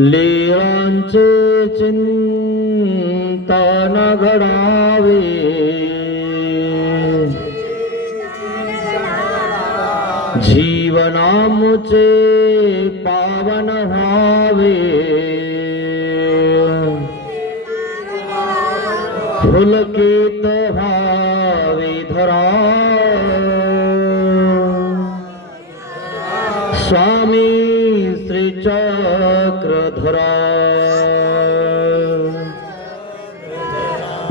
लीळांचे चिंतन घडावे, जीवनामुचे पावन व्हावे, पुलकित व्हावी धरा, स्वामी श्री चक्रधरा।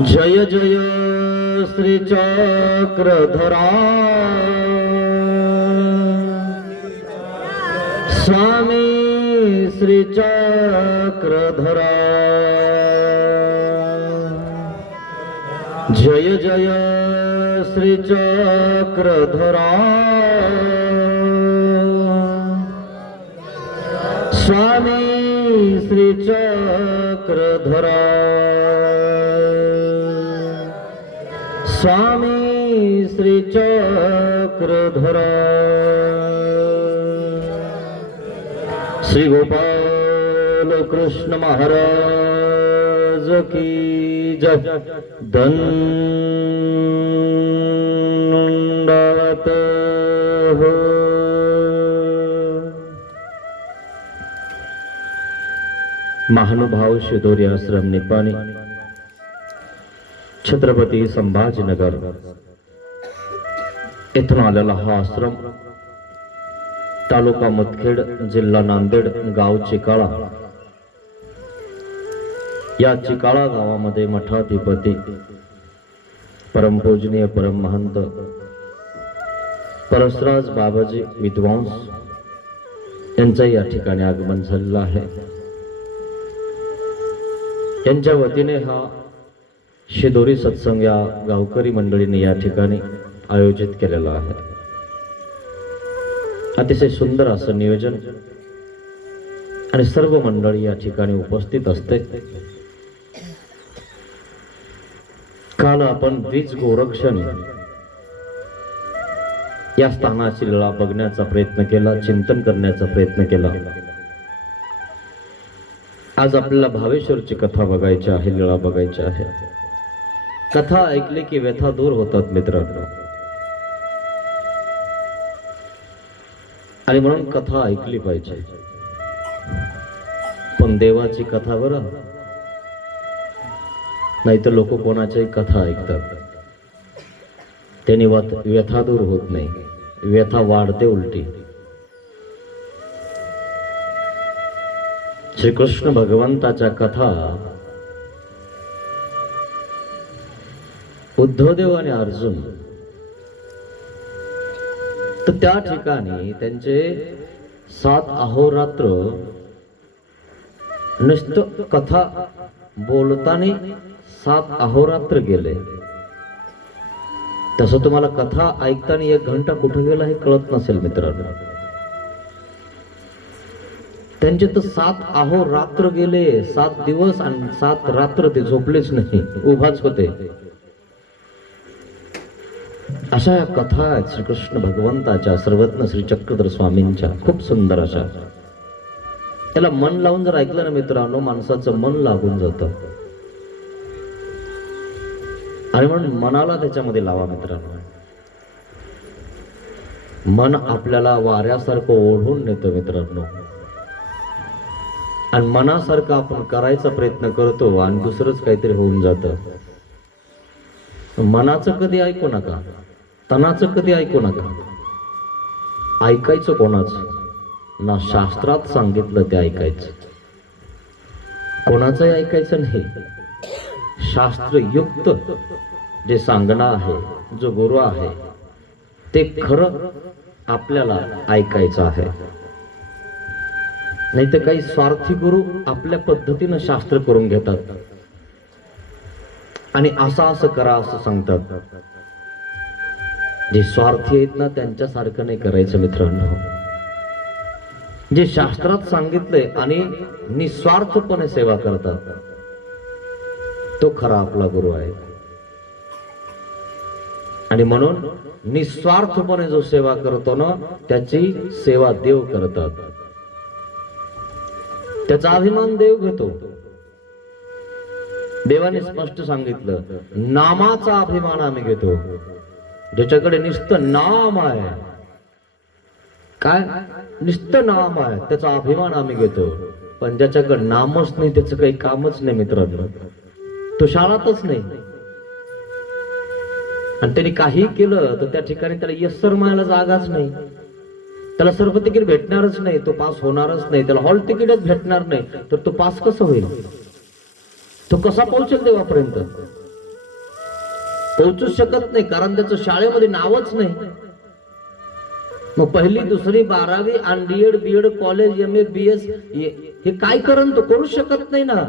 जय जय श्री चक्रधरा, स्वामी श्री चक्रधरा। जय जय श्री चक्रधरा, स्वामी श्री चक्रधरा, स्वामी श्री चक्रधरा। श्री गोपाल कृष्ण महाराज की जय। दंडवत हो। महानुभाव शिदोरी आश्रम निपाणी, छत्रपती संभाजीनगर येथून आलेला हा आश्रम तालुका मुदखेड, जिल्हा नांदेड, गाव चिकाळा। या चिकाळा गावामध्ये मठाधिपती परमपूजनीय परम महंत परसराज बाबाजी विद्वांस यांचं या ठिकाणी आगमन झालेलं आहे। यांच्या वतीने हा शिदोरी सत्संग या गावकरी मंडळीने या ठिकाणी आयोजित केलेला आहे। अतिशय सुंदर असं नियोजन आणि सर्व मंडळी या ठिकाणी उपस्थित असते। काल आपण द्विज गोरक्षण या स्थानाची लीळा बघण्याचा प्रयत्न केला, चिंतन करण्याचा प्रयत्न केला। आज आपल्याला भावेश्वरची कथा बघायची आहे, लीळा बघायची आहे। कथा ऐकली की व्यथा दूर होतात मित्रांनो, आणि म्हणून कथा ऐकली पाहिजे। पण देवाची कथा बरं, नाही तर लोक कोणाच्याही कथा ऐकतात, त्यांनी व्यथा दूर होत नाही, व्यथा वाढते उलटी। श्रीकृष्ण भगवंताच्या कथा उद्धवदेव आणि अर्जुन, तर त्या ठिकाणी त्यांचे 7 अहोरात्र नुसतं कथा बोलताना 7 अहोरात्र गेले। तसं तुम्हाला कथा ऐकताना 1 घंटा कुठं गेला हे कळत नसेल मित्रांनो। त्यांचे तर 7 अहोरात्र गेले, 7 दिवस आणि 7 रात्र ते झोपलेच नाही, उभाच होते। अशा या कथा आहेत श्रीकृष्ण भगवंताच्या, सर्वज्ञ श्री चक्रधर स्वामींच्या, खूप सुंदर अशा। त्याला मन लावून जर ऐकलं ना मित्रांनो, माणसाचं मन लागून जातं। आणि म्हणून मनाला त्याच्यामध्ये लावा मित्रांनो। मन आपल्याला वाऱ्यासारखं ओढून नेतं मित्रांनो, आणि मनासारखं आपण करायचा प्रयत्न करतो आणि दुसरंच काहीतरी होऊन जातं। मनाचं कधी ऐकू नका, तनाचं कधी ऐकू नका। ऐकायचं कोणाचं ना, शास्त्रात सांगितलं ते ऐकायचं, कोणाचंही ऐकायचं नाही। शास्त्रयुक्त जे सांगणं आहे, जो गुरु आहे, ते खरं आपल्याला ऐकायचं आहे। नाही तर काही स्वार्थी गुरु आपल्या पद्धतीनं शास्त्र करून घेतात आणि असं करा असं सांगतात। जे स्वार्थी आहेत ना, त्यांच्यासारखं नाही करायचं मित्रांनो। जे शास्त्रात सांगितलंय आणि निस्वार्थपणे सेवा करतात, तो खरा आपला गुरु आहे। आणि म्हणून निस्वार्थपणे जो सेवा करतो ना, त्याची सेवा देव करतात। त्याचा अभिमान देव घेतो. देवाने स्पष्ट सांगितलं, नामाचा अभिमान आम्ही घेतो. ज्याच्याकडे नुसतं नाम आहे, काय नुसतं नाम आहे, त्याचा अभिमान आम्ही घेतो. पण ज्याच्याकडे नामच नाही, त्याचं काही कामच नाही मित्रांनो, तो शाळातच नाही. आणि त्यांनी काही केलं तर त्या ठिकाणी त्याला यश मायाला जागाच नाही. त्याला सर्व तिकीट भेटणारच नाही, तो पास होणारच नाही. त्याला हॉल तिकीटच भेटणार नाही, तर तो पास कसं होईल? तो कसा पोहोचेल देवापर्यंत? पोहोचूच शकत नाही, कारण त्याचं शाळेमध्ये नावच नाही. मग पहिली, दुसरी, 12वी आणि DEd, BEd, college, MA, BS हे काय करून तो करू शकत नाही ना.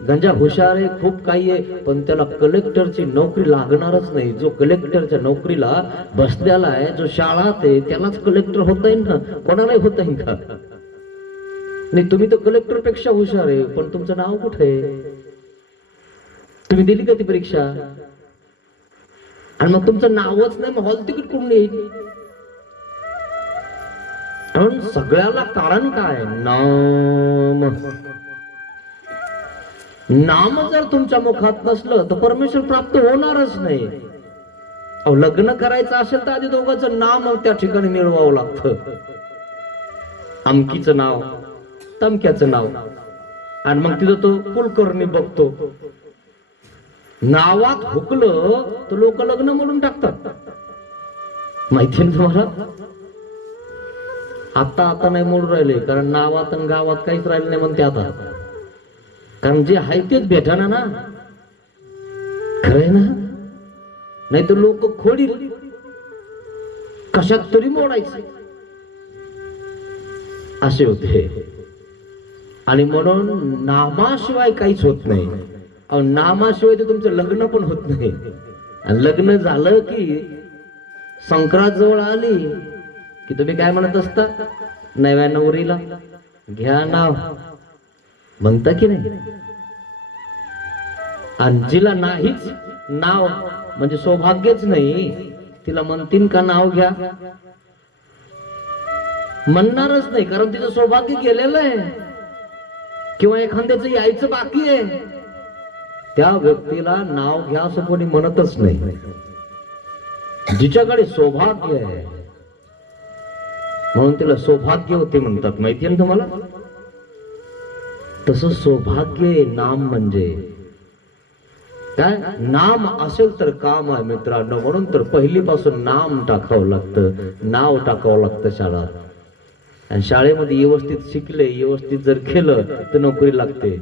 गंजा हुशार आहे, खूप काही आहे, पण त्याला कलेक्टरची नोकरी लागणारच नाही. जो कलेक्टरच्या नोकरीला बसलेला आहे, जो शाळात आहे, त्यालाच कलेक्टर होता येईल ना, कोणालाही होता येईल का? नाही, तुम्ही तर कलेक्टर पेक्षा हुशार आहे, पण तुमचं नाव कुठे आहे? तुम्ही दिली का ती परीक्षा? आणि मग तुमचं नावच नाही, मग हॉल तिकीट कुठून येईल? म्हणून सगळ्याला कारण काय? नाम. नाम जर तुमच्या मुखात नसलं तर परमेश्वर प्राप्त होणारच नाही. लग्न करायचं असेल तर आधी दोघांचं नाम त्या ठिकाणी मिळवावं लागतं. अमकीचं नाव, तमक्याचं नाव, आणि मग तिथं तो कुलकर्णी बघतो. नावात हुकलं तर लोक लग्न म्हणून टाकतात. माहिती आहे तुम्हाला? आता नाही मोडून राहिले, कारण नावात आणि गावात काहीच राहिलं नाही म्हणते आता. कारण जे आहे तेच भेटाना ना, खरंय ना. नाही तर लोक खोडी कशात तरी मोडायचे असे होते. आणि म्हणून नामाशिवाय काहीच होत नाही. नामाशिवाय तर तुमचं लग्न पण होत नाही. आणि लग्न झालं की संक्रांत जवळ आली की तुम्ही काय म्हणत असता? नव्या नवरीला घ्या नाव म्हणता की नाही? आणि जिला नाहीच नाव म्हणजे सौभाग्यच नाही, तिला म्हणतील का नाव घ्या? म्हणणारच नाही, कारण तिचं सौभाग्य गेलेलं आहे. किंवा एखाद्याचं यायचं बाकी आहे, त्या व्यक्तीला नाव घ्या असं कोणी म्हणतच नाही. जिच्याकडे सौभाग्य आहे म्हणून तिला सौभाग्यवती म्हणतात. माहिती आहे तुम्हाला? तसं सौभाग्य नाम म्हणजे काय? नाम असेल तर काम आहे मित्रांनो. म्हणून तर पहिलीपासून नाम टाकावं लागतं, नाव टाकावं लागतं शाळा. आणि शाळेमध्ये व्यवस्थित शिकले, व्यवस्थित जर केलं तर नोकरी लागते.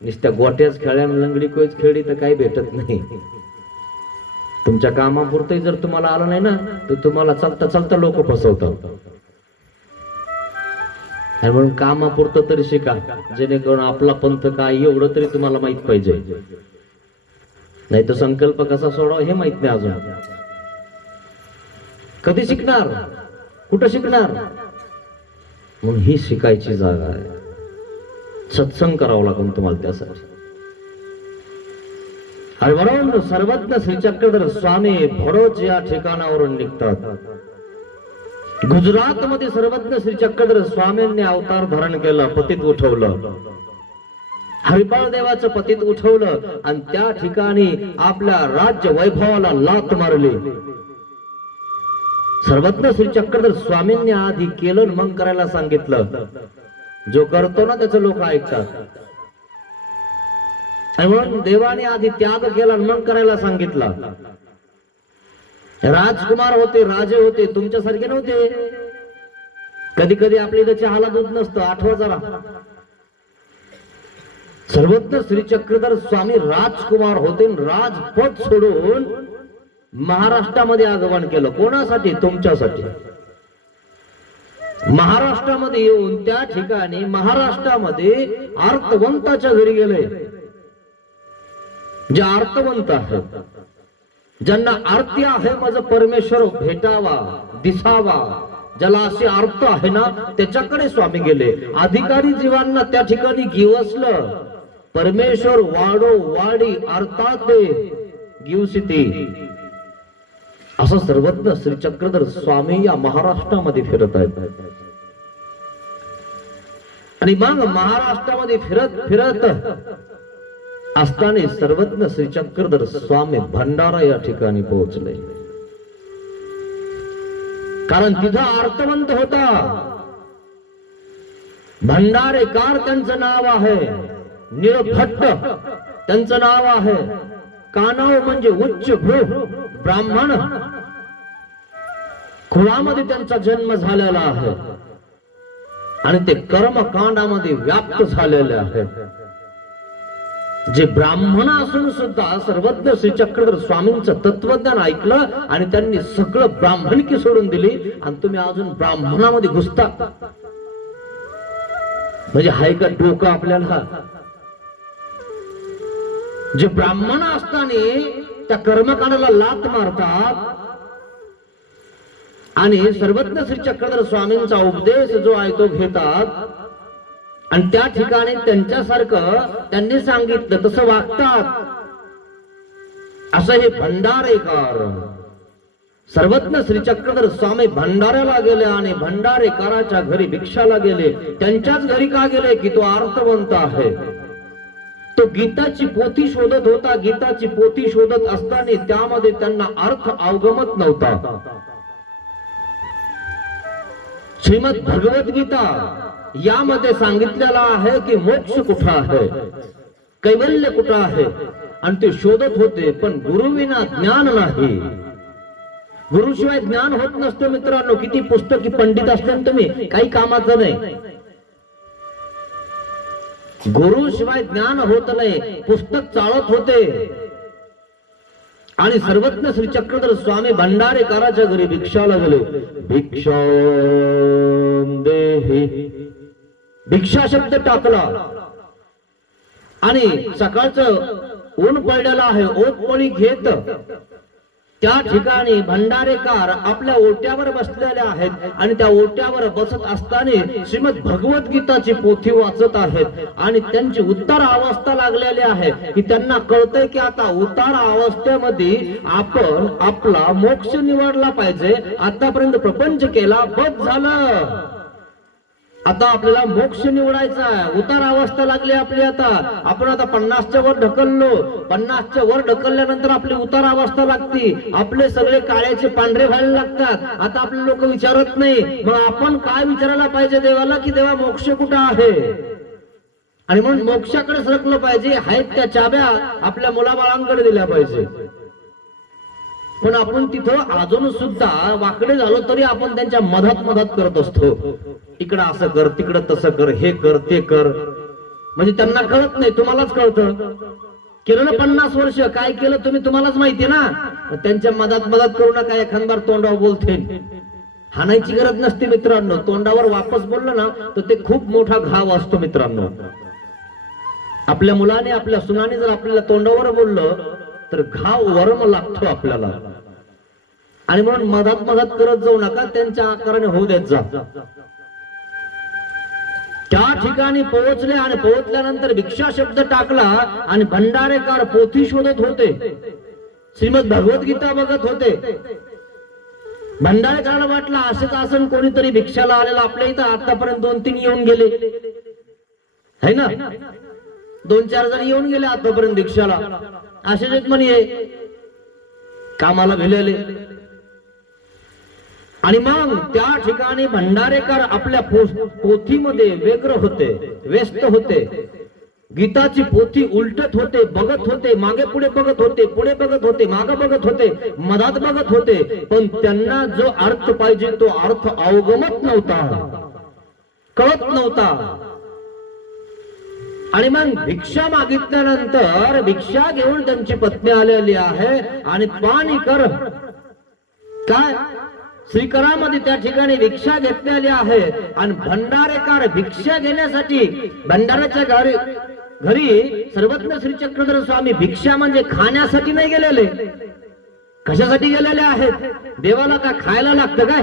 नुसत्या गोट्याच खेळ्या, लंगडी कोयच खेळली तर काही भेटत नाही. तुमच्या कामापुरतही जर तुम्हाला आलं नाही ना, तर तुम्हाला चालता चालता लोक फसवतात. आणि म्हणून कामापुरतं तरी शिका, जेणेकरून आपला पंथ काय एवढं तरी तुम्हाला माहित पाहिजे. नाही तर संकल्प कसा सोडावा हे माहित नाही अजून. कधी शिकणार? कुठं शिकणार? म्हणून ही शिकायची जागा आहे. सत्संग करावं लागेल तुम्हाला त्यासाठी. आणि बरोबर सर्वज्ञ श्री चक्रधर स्वामी भरोच या ठिकाणावरून निघतात. गुजरात मध्ये सर्वज्ञ श्री चक्रधर स्वामींनी अवतार धारण केला, पतित उठवलं, हरिपाळ देवाचं पतित उठवलं आणि त्या ठिकाणी आपल्या राज्य वैभवाला लात मारली. सर्वज्ञ श्री चक्रधर स्वामींनी आधी केलं मग करायला सांगितलं. जो करतो ना त्याचं लोक ऐकतात. आणि म्हणून देवाने आधी त्याग केला मग करायला सांगितलं. राजकुमार होते, राजे होते, तुमच्यासारखे नव्हते. कधी कधी आपल्या इथं चहाला दूध नसतं, आठवा जरा. सर्वज्ञ श्री चक्रधर स्वामी राजकुमार होते, राजपद सोडून महाराष्ट्रामध्ये आगमन केलं. कोणासाठी? तुमच्यासाठी. महाराष्ट्रामध्ये येऊन त्या ठिकाणी महाराष्ट्रामध्ये अर्थवंताच्या घरी गेले. जे अर्थवंत आहेत, ज्यांना आरती आहे माझं परमेश्वर भेटावा, दिसावा, ज्याला असे अर्थ आहे ना, त्याच्याकडे स्वामी गेले. अधिकारी जीवांना त्या ठिकाणी गिवसलं. परमेश्वर वाडो वाडी अर्थात गिवसिती. असं सर्वज्ञ श्री चक्रधर स्वामी या महाराष्ट्रामध्ये फिरत आहेत. आणि मग महाराष्ट्रामध्ये फिरत फिरत असताना सर्वज्ञ श्री चक्रधर स्वामी भंडारा या ठिकाणी पोहोचले. कारण तिथं अर्थवंत होता. भंडारेकार त्यांचं नाव आहे. निळभट्ट त्यांचं नाव आहे. कानव म्हणजे उच्च भ्रू ब्राह्मण कुळामध्ये त्यांचा जन्म झालेला आहे आणि ते कर्मकांडामध्ये व्याप्त झालेले आहेत. जे ब्राह्मण असून सुद्धा सर्वज्ञ श्री चक्रधर स्वामींचं तत्वज्ञान ऐकलं आणि त्यांनी सगळं ब्राह्मणकी सोडून दिली आणि तुम्ही अजून ब्राह्मणामध्ये घुसता. म्हणजे हाय का डोकं आपल्याला. जे ब्राह्मण असताना त्या कर्मकांडाला लात मारतात आणि सर्वज्ञ श्री चक्रधर स्वामींचा उपदेश जो आहे तो घेतात आणि त्या ठिकाणी त्यांच्यासारखं त्यांनी सांगितलं तसं वागतात. असं हे भंडारेकार. सर्वज्ञ श्री चक्रधर स्वामी भंडाऱ्याला गेले आणि भंडारेकाराच्या घरी भिक्षाला गेले. त्यांच्याच घरी का गेले की तो अर्थवंत आहे. तो गीताची पोथी शोधत होता. गीताची पोथी शोधत असताना त्यामध्ये त्यांना अर्थ अवगमत नव्हता. श्रीमद भगवद्गीता यामध्ये सांगितलेला आहे की मोक्ष कुठं आहे, कैवल्य कुठं आहे आणि ते शोधत होते. पण गुरुविना ज्ञान नाही. गुरुशिवाय ज्ञान होत नसतं मित्रांनो. किती पुस्तकी पंडित असले तुम्ही काही कामाचं नाही. गुरुशिवाय ज्ञान होत नाही. पुस्तक चालत होते आणि सर्वज्ञ श्री चक्रधर स्वामी भंडारेकाराच्या घरी भिक्षाला गेले. भिक्षा देहि भिक्षा शब्द टाकला आणि सकाळचं ऊन पडलेलं आहे. ओटपोळी घेत त्या ठिकाणी भंडारेकार आपल्या ओट्यावर बसलेले आहेत आणि त्या ओट्यावर बसत असताना श्रीमद भगवद्गीताची पोथी वाचत आहेत आणि त्यांची उतार अवस्था लागलेली आहे की त्यांना कळतंय की आता उतार अवस्थेमध्ये आपण आपला मोक्ष निवडला पाहिजे. आतापर्यंत प्रपंच केला बस झालं. आता आपल्याला मोक्ष निवडायचा आहे. उतार अवस्था लागली आपली. आता आपण आता 50च्या वर ढकललो. 50च्या वर ढकलल्यानंतर आपली उतार अवस्था लागती. आपले सगळे काळ्याचे पांढरे व्हायला लागतात. आता आपले लोक विचारत नाही. मग आपण काय विचारायला पाहिजे देवाला की देवा मोक्ष कुठं आहे. आणि म्हणून मोक्षाकडे सरकलं पाहिजे. आहेत त्या चाब्या आपल्या मुलाबाळांकडे दिल्या पाहिजे. पण आपण तिथं अजून सुद्धा वाकडे झालो तरी आपण त्यांच्या मधात करत असतो. इकडं असं कर, तिकडं तसं कर, हे कर ते कर. म्हणजे त्यांना कळत नाही. तुम्हालाच कळतं. केलं ना 50 वर्ष काय केलं तुम्ही तुम्हालाच माहिती ना. त्यांच्या मधात करू नका. एखादबार तोंडावर बोलते. हाणायची गरज नसते मित्रांनो. तोंडावर वापस बोललं ना तर ते खूप मोठा घाव असतो मित्रांनो. आपल्या मुलाने आपल्या सुनाने जर आपल्याला तोंडावर बोललं तर घाव वरम लागतो आपल्याला. आणि म्हणून मधात करत जाऊ नका. त्यांच्या आकाराने होऊ देत जा. त्या ठिकाणी पोहोचले आणि पोहोचल्यानंतर भिक्षा शब्द टाकला आणि भंडारेकार पोथी शोधत होते. श्रीमद भगवद्गीता बघत होते. भंडारेकाराला वाटलं असेच आसन कोणीतरी भिक्षाला आलेला. आपल्या इथं आतापर्यंत 2-3 येऊन गेले है ना. 2-4 जण येऊन गेले आतापर्यंत भिक्षाला. असेच म्हणे कामाला भिलेले. आणि मग त्या ठिकाणी भंडारेकर आपल्या पोथीमध्ये व्यग्र होते, व्यस्त होते. गीताची पोथी उलटत होते, बघत होते, मागे पुढे बघत होते, पुढे बघत होते, मागे बघत होते, मधात बघत होते. पण त्यांना जो अर्थ पाहिजे तो अर्थ अवगमत नव्हता, कळत नव्हता. आणि मग भिक्षा मागितल्यानंतर भिक्षा घेऊन त्यांची पत्नी आलेली आहे आणि पाणी कर काय श्रीकरामध्ये त्या ठिकाणी भिक्षा घेतलेली आहे. आणि भंडारेकार भिक्षा घेण्यासाठी भंडाऱ्याच्या घरी सर्वज्ञ श्री चक्रधर स्वामी भिक्षा म्हणजे खाण्यासाठी नाही गेलेले. कशासाठी गेलेले आहेत. देवाला का खायला लागतं काय.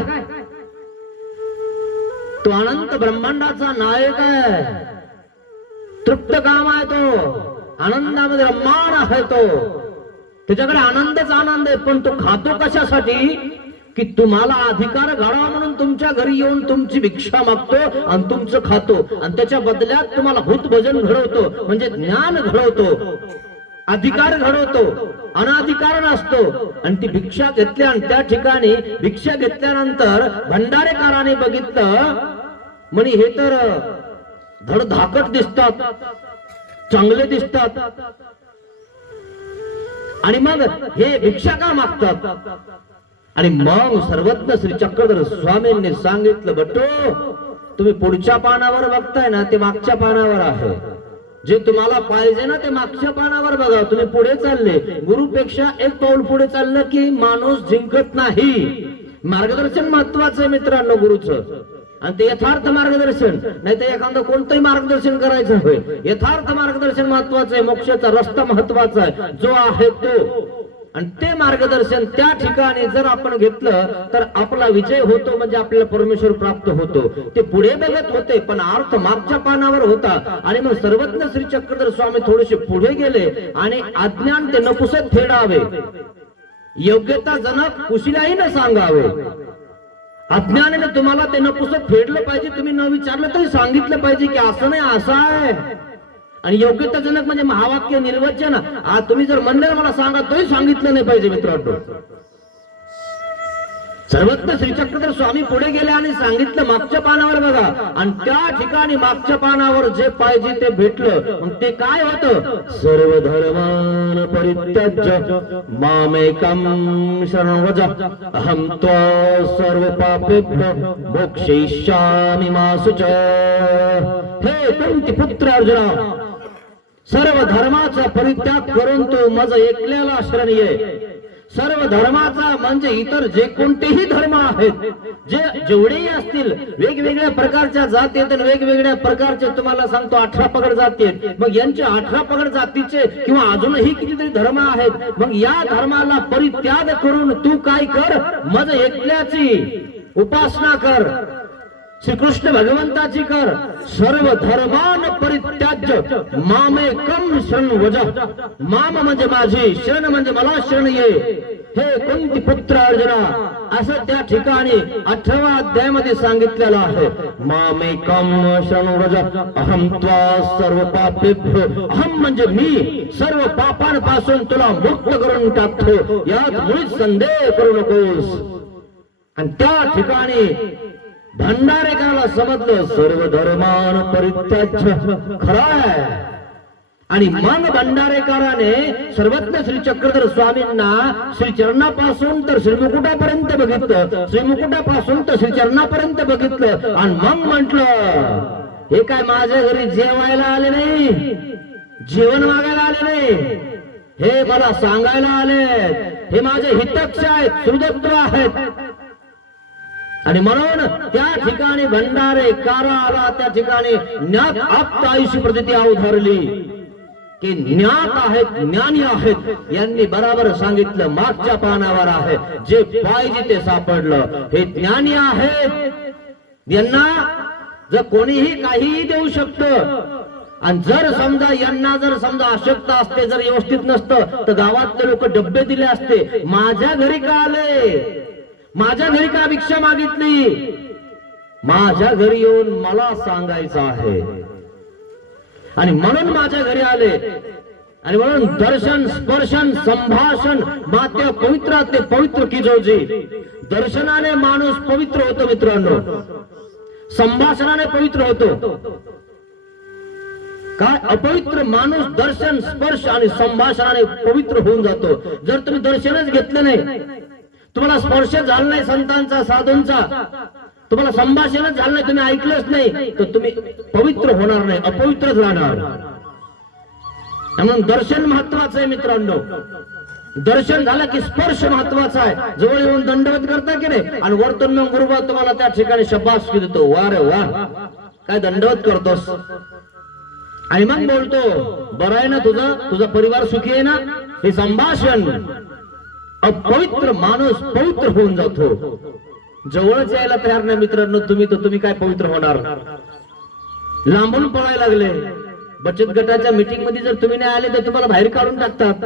तो अनंत ब्रह्मांडाचा नायक आहे. तृप्त काम आहे तो. आनंदामध्ये रम्मान आहे तो. त्याच्याकडे आनंदच आनंद आहे. पण तो खातो कशासाठी की तुम्हाला अधिकार घडावा म्हणून तुमच्या घरी येऊन तुमची भिक्षा मागतो आणि तुमचं खातो आणि त्याच्या बदल्यात तुम्हाला भूत भजन घडवतो, म्हणजे ज्ञान घडवतो, अधिकार घडवतो, अनाधिकार नसतो. आणि ती भिक्षा घेतल्या आणि त्या ठिकाणी भिक्षा घेतल्यानंतर भंडारेकाराने बघितलं म्हणे हे तर धडधाकट दिसतात, चांगले दिसतात, आणि मग हे भिक्षा का मागतात. आणि मग सर्वज्ञ श्री चक्रधर स्वामींनी सांगितलं, बटो तुम्ही पुढच्या पानावर बघताय ना ते मागच्या पानावर आहे, जे तुम्हाला पाहिजे ना ते मागच्या पानावर बघा. तुम्ही पुढे चालले, गुरुपेक्षा एक पाऊल पुढे चाललं की माणूस जिंकत नाही. मार्गदर्शन महत्वाचं आहे मित्रांनो गुरुचं, आणि ते यथार्थ मार्गदर्शन, नाही तर एखादं कोणतंही मार्गदर्शन करायचं होय. यथार्थ मार्गदर्शन महत्वाचं आहे, मोक्षाचा रस्ता महत्वाचा आहे जो आहे तो. आणि ते मार्गदर्शन त्या ठिकाणी जर आपण घेतलं तर आपला विजय होतो, म्हणजे आपल्याला परमेश्वर प्राप्त होतो. ते पुढे बघत होते पण अर्थ मागच्या पानावर होता. आणि मग सर्वज्ञ श्री चक्रधर स्वामी थोडेसे पुढे गेले आणि अज्ञान ते नपुसत फेडावे, योग्यता जनक कुशीलाही न सांगावे. अज्ञानाने तुम्हाला ते नपुसत फेडलं पाहिजे, तुम्ही न विचारलं तरी सांगितलं पाहिजे की असं नाही असं आहे. आणि योग्यताजनक म्हणजे महावाक्य निर्वचन, तुम्ही जर म्हणले मला सांगा तरी सांगितलं नाही पाहिजे मित्रांनो. सर्वज्ञ श्री चक्रधर स्वामी पुढे गेले आणि सांगितलं मागच्या पानावर बघा. आणि त्या ठिकाणी मागच्या पानावर जे पाहिजे ते भेटलं. मग ते काय होतं, सर्व धर्मान परित्याज्य मामेकं शरणं व्रज अहं त्वा सर्व पापेभ्यो मोक्षयिष्यामि मा शुच. हे कुंती पुत्र अर्जुना, सर्व धर्माचा परित्याग करून तू माझं एकल्याला शरण ये. सर्व धर्माचा म्हणजे इतर जे कोणतेही धर्म आहेत, जे जेवढेही असतील, वेगवेगळ्या प्रकारच्या जाती आहेत, वेगवेगळ्या प्रकारचे तुम्हाला सांगतो 18 पगड जाती आहेत. मग यांचे 18 पगड जातीचे किंवा अजूनही कितीतरी धर्म आहेत. मग या धर्माला परित्याग करून तू काय कर, माझं एकल्याची उपासना कर, श्रीकृष्ण भगवंताची कर. सर्व धर्मान परित्याज्य मामेकं शरणं व्रज. माम म्हणजे माझी, शरण म्हणजे मला शरण ये. हे कुंती पुत्र अर्जुना, असं त्या ठिकाणी 18व्या अध्यायामध्ये सांगितलेलं आहे. मामेकं शरणं व्रज अहं त्वा सर्व पापेभ्यो. अहं म्हणजे मी सर्व पापांपासून तुला मुक्त करून टाकतो, यात मुळीच संदेह करू नकोस. आणि त्या ठिकाणी भंडारेकराला समजलं सर्व धर्मान परित्याज्य खरंय. आणि मग भंडारेकराने सर्वज्ञ श्री चक्रधर स्वामींना श्री चरणापासून तर श्रीमुकुटापर्यंत बघितलं, श्रीमुकुटापासून तर श्री चरणापर्यंत बघितलं. आणि मग म्हंटल, हे काय माझ्या घरी जेवायला आले नाही, जेवण मागायला आले नाही, हे मला सांगायला आले, हे माझे हितक्ष आहेत, सुहृदत्व आहेत. आणि म्हणून त्या ठिकाणी भंडारेकराला त्या ठिकाणी ज्ञात आप्त आयुष्य प्रतीती अवधारली की ज्ञात आहेत, ज्ञानी आहेत. यांनी बरोबर सांगितलं मागच्या पानावर आहे, जे पाहिजे ते सापडलं. हे ज्ञानी आहेत, यांना जर कोणीही काहीही देऊ शकतं. आणि जर समजा यांना जर समजा अशक्तता असते, जर व्यवस्थित नसतं तर गावातले लोक डब्बे दिले असते. माझ्या घरी का आले, माझ्या घरी का भिक्षा मागितली, माझ्या घरी येऊन मला सांगायचं आहे. आणि म्हणून माझ्या घरी आले. आणि म्हणून दर्शन स्पर्शन संभाषण मात्य पवित्र ते पवित्र की जोजी. दर्शनाने माणूस पवित्र होतो मित्रांनो, संभाषणाने पवित्र होतो. काय अपवित्र माणूस दर्शन स्पर्श आणि संभाषणाने पवित्र होऊन जातो. जर तुम्ही दर्शनच घेतले नाही, तुम्हाला स्पर्श झाला नाही संतांचा साधूंचा, तुम्हाला संभाषणच झालं नाही, तुम्ही ऐकलंच नाही, तर तुम्ही पवित्र होणार नाही, अपवित्रच राहणार. म्हणून दर्शन महत्वाचं आहे मित्रांनो. दर्शन झालं की स्पर्श महत्वाचा आहे. जवळ येऊन दंडवत करता की नाही, आणि वरतून मग गुरुबा तुम्हाला त्या ठिकाणी शाबासकी देतो, वा रे वा काय दंडवत करतोस. आणि मग बोलतो बरं आहे ना तुझं, तुझा परिवार सुखी आहे ना. हे संभाषण. अपवित्र माणूस पवित्र होऊन जातो. जवळच यायला तयार नाही मित्रांनो तुम्ही काय पवित्र होणार. लांबून पळायला लागले. बचत गटाच्या मीटिंग मध्ये जर तुम्ही नाही आले तर तुम्हाला बाहेर काढून टाकतात.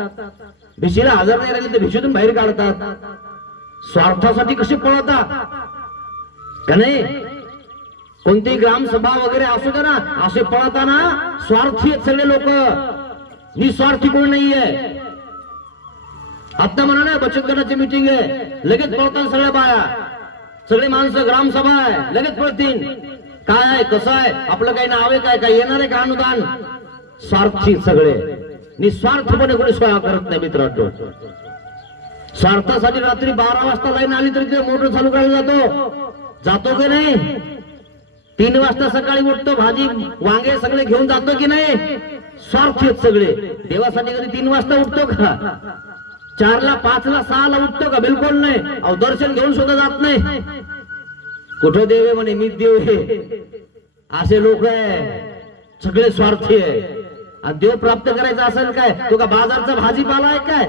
भिशीला हजर नाही राहिले तर भिशीतून बाहेर काढतात. स्वार्थासाठी कसे पळतात का नाही? कोणती ग्रामसभा वगैरे असू दे ना, असे पळताना स्वार्थी आहेत सगळे लोक, निस्वार्थी कोण नाहीये. आता म्हणा ना बचत गटाची मीटिंग आहे, लगेच पळतात सगळ्या बाया, सगळे माणसं, ग्रामसभा आहे, लगेच पळतील. काय आहे, कसं आहे, आपलं काही नाव आहे काय, काय येणार आहे का अनुदान? स्वार्थी सगळे, निस्वार्थपणे कोणी सेवा करत नाही मित्रांनो. स्वार्थासाठी रात्री 12 वाजता लाईन आली तरी ते मोटर चालू करायला जातो की नाही? 3 वाजता सकाळी उठतो, भाजी वांगे सगळे घेऊन जातो की नाही? स्वार्थी आहेत सगळे. देवासाठी कधी 3 वाजता उठतो का? 4ला, 5ला, 6ला उठतो का? बिलकुल नाही. अहो दर्शन घेऊन सुद्धा जात नाही. कुठं देव आहे म्हणे, मी देव आहे, असे लोक आहे सगळे, स्वार्थी आहे. आणि देव प्राप्त करायचा असेल काय, तो का बाजारचा भाजीपाला आहे काय?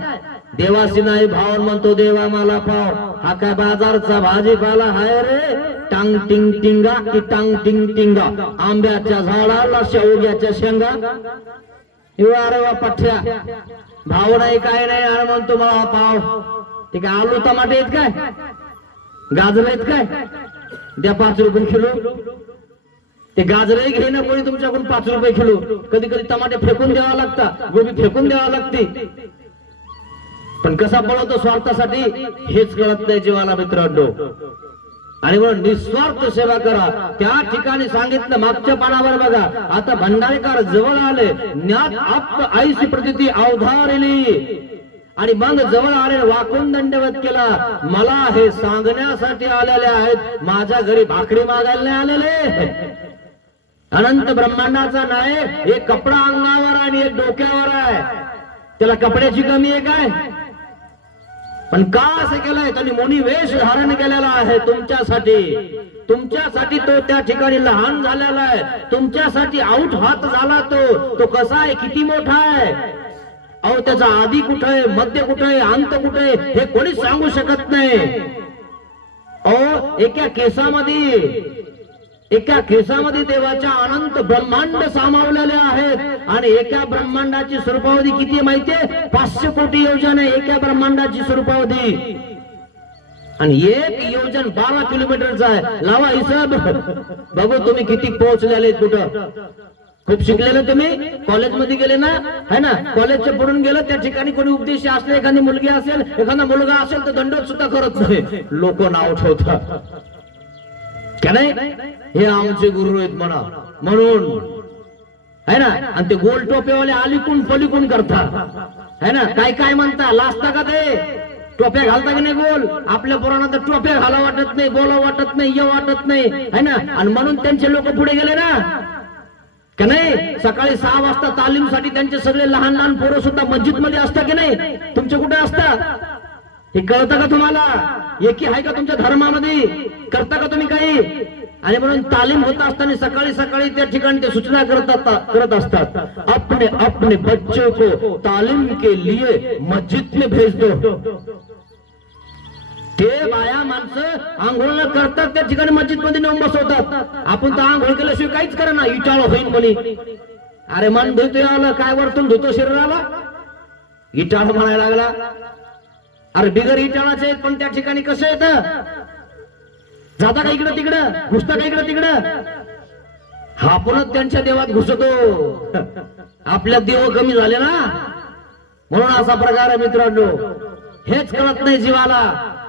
देवाशी नाही भावन म्हणतो देवा मला पाव, हा काय बाजारचा भाजीपाला हाय रे? टांग टिंग टिंगा की टांग टिंग टिंगा, आंब्याच्या झाडाला शेवग्याच्या शेंगा. अरे वा पठ्या, भाव नाही काय नाही, अरे म्हणतो मला पाव. ते काय आलू टमाटे आहेत काय, गाजर आहेत काय? द्या 5 रुपये किलो. ते गाजरही घेणं कोणी तुमच्याकडून 5 रुपये किलो. कधी कधी टमाटे फेकून द्यावा लागतात, गोबी फेकून द्यावा लागते. पण कसा पळवतो स्वार्थासाठी हेच कळत नाही जीवाला मित्रांनो. आणि म्हणून निस्वार्थ सेवा करा. त्या ठिकाणी सांगितलं मागच्या पानावर बघा, आता भंडारेकर जवळ आले, ज्ञात आप आईची प्रतीती अवधारली. आणि मग जवळ आले, वाकून दंडवत केला, मला हे सांगण्यासाठी आलेले आहेत, माझ्या घरी भाकरी मागायला नाही आलेले. अनंत ब्रह्मांडाचा नाही, एक कपडा अंगावर आणि एक डोक्यावर आहे, त्याला कपड्याची कमी आहे काय? पण का असं केलंय? त्यांनी मुनी वेश धारण केलेला आहे तुमच्यासाठी. तुमच्यासाठी तो त्या ठिकाणी लहान झालेला आहे, तुमच्यासाठी आऊट हात झाला. तो कसा आहे, किती मोठा आहे, अहो त्याचा आधी कुठे आहे, मध्य कुठे आहे, अंत कुठे आहे, हे कोणीच सांगू शकत नाही. अहो एका केसामध्ये देवाच्या अनंत ब्रह्मांड सामावलेले आहेत. आणि एका ब्रह्मांडाची स्वरूपावधी किती माहितीये? 500 कोटी योजन आहे एका ब्रह्मांडाची स्वरूपावधी. आणि एक योजन 12 किलोमीटरचा आहे. लावा हिसाब, बघू तुम्ही किती पोहोचलेले कुठं. खूप शिकलेले तुम्ही, कॉलेजमध्ये गेले ना, है ना, कॉलेजच्या पुढून गेलं, त्या ठिकाणी कोणी उपदेश असले, एखादी मुलगी असेल, एखादा मुलगा असेल, तर दंडवत सुद्धा करत नाही, लोक नाव ठेवतात का नाही? हे आमचे गुरु आहेत म्हणा, म्हणून है ना. आणि ते गोल टोपेवाले अलीकून पलीकून करतात, है ना. काय काय म्हणता, लाजता का ते? टोप्या घालता की नाही गोल? आपल्या पुराणात तर टोप्या घाला वाटत नाही, बोला वाटत नाही, ये वाटत नाही, है ना. आणि म्हणून त्यांचे लोक पुढे गेले ना का नाही? सकाळी 6 वाजता तालीमसाठी त्यांचे सगळे लहान लहान पोरं सुद्धा मस्जिद मध्ये असतात की नाही? तुमचे कुठे असतात? हे कळतं का तुम्हाला? एकी आहे का तुमच्या धर्मामध्ये? करता का तुम्ही काही? आणि म्हणून तालीम होत असताना सकाळी सकाळी त्या ठिकाणी ते सूचना करत असतात, अपने अपने बच्चों को तालीम के लिए मस्जिद में भेज दो. ते बाया माणसं आंघोळ करतात, त्या ठिकाणी मस्जिद मध्ये नेऊन बसवतात. आपण तर आंघोळ केल्याशिवाय काहीच करा ना, इटाळ होईल म्हणे. अरे मन धुतोय आलं, काय वरतून धुतो शरीराला? इटाळ म्हणायला लागला. अरे बिगर इटाळाचे आहेत, पण त्या ठिकाणी कसं येतं? जाता का इकडं तिकडं, घुसता का इकडं तिकडं? हा पुन्हा त्यांच्या देवात घुसतो. आपल्या देव कमी झाले ना, म्हणून असा प्रकार आहे मित्रांनो. हेच कळत नाही जीवाला.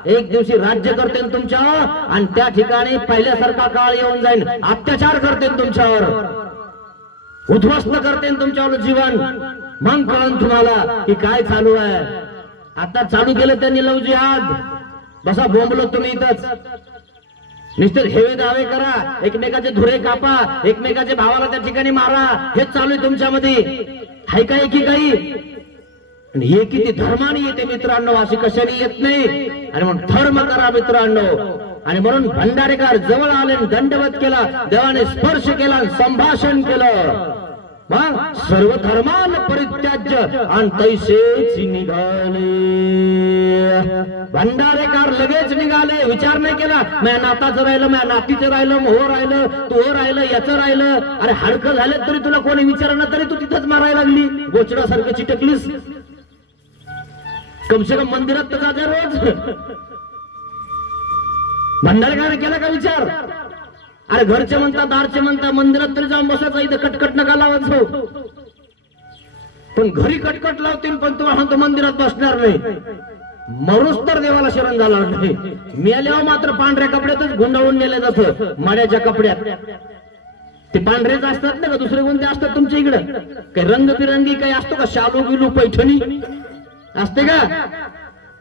एक दिवशी राज्य करते तुमच्यावर, आणि त्या ठिकाणी पहिल्यासारखा काळ येऊन जाईल, अत्याचार करते तुमच्यावर, उद्ध्वस्त करते तुमच्यावर जीवन. मग कळण तुम्हाला की काय चालू आहे. आता चालू केलं त्यांनी लव जिहाद. बसा बोंबलो तुम्ही इथंच, नुसते हेवे दावे करा, एकमेकाचे धुरे कापा, एकमेकाच्या भावाला त्या ठिकाणी मारा, हेच चालू आहे तुमच्यामध्ये. हाय का एकी काही? हे किती धर्माने येते मित्रांनो, अशी कशाने येत नाही. आणि म्हणून धर्म करा मित्रांनो. आणि म्हणून भंडारेकर जवळ आले, दंडवत केला, देवाने स्पर्श केला, संभाषण केलं. मग सर्व धर्मान परित्याज्य आणि तैसेच निघाले. भंडारेकर लगेच निघाले, विचार नाही केला, माझ्या नाताचं राहिलं, माझ्या नातीचं राहिलं, हो राहिलं, तू हो राहिलं, याचं राहिलं. अरे हडकं झालं तरी तुला कोणी विचारणार, तरी तू तिथंच मारायला लागली, गोचडासारखं चिटकलीस. कमसे कम मंदिरात तर जाते रोज, भंडारकाने केला का विचार? अरे घरचे म्हणता, दारचे म्हणता, मंदिरात तरी जाऊन बसायचं, इथं कटकट नका लावायचं. पण घरी कटकट लावतील, पण तुम्हाला म्हणतो मंदिरात बसणार नाही. मरूस तर देवाला शरण झाला नाही. मेल्यावर मात्र पांढऱ्या कपड्यातच गुंडाळून नेलं जातं, माड्याच्या कपड्यात. ते पांढरेच असतात ना का दुसरे कोणते असतात तुमच्या इकडे? काही रंगबिरंगी काही असतो का? शालू बिलू पैठणी असते का?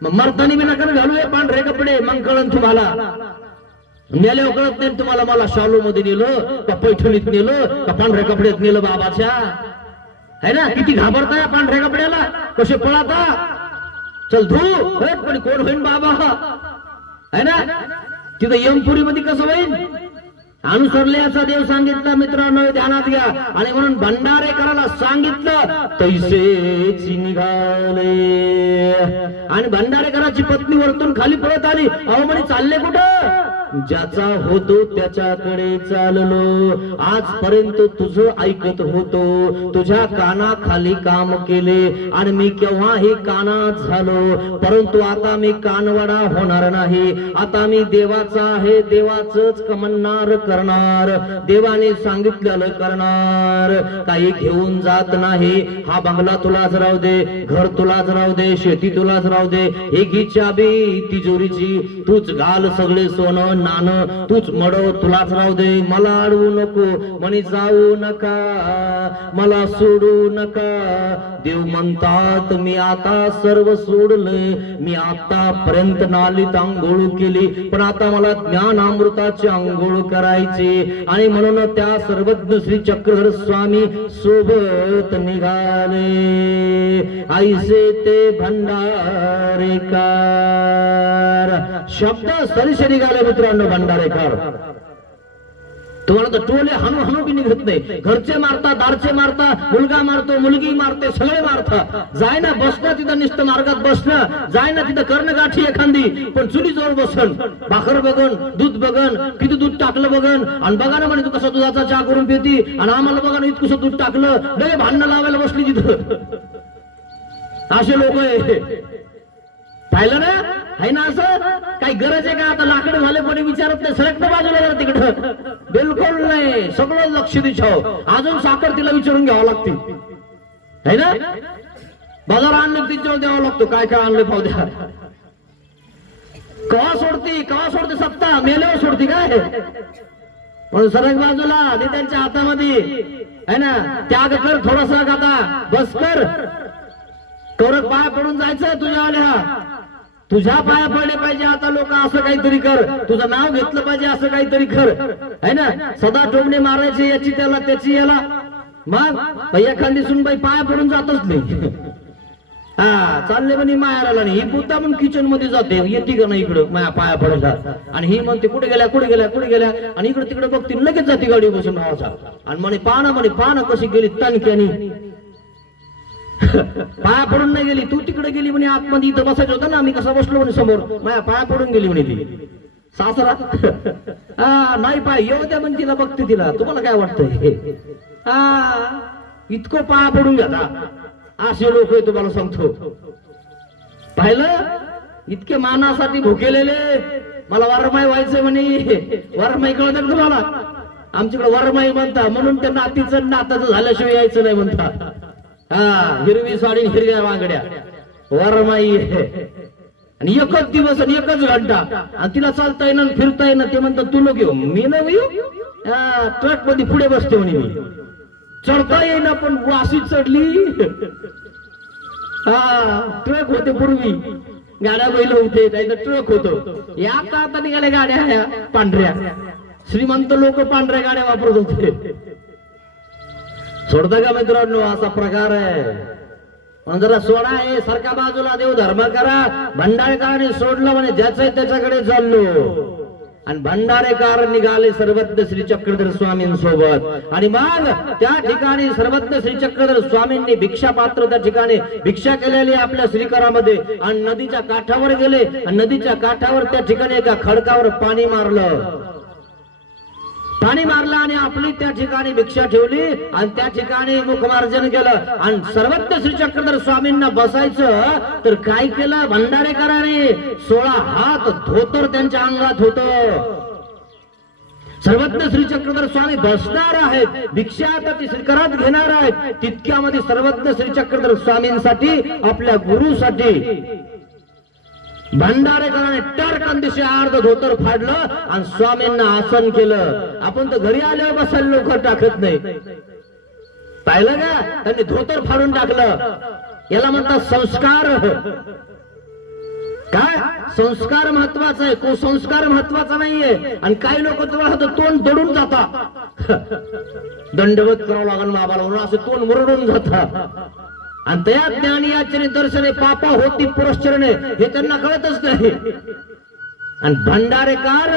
मग मर्दानी बी नका घालू हे पांढरे कपडे, मग कळण तुम्हाला. नेल्यावर कळत नाही तुम्हाला, मला शालू मध्ये नेलं का पैठणीत नेलं का पांढऱ्या कपड्यात नेलं बाबाच्या, है ना? किती घाबरताय पांढऱ्या कपड्याला, कसे पळाता. चल धू पण कोण होईन बाबा, है ना? तिथं यमपुरी मध्ये कसं होईल? अनुसरल्याचा देव सांगितलं मित्रांनो, ध्यानात घ्या. आणि म्हणून भंडारेकराला सांगितलं तैसेच निघाले. आणि भंडारेकराची पत्नी वरतून खाली पळत आली. अहो म्हणे चालले कुठं? ज्याचा होतो त्याच्याकडे चाललो. आजपर्यंत तुझं ऐकत होतो, तुझ्या कानाखाली काम केले आणि मी केव्हाही कानात झालो, परंतु आता मी कानवडा होणार नाही. आता मी देवाचा आहे, देवाचंच म्हणणार करणार, देवाने सांगितलेलं करणार. काही घेऊन जात नाही. हा बंगला तुलाच राहू दे, घर तुलाच राहू दे, शेती तुलाच राहू दे. हे घी चाबी तिजोरीची, तूच घाल सगळे सोनं नान, तूच मडव, तुलाच राहू दे. मला अडवू नको म्हणे, जाऊ नका, मला सोडू नका. देव म्हणतात मी आता सर्व सोडले. मी आतापर्यंत नालीत आंघोळ केली, पण आता मला ज्ञान अमृताची आंघोळ करायची. आणि म्हणून त्या सर्वज्ञ श्री चक्रधर स्वामी सोबत निघाले. ऐसे ते भंडारेकर. शब्द सरीसे निघाले मित्रांनो भंडारेकर. तुम्हाला तर टोले हाणू हाणू बी निघत नाही. घरचे मारता, दारचे मारता, मुलगा मारतो, मुलगी मारते, सगळे मारता. जाय ना बसणं तिथं निष्ठ मार्गात बसणं, जाय ना तिथं कर्णगाठी एखादी, पण चुलीजवळ बसन, भाकर बघन, दूध बघन, किती दूध टाकलं बघन. आणि बघा ना म्हणे तू कसा दुधाचा चहा करून पिती, आणि आम्हाला बघा ना इतकं दूध टाकलं, लय भांडणं लावायला बसली तिथं. असे लोक आहे, पाहिलं ना? आहे ना असं? काही गरज आहे का? आता लाकडे झाले कोणी विचारत नाही, सरक ना बाजूला जरा तिकडं. बिलकुल नाही, सगळं लक्ष दिशाव. अजून साखर तिला विचारून घ्यावं लागते, है ना? बाजार आणलं तिच्यावर द्यावं लागतो, काय काय आणलं पाहू द्या. कवा सोडते सत्ता, मेल्यावर सोडती काय? पण सरक बाजूला, ते त्यांच्या हातामध्ये, है ना? त्याग कर थोडासा, आता बस कर. कौरक पाया पडून जायचं तुझ्यावाल्या, तुझ्या पाया पडले पाहिजे. आता लोक असं काहीतरी कर, तुझं नाव घेतलं पाहिजे असं काहीतरी कर, है ना? सदा टोमणे मारायचे, याची त्याला त्याची याला. मग एखादी सुनबाई पाया पडून जातच नाही. हा चालले म्हणे मायाला नाही. ही पुता पण किचन मध्ये जाते, येते का नाही इकडं माया पाया पडायला. आणि ही म्हणते कुठे गेल्या कुठे गेल्या कुठे गेल्या, आणि इकडे तिकडे बघते, लगेच जाते गाडी बसून भावाचा. आणि म्हणे पाना कशी गेली तणक्यानी. पाया पडून नाही गेली, तू तिकडे गेली म्हणे आतमध्ये, इथं बसायचं होतं ना, आम्ही कसा बसलो म्हणे समोर, माझ्या पाया पडून गेली म्हणे ती सासरा. हा नाही पाय येऊ द्या म्हणे तिला, बघते तिला. तुम्हाला काय वाटतंय? हा इतकं पाया पडून घ्या असे लोक आहे, तुम्हाला सांगतो. पाहिलं? इतके मानासाठी भुकेलेले. मला वरमाई व्हायचं म्हणे. वरमाई कळत तुम्हाला? आमच्याकडे वरमाई म्हणता, म्हणून त्या नातीचं नाताचं झाल्याशिवाय यायचं नाही म्हणता. हा हिरवी साडी, हिरव्या वांगड्या, वरमाई. आणि एकच दिवस आणि एकच घंटा, आणि तिला चालता येणं फिरता येणं. ते म्हणतात तू नको येऊ, मी नाही येऊ. ट्रक मध्ये पुढे बसते म्हणे मी. चढता येईना पण वाशी चढली. हा ट्रक होते पूर्वी, गाड्या बैल होते, नाही तर ट्रक होतो. या आता निघाल्या गाड्या ह्या पांढऱ्या. श्रीमंत लोक पांढऱ्या गाड्या वापरत होते. सोडता का मित्रांनो? असा प्रकार आहे. पण जरा सोडा आहे, सारखा बाजूला, देव धर्म करा. भंडारेकरांनी सोडलं म्हणे, ज्याचं त्याच्याकडे चाललो. आणि भंडारेकर निघाले सर्वज्ञ श्री चक्रधर स्वामींसोबत. आणि मग त्या ठिकाणी सर्वज्ञ श्री चक्रधर स्वामींनी भिक्षा पात्र त्या ठिकाणी भिक्षा केलेली आपल्या श्रीकरामध्ये. आणि नदीच्या काठावर गेले, आणि नदीच्या काठावर त्या ठिकाणी एका खडकावर पाणी मारलं. ठाणी मारला आणि आपली त्या ठिकाणी भिक्षा ठेवली आणि त्या ठिकाणी मुखमार्जन केलं. आणि सर्वज्ञ श्री चक्रधर स्वामींना बसायचं तर काय केलं भंडारेकरांनी 16 हात धोतर त्यांच्या अंगात होतं. सर्वज्ञ श्री चक्रधर स्वामी बसणार आहेत, भिक्षा आता ती स्वीकारात घेणार आहेत. तितक्यामध्ये सर्वज्ञ श्री चक्रधर स्वामींसाठी आपल्या गुरुसाठी भंडारेकरांनी टरकन दिशे अर्ध धोतर फाडलं आणि स्वामींना आसन केलं. आपण तर घरी आल्यावर बसायला लोक टाकत नाही, पाहिलं का? त्यांनी धोतर फाडून टाकलं. याला म्हणतात संस्कार. काय संस्कार महत्वाचा आहे, कुसंस्कार महत्वाचा नाहीये. आणि काही लोक तुम्हाला तोंड दडून जातात, दंडवत करावं लागेल बाबाला म्हणून असं तोंड मुरडून जातात. आणि त्या ज्ञानी आचरणे दर्शने पापा होती पुरश्चरणे हे त्यांना कळतच नाही. आणि भंडारेकार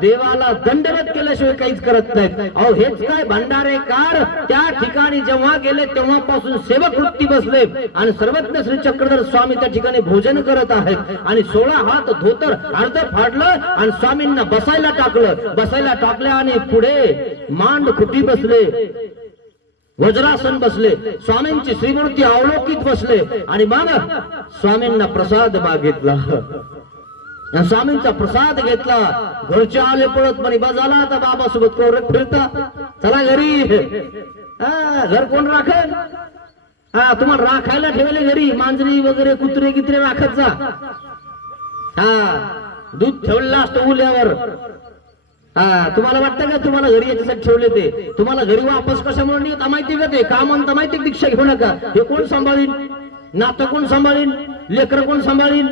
देवाला दंडवत केल्याशिवाय काहीच करत नाहीत. अहो हेच काय भंडारेकार त्या ठिकाणी जेव्हा गेले तेव्हापासून सेवक वृत्ती बसले आणि सर्वज्ञ श्री चक्रधर स्वामी त्या ठिकाणी भोजन करत आहेत. आणि 16 हात धोतर अर्ध फाडलं आणि स्वामींना बसायला टाकलं. बसायला टाकल्या आणि पुढे मांड खुटी बसले, वज्रासन बसले, स्वामींची श्रीमूर्ती अवलोकित बसले. आणि मग स्वामींना प्रसाद मागितला. स्वामींचा प्रसाद घेतला. घरचे आले पळत म्हणे बाजाला आता बाबा सोबत कोरत फिरता, चला घरी. घर कोण राखेल? तुम्हाला राखायला ठेवले घरी, मांजरी वगैरे कुत्रे गित्रे राखत जा. दूध ठेवलेलं असतं उल्यावर. तुम्हाला वाटतं का तुम्हाला घरी याच्यासाठी ठेवले ते? तुम्हाला घरी वापस कशामुळे नाही माहिती का? ते का म्हणता माहिती? दीक्षा घेऊ नका. हे कोण सांभाळीन? नातं कोण सांभाळीन? लेकर कोण सांभाळीन?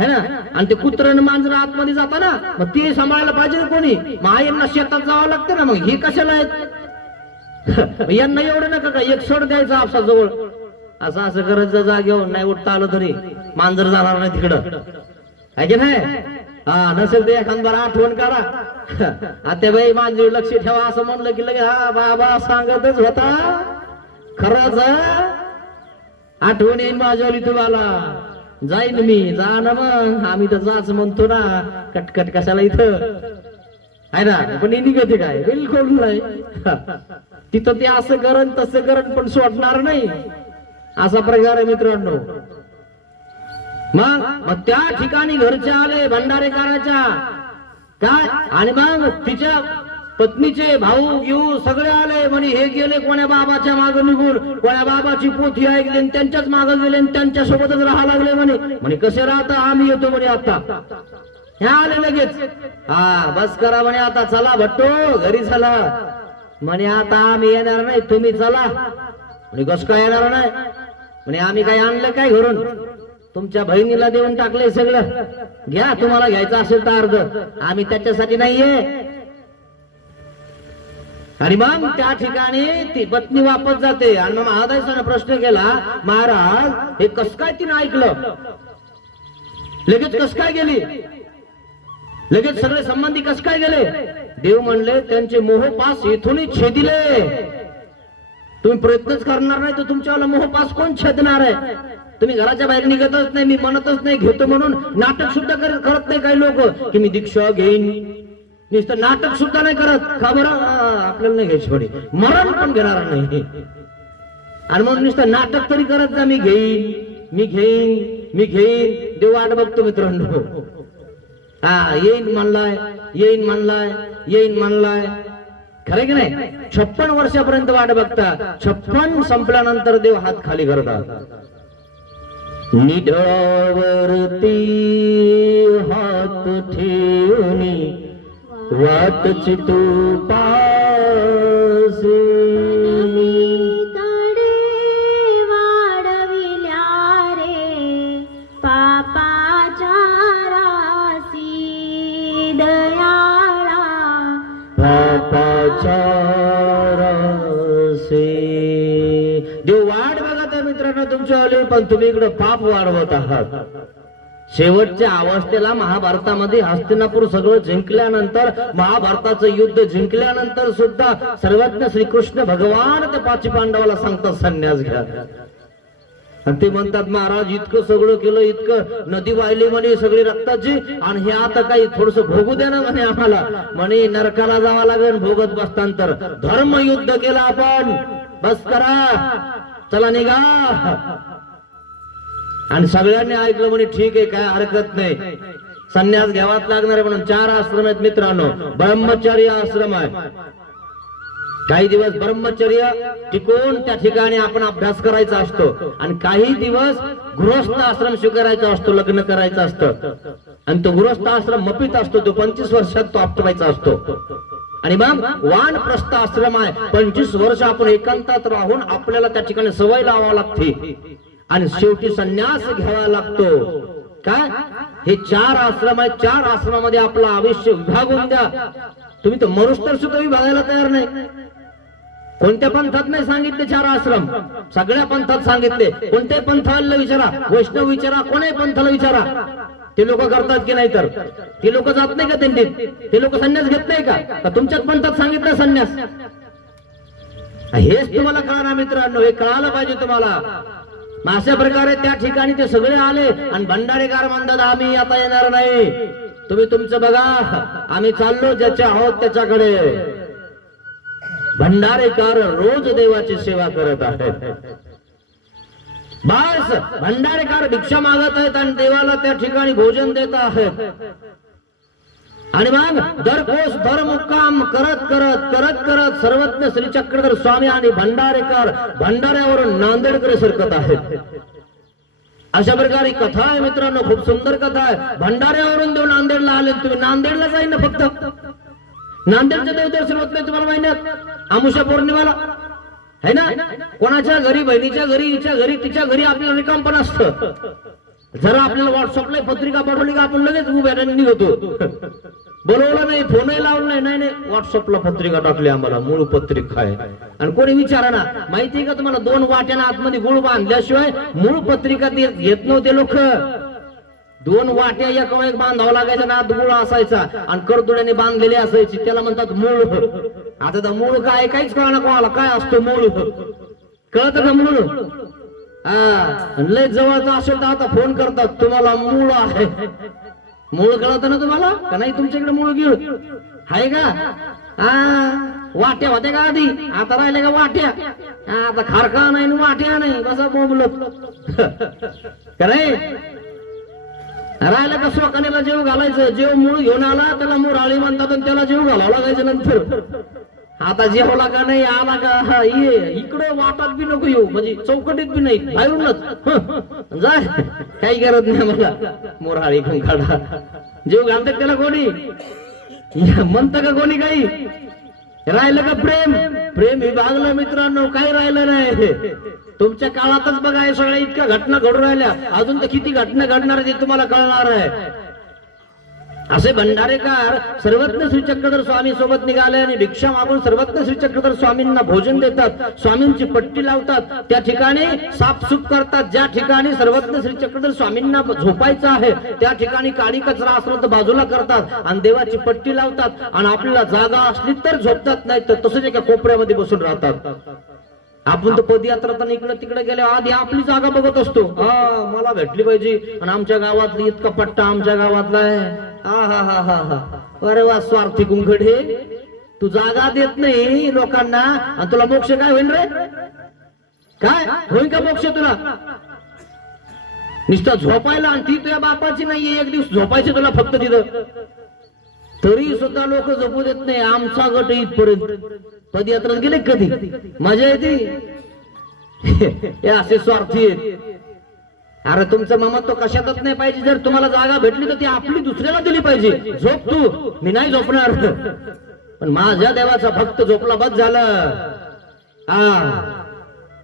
है ना? आणि ते कुत्र मांजर आतमध्ये जाता ना, मग ते सांभाळायला पाहिजे कोणी? मायांना शेतात जावं लागतं ना. मग हे कशाला आहेत? यांना एवढं नका का एक सड द्यायचा आपसा जवळ, असं असं करत जागेवर नाही उठता आलं तरी मांजर जाणार नाही तिकडं, आहे की नाही? नसेल ते एखाद आठवण करा. आता बाई मांजरी लक्ष ठेवा असं म्हणलं की लगे हा बाबा सांगतच होता खरंच. आठवण येईल माझ्यावरी तुम्हाला. जाईन मी, जा ना मग. आम्ही तर जाच म्हणतो ना, कटकट कशाला इथं, आहे ना? पण निघते काय? बिलकुल नाही. तिथं ते असं करण तसं करण पण सोडणार नाही, असा प्रकार आहे मित्रांनो. मग त्या ठिकाणी घरचे आले भंडारेकराच्या काय. आणि मग तिच्या पत्नीचे भाऊ घेऊ सगळे आले. म्हणे हे गेले कोण्या बाबाच्या मागे निघून, कोण्या बाबाची पोथी ऐकली आणि त्यांच्याच मागे गेले आणि त्यांच्या सोबतच राहा लागले. म्हणे कसे राहता? आम्ही येतो म्हणे आता. हे आले लगेच. बस करा म्हणे आता, चला भट्टो घरी चला. म्हणे आता आम्ही येणार नाही, तुम्ही चला. म्हणे कस काय येणार नाही? म्हणे आम्ही काय आणलं काय घरून? तुमच्या बहिणीला देऊन टाकले सगळं, घ्या तुम्हाला घ्यायचं असेल तर अर्ध, आम्ही त्याच्यासाठी नाहीये. आणि मग त्या ठिकाणी ती पत्नी वापस जाते. आणि मग महादासाने प्रश्न केला, महाराज हे कस काय तिने ऐकलं? लगेच कस काय गेली? लगेच सगळे संबंधी कस काय गेले? देव म्हणले त्यांचे मोहपास येथूनच छेदिले. तुम्ही प्रयत्नच करणार नाही तर तुमच्यावाला मोहपास कोण छेदणार आहे? तुम्ही घराच्या बाहेर निघतच नाही, मी म्हणतच नाही घेतो म्हणून. नाटक सुद्धा करत नाही काही लोक की मी दीक्षा घेईन. नुसतं नाटक सुद्धा नाही करत. का बरं? आपल्याला नाही घ्यायची थोडी, मरण पण घेणार नाही. आणि म्हणून नुसतं नाटक तरी करत जा, मी घेईन, मी घेईन, मी घेईन. देव वाट बघतो मित्रांनो. येईन म्हणलाय, येईन म्हणलाय, येईन म्हणलाय. खरं की नाही? 56 वर्षापर्यंत वाट बघता. 56 संपल्यानंतर देव हात खाली करतात. निढळावरती हात ठेवणी वाट चितू पासे. कडे वाढविल्या रे पापाच्या राशी दयाळा पापाच्या राशी. देव वाट बघत आहे मित्रांनो तुमच्या आले, पण तुम्ही इकडे पाप वाढवत आहात. शेवटच्या अवस्थेला महाभारतामध्ये हस्तिनापूर सगळं जिंकल्यानंतर, महाभारताचं युद्ध जिंकल्यानंतर सुद्धा सर्वज्ञ श्रीकृष्ण भगवान त्या 5 पांडवाला सांगतात संन्यास घ्या. आणि ते म्हणतात महाराज इतकं सगळं केलं, इतकं नदी वाहिली म्हणे सगळी रक्ताची, आणि हे आता काही थोडस भोगू दे ना म्हणे आम्हाला, म्हणे नरकाला जावं लागेल भोगत बसतांतर. धर्म युद्ध केलं आपण, बस करा, चला निघा. आणि सगळ्यांनी ऐकलं म्हणे ठीक आहे, काय हरकत नाही, संन्यास घ्यावाच लागणार आहे. म्हणून 4 आश्रम आहेत मित्रांनो. ब्रह्मचर्य आश्रम आहे, काही दिवस ब्रह्मचर्य टिकून त्या ठिकाणी आपण अभ्यास करायचा असतो, आणि काही दिवस गृहस्थ आश्रम स्वीकारायचा असतो, लग्न करायचं असतं. आणि तो गृहस्थ आश्रम मपित असतो, तो 25 वर्षात तो आपटवायचा असतो. आणि मग वानप्रस्थ आश्रम आहे, 25 वर्ष आपण एकांतात राहून आपल्याला त्या ठिकाणी सवय लावावी लागते, आणि शेवटी संन्यास घ्यावा लागतो. काय हे 4 आश्रम आहेत, 4 आश्रमामध्ये आपलं आयुष्य विभागून द्या. तुम्ही तर मरुस्तर सुद्धा विभागायला तयार नाही. कोणत्या पंथात नाही सांगितले 4 आश्रम, सगळ्या पंथात सांगितले. कोणत्याही पंथाला विचारा, वैष्णव विचारा, कोणाही पंथाला विचारा, ते लोक करतात की नाही, तर ते लोक जात नाही का दिंडीत, ते लोक संन्यास घेत नाही का तुमच्याच पंथात सांगितलं संन्यास? हेच तुम्हाला कळणार मित्रांनो, हे कळालं पाहिजे तुम्हाला. अशा प्रकारे त्या ठिकाणी ते सगळे आले, आणि भंडारेकार म्हणतात आम्ही आता येणार नाही, तुम्ही तुमचं बघा, आम्ही चाललो ज्याचे आहोत त्याच्याकडे. भंडारेकार रोज देवाची सेवा करत आहेत. बस भंडारेकार भिक्षा मागत आहेत आणि देवाला त्या ठिकाणी भोजन देत आहेत. आणि मग दर कोस दर मुक्काम करत करत करत करत सर्वज्ञ श्री चक्रधर स्वामी आणि भंडारेकर भंडाऱ्यावरून नांदेडकडे सरकत आहेत. अशा प्रकारे कथा आहे मित्रांनो, खूप सुंदर कथा आहे. भंडाऱ्यावरून देव नांदेडला आले, तुम्ही नांदेडला जाईल ना फक्त, नांदेडचं देवदर्शन होत नाही तुम्हाला महिन्यात अमुषा पौर्णिमाला, है ना? कोणाच्या घरी, बहिणीच्या घरी, हिच्या घरी, तिच्या घरी आपल्याला रिकाम पण असतं. जरा आपल्याला व्हॉट्सअपला पत्रिका पाठवली का आपण लगेच उभ्या निघतो, बोलवलं नाही, फोनही लावलं नाही, नाही नाही व्हॉट्सअपला पत्रिका टाकली आम्हाला, मूळ पत्रिका आहे. आणि कोणी विचारा ना, माहितीये का तुम्हाला 2 वाट्यानं आतमध्ये गुळ बांधल्याशिवाय मूळ पत्रिका घेत नव्हते लोक. 2 वाट्या एक बांधावं लागायचा ना, आत गुळ असायचा, आणि करदुड्याने बांधलेली असायची, त्याला म्हणतात मूळ. आता तर मूळ काय, काहीच कळणार कोणाला काय असतो मूळ, कळत का मूळ? लय जवळचा असेल तर आता फोन करतात, तुम्हाला मूळ आहे. मूळ कळत ना तुम्हाला का नाही? तुमच्याकडे मूळ गिळ आहे का? वाट्या होत्या का आधी, आता राहिले का वाट्या? आता खारका नाही वाट्या नाही, कसं बोंबलत का नाही? राहिलं का स्वकानेला जेव घालायचं, जेव मूळ घेऊन आला त्याला मुराळी म्हणतात, आणि त्याला जेव घालावं लागायचं नंतर. आता जेवला का नाही, आला का ये इकडे वाटात बी नको येऊ, म्हणजे चौकटीत बी नाही, बाहेरूनच जा, काही करत नाही मला. मोराळी काढा, जेव घालतात त्याला कोणी म्हणतं का कोणी? काही राहिलं का प्रेम? प्रेम विभागलं मित्रांनो, काही राहिलं नाही. तुमच्या काळातच बघा हे सगळ्या इतक्या घटना घडून राहिल्या, अजून तर किती घटना घडणार आहे ते तुम्हाला कळणार आहे. असे भंडारेकार सर्वज्ञ श्री चक्रधर स्वामी सोबत निघाले, आणि भिक्षा मागून सर्वज्ञ श्री चक्रधर स्वामींना भोजन देतात, स्वामींची पट्टी लावतात, त्या ठिकाणी साफसूफ करतात. ज्या ठिकाणी सर्वज्ञ श्री चक्रधर स्वामींना झोपायचं आहे त्या ठिकाणी काळी कचरा असला तर बाजूला करतात, आणि देवाची पट्टी लावतात, आणि आपल्याला जागा असली तर झोपतात, नाही तर तसंच एका कोपऱ्यामध्ये बसून राहतात. आपण तर पदयात्रा इकडे तिकडे गेले आधी आपली जागा बघत असतो, मला भेटली पाहिजे, आणि आमच्या गावातली इतका पट्टा आमच्या गावातला आहे. अरे वा, स्वार्थी कुंकड, तू जागा देत नाही लोकांना, आणि तुला मोक्ष काय होईल रे? काय होईल का मोक्ष तुला? नुसतं झोपायला, आणि ती तुझ्या बापाची नाहीये, एक दिवस झोपायची तुला फक्त तिथं, तरी सुद्धा लोक झोपू देत नाही. आमचा गट इथपर्यंत पदयात्रेत गेले कधी, मजा येते. हे असे स्वार्थी आहेत. अरे तुमचं ममत्व कशातच नाही पाहिजे. जर तुम्हाला जागा भेटली तर ती आपली दुसऱ्याला दिली पाहिजे. झोप तू, मी नाही झोपणार, पण माझ्या देवाचा भक्त झोपला बस झालं.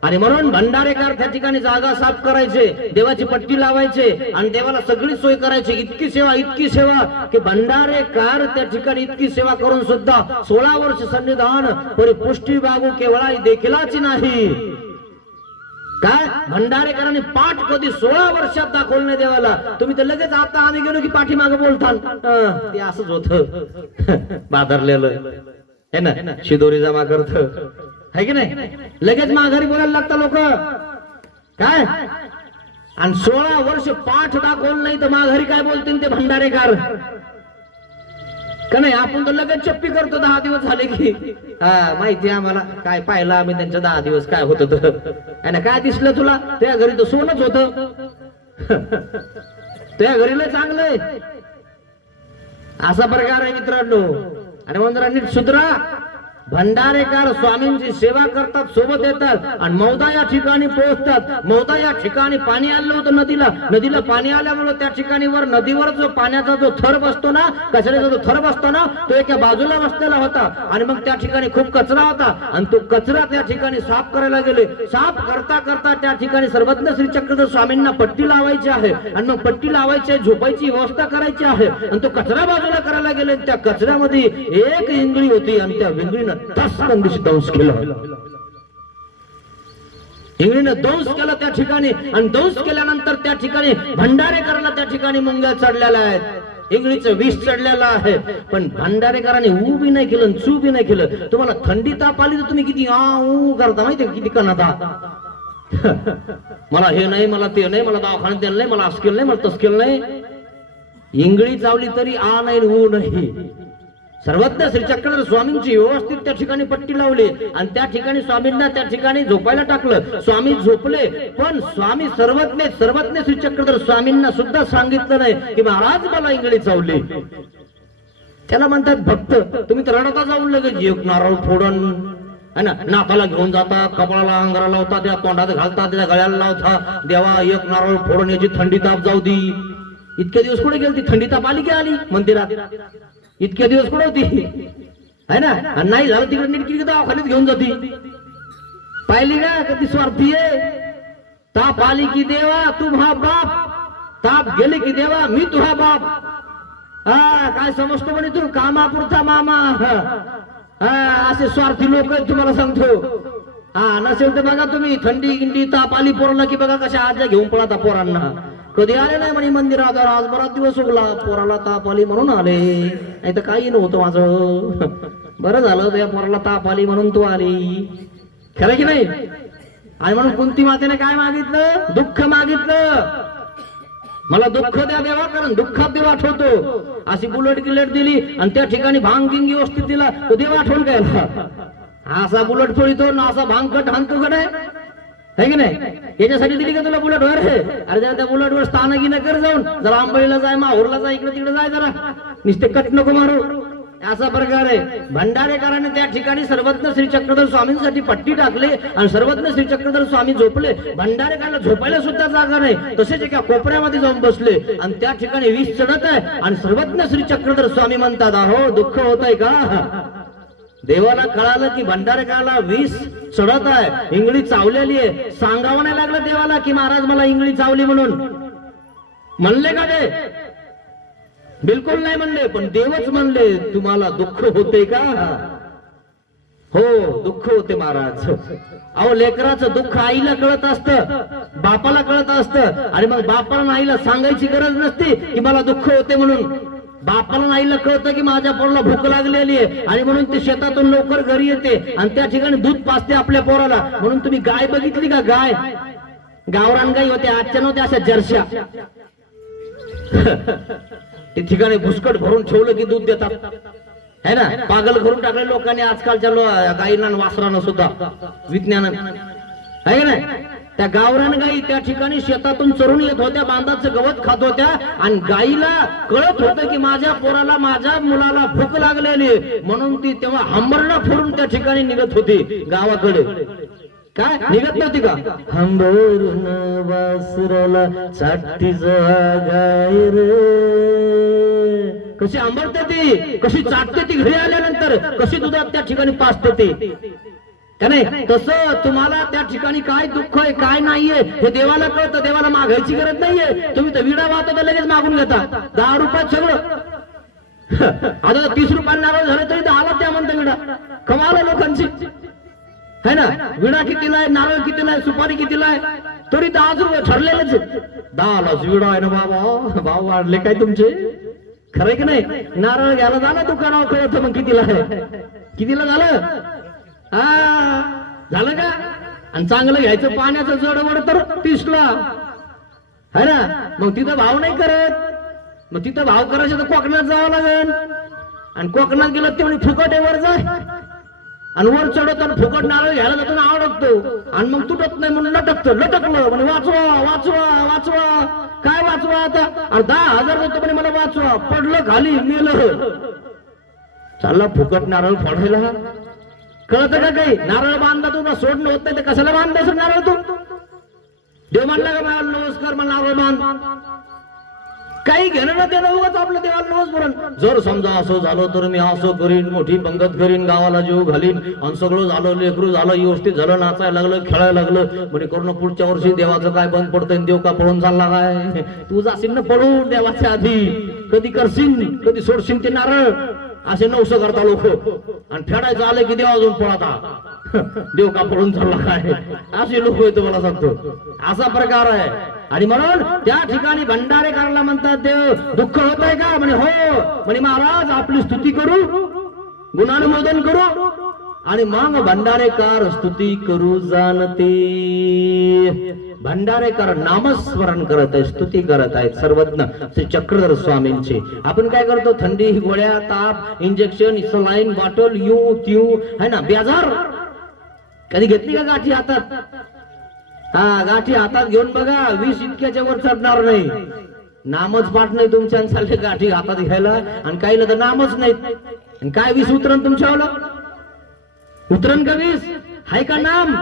आणि म्हणून भंडारेकार त्या ठिकाणी जागा साफ करायचे, देवाची पट्टी लावायचे, आणि देवाला सगळी सोय करायची. इतकी सेवा की भंडारेकार त्या ठिकाणी इतकी सेवा करून सुद्धा 16 वर्ष सन्निधान परिपुष्टी बागू केवळा देखीलाच नाही. काय भंडारेकरांनी पाठ कधी 16 वर्षात दाखवलं नाही देवाला. तुम्ही तर लगेच आता आम्ही गेलो की पाठीमागे बोलताल, ते असंच होत बादरलेलं है ना, शिदोरी जमा करत है की नाही, लगेच माघारी बोलायला लागतात लोक. काय आणि 16 वर्ष पाठ दाखवलं नाही तर माघारी काय बोलतील ते भंडारेकार का नाही? आपण तर लगेच चप्पी करतो 10 दिवस झाले की हा माहिती आम्हाला काय पाहिलं आम्ही त्यांच्या 10 दिवस काय होत होतं काय दिसलं तुला? त्या घरी तर सोनच होत त्या घरीला चांगलंय असा प्रकार आहे मित्रांनो. आणि म्हणून नीट सुधरा. भंडारेकार स्वामींची सेवा करतात, सोबत येतात आणि मौदा या ठिकाणी पोहोचतात. मौदा या ठिकाणी पाणी आलं होतं नदीला. नदीला पाणी आल्यामुळे त्या ठिकाणी नदीवर जो पाण्याचा जो थर बसतो ना, कचऱ्याचा जो थर बसतो ना, तो एका बाजूला बसलेला होता. आणि मग त्या ठिकाणी खूप कचरा होता आणि तो कचरा त्या ठिकाणी साफ करायला गेले. साफ करता करता त्या ठिकाणी सर्वज्ञ श्री चक्रधर स्वामींना पट्टी लावायची आहे आणि मग पट्टी लावायची, झोपायची व्यवस्था करायची आहे आणि तो कचरा बाजूला करायला गेले. त्या कचऱ्यामध्ये एक इंगळी होती आणि त्या विंगळीनं दंश केला. इंगळीनं दंश केला त्या ठिकाणी आणि दंश केल्यानंतर त्या ठिकाणी भंडारेकरांना त्या ठिकाणी मुंग्या चढलेल्या आहेत, इंगळीचं विष चढलेलं आहे. पण भंडारेकरांनी ऊ बी नाही केलं, चू बी नाही केलं. तुम्हाला थंडी ताप आली तर तुम्ही किती ऊ करता माहिती किती कणाता. मला हे नाही, मला ते नाही, मला दवाखान्यात द्यायला नाही, मला असं केलं नाही, मला तसं केलं नाही. इंगळी चावली तरी आ नाही ऊ नाही. सर्वज्ञ श्री चक्रधर स्वामींची व्यवस्थित त्या ठिकाणी पट्टी लावली आणि त्या ठिकाणी स्वामींना त्या ठिकाणी झोपायला टाकलं. स्वामी झोपले पण स्वामी सर्वज्ञ श्री चक्रधर स्वामींना सुद्धा सांगितलं नाही की महाराज मला इंगळी चावली. त्याला म्हणतात भक्त. तुम्ही तर रडता जाऊन लगेच एक नारळ फोडून है ना, नाकाला घेऊन जाता, कपाळाला अंगाला लावता, त्या तोंडात घालता, त्याच्या गळ्याला लावता. देवा एक नारळ फोडून याची थंडी ताप जाऊ दी. इतके दिवस कुठे गेली? थंडी ताप आली की आली मंदिरात? इतके दिवस कुठे होती है ना? आणि नाही झालं तिकडे नीट दवाखान्यात घेऊन जाती. पाहिली का कधी स्वार्थी आहे? ताप आली की देवा तुम्हा बाप, ताप गेले की देवा मी तुझा बाप. हा काय समजतो म्हणे तू? कामापुरता मामा. असे स्वार्थी लोक आहेत तुम्हाला सांगतो. हा नसेल तर बघा तुम्ही, थंडी गिंडी ताप आली पोरांना की बघा कशा आज्या घेऊन पळता पोरांना. कधी आले नाही म्हणे मंदिरात, आज बराच दिवस उगला, पोराला ताप आली म्हणून आले, नाही तर काही नव्हतं माझं. बरं झालं त्या पोराला ताप आली म्हणून तू आली. खरं की नाही? आणि म्हणून कुंती मातेने काय मागितलं? दुःख मागितलं. मला दुःख द्या देवा, कारण दुःखात देव आठवतो. अशी बुलेट गिलेट दिली आणि त्या ठिकाणी भांग गिंग व्यवस्थित दिला, तो देव आठवण काय? असा बुलेट फोडितो ना असा भांगकट हाणतो कडे है की नाही? याच्यासाठी दिली का तुला बुलेट वर? अरे जरा त्या बुलेट वर स्थानकी न कर, जाऊन जरा आंबळीला जाय, माहूरला जाय, इकडे तिकडे जाय, जरा नुसते कट नको मारू. असा प्रकार आहे. भंडारेकरांनी त्या ठिकाणी सर्वज्ञ श्री चक्रधर स्वामींसाठी पट्टी टाकली आणि सर्वज्ञ श्री चक्रधर स्वामी झोपले. भंडारेकरांना झोपायला सुद्धा जागा नाही, तसेच एका कोपऱ्यामध्ये जाऊन बसले आणि त्या ठिकाणी विष चढत आहे आणि सर्वज्ञ श्री चक्रधर स्वामी म्हणतात, अहो दुःख होत आहे का? देवाला कळालं की भंडारेकराला विष चढत आहे, इंगळी चावलेली आहे. सांगावं नाही लागलं देवाला की महाराज मला इंगळी चावली म्हणून. म्हणले का ते? बिलकुल नाही म्हणले. पण देवच म्हणले तुम्हाला दुःख होते का? हो दुःख होते महाराज. अहो लेकराचं दुःख आईला कळत असतं, बापाला कळत असतं. आणि मग बापाला आईला सांगायची गरज नसती की मला दुःख होते म्हणून. बापाला आईला कळतं की माझ्या पोराला भूक लागलेली आहे आणि म्हणून ते शेतातून लवकर घरी येते आणि त्या ठिकाणी दूध पाजते आपल्या पोराला. म्हणून तुम्ही गाय बघितली का? गाय गावरान गाई होत्या, आजच्या नव्हत्या अशा जर्श्या. ते ठिकाणी भुसकट भरून ठेवलं की दूध देतात है ना. पागल करून टाकले लोकांनी आजकालच्या गाईला वासरानं सुद्धा विज्ञानानं, आहे ना. त्या गावरान गाई त्या ठिकाणी शेतातून चरून येत होत्या, बांधाचं गवत खात होत्या आणि गाईला कळत होतं की माझ्या पोराला, माझ्या मुलाला भूक लागलेली, म्हणून ती तेव्हा हंबरडा फोडून त्या ठिकाणी निघत होती गावाकडे. काय निघत नव्हती का? हंबरून वासराला चाटती गाय रे. कशी आंबरते ती, कशी चाटते ती, घरी आल्यानंतर कशी दुधात त्या ठिकाणी पाजते ती का नाही? तसं तुम्हाला त्या ठिकाणी काय दुःख आहे काय नाहीये हे देवाला कळतं. देवाला मागायची गरज नाहीये. तुम्ही तर विडा वाहता तर लगेच मागून घेता. 10 रुपयात सगळं. आता 30 रुपयाला नारळ झाले तरी 10ला त्या म्हणता विडा. कमाल आहे लोकांची है ना. विडा कितीला आहे, नारळ कितीला आहे, सुपारी कितीला आहे, तरी 10 रुपये ठरलेलेच. 10लाच विडा आहे ना बाबा. भाव वाढले काय तुमचे? खरं की नाही? नारळ घ्यायला झालं दुकानावर, कळत मग कितीला आहे, कितीला झालं. झालं का? आणि चांगलं घ्यायचं पाण्याचं जडवड तर 30ला. है ना? मग तिथं भाव नाही करत, मग तिथं भाव करायचं तर कोकणात जावं लागेल. आणि कोकणात गेलं ते म्हणजे फुकट आहे वर जाय, आणि वर चढवताना फुकट नारळ घ्यायला जातो ना अडकतो, आणि मग तुटत नाही म्हणून लटकतो. लटकलं म्हणजे वाचवा वाचवा वाचवा. काय वाचवा आता? आणि 10,000 देतो म्हणे मला वाचवा. पडलं खाली मेलं. चालला फुकट नारळ फोडायला. कळतं का काही? नारळ बांधला तुला सोडणं होत नाही तर कशाला बांधायचं नारळ तू? देव म्हणला का मला नमस्कार मला नारळ बांध? काही घेणं ना त्याला उगाच आपलं देवाला नमस्कार. जर समजा असं झालं तर मी असं करीन, मोठी पंगत करीन, गावाला जीव घालीन, आणि सगळं झालं, लेकरू झालं, व्यवस्थित झालं, नाचायला लागलं, खेळायला लागलं, म्हणजे करून पुढच्या वर्षी देवाचं काय बंद पडतंय, देव का पळून चालला काय? तू जाशील ना पळून देवाच्या आधी. कधी करशील, कधी सोडशील ते नारळ. असे नवसं करता लोक, आणि फेडायचं आलं की देव अजून पळता. देव का पळून चालला काय? असे लोक आहे तुम्हाला सांगतो. असा प्रकार आहे. आणि म्हणून त्या ठिकाणी भंडारे करायला म्हणतात देव दुःख होत आहे का? म्हणे हो. म्हणे महाराज आपली स्तुती करू, गुणानुमोदन करू, आणि मग भंडारेकार स्तुती करू जाणते. भंडारेकर नामस्मरण करत आहे, स्तुती करत आहेत सर्वज्ञ श्री चक्रधर स्वामींची. आपण काय करतो? थंडी, गोळ्या, ताप, इंजेक्शन, सलाईन, बॉटल, यू त्यू है ना, बेजार. कधी घेतली का गाठी हातात? हा, गाठी हातात घेऊन बघा, 20 इतक्याच्या वर चढणार नाही. नामच पाठ नाही तुमच्या, चालले गाठी हातात घ्यायला, आणि काहीला तर नामच नाही. आणि काय 20 उतरण तुमच्यावर? उतरण का 20? हाय का नाम?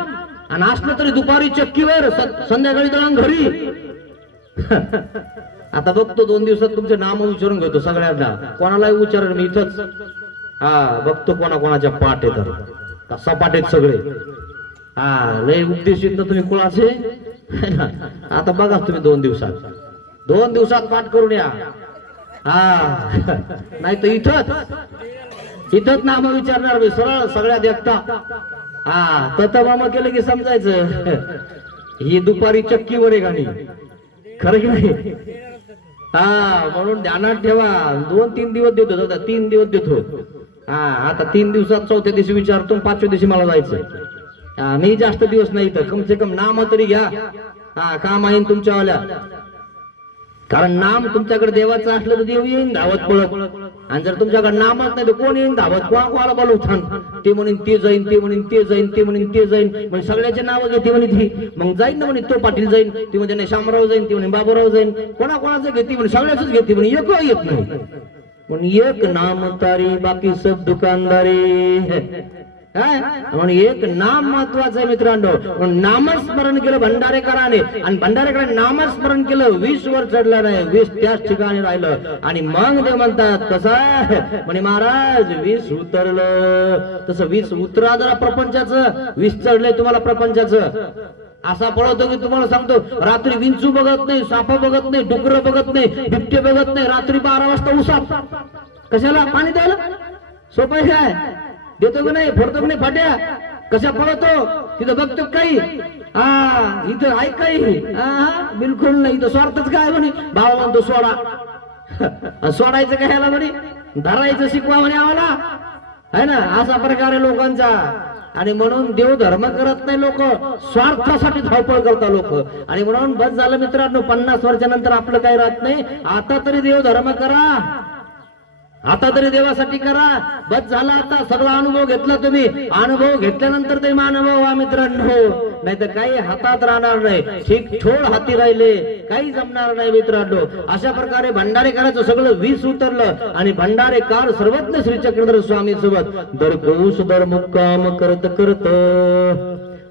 आणि असलं तरी दुपारी चक्कीवर, संध्याकाळी जाऊन घरी. आता बघतो 2 दिवसात तुमचे नाम विचारून घेतो सगळ्यांना. कोणालाही विचारेन मी इथंच. हा, बघतो कोणाच्या पाठ येतात का सपाट आहेत सगळे. हा, लय उद्देशित ना तुम्ही कुळाचे. आता बघा तुम्ही 2 दिवसात पाठ करून या. हा, नाही तर इथंच नाम विचारणार मी सरळ सगळ्या देखता. हा, तत मामा केलं की समजायचं ही दुपारी चक्कीवर आहे गाणी. खरं की नाही? हा, म्हणून ध्यानात ठेवा. 2-3 दिवस देतो, 3 दिवस देतो. हा, आता 3 दिवसात 4थ्या दिवशी विचारतो, 5व्या दिवशी मला जायचं. मी जास्त दिवस नाही तर कम से कम नाम तरी घ्या. हा, काम आहे तुमच्यावाल्या. कारण नाम तुमच्याकडे देवाचं असलं तर देव येईन धावत पळत, आणि जर तुमच्याकडे नामच नाही तर कोण येईन धावत? कोणाला बोलवतान? ते म्हणून ते जाईन, ते म्हणून ते जाईन, ते म्हणून ते जाईन. म्हणजे सगळ्याचे नाव घेते म्हणे ती. मग जाईन ना म्हणे तो पाटील जाईन, ती म्हणजे नाही शामराव जाईन, ती म्हणे बाबूराव जाईन. कोणाकोणाचं घेते म्हणे? सगळ्याच घेते म्हणे, एक येत नाही. पण एक नाम तारी बाकी सब दुकानदारी. म्हणून एक नाम महत्वाचं आहे मित्रांनो. नामस्मरण केलं भंडारेकराने, आणि भंडारेकराने नामस्मरण केलं, 20 वर चढलं नाही, 20 त्याच ठिकाणी राहिलं. आणि मग ते म्हणतात कसं आहे म्हणे महाराज 20 उतरलं. तसं 20 उतरा जरा प्रपंचाचं. 20 चढलंय तुम्हाला प्रपंचाचं. असा पळवतो की तुम्हाला सांगतो रात्री विंचू बघत नाही, साप बघत नाही, डुकर बघत नाही, बिबटे बघत नाही. रात्री 12 वाजता उसाप कशाला? पाणी द्यायला. सोपं काय? देतो की नाही? फोडतो की नाही फाट्या? कशा पळतो? तिथं बघतो काही? हा, इथं आहे काही? बिलकुल नाही. इथं स्वार्थच काय म्हणे? भाव म्हणतो सोडा. सोडायचं काय ह्याला म्हणे? धरायचं शिकवा म्हणे आम्हाला, है ना? असा प्रकार आहे लोकांचा. आणि म्हणून देव धर्म करत नाही लोक, स्वार्थासाठी धावपळ करतात लोक. आणि म्हणून बस झालं मित्रांनो, 50 वर्षानंतर आपलं काही राहत नाही. आता तरी देव धर्म करा, आता तरी देवासाठी करा. बस झाला, आता सगळा अनुभव घेतला तुम्ही. अनुभव घेतल्यानंतर ते अनुभव व्हा मित्रांनो, नाही तर काही हातात राहणार नाही. ठीक ठोळ हाती राहिले, काही जमणार नाही मित्रांनो. अशा प्रकारे भंडारे करायचं सगळं 20 उतरलं. आणि भंडारेकार सर्वज्ञ श्री चक्रधर स्वामी सोबत दर कोस दर मुक्काम करत करत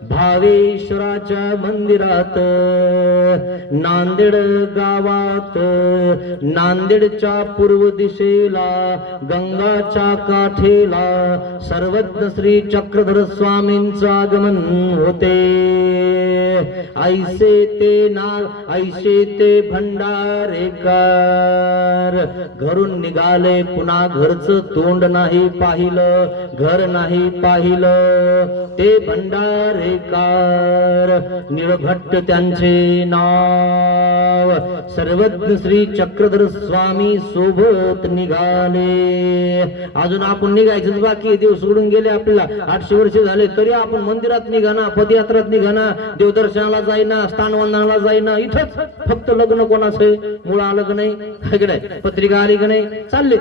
भावेश्वराच्या मंदिरात, नांदेड गावात, नांदेडच्या पूर्व दिशेला, गंगाच्या काठेला सर्वज्ञ श्री चक्रधर स्वामींचं आगमन होते. ऐसे ते भंडारेकर घरून निघाले, पुन्हा घरचं तोंड नाही पाहिलं, घर नाही पाहिलं. ते भंडारेकर भंडारेकार निळभट्ट त्यांचे नाव सर्वज्ञ श्री चक्रधर स्वामी सोबत निघाले. अजून आपण निघायचंच बाकी, देव सोडून गेले आपल्याला 800 वर्ष झाले तरी आपण मंदिरात निघाना, पदयात्रात निघाना, देवदर्शनाला जाईना, स्थानवंदनाला जाईना. इथंच फक्त लग्न कोणाचं आहे, मुळ आलं का नाही, पत्रिका आली का नाही, चालले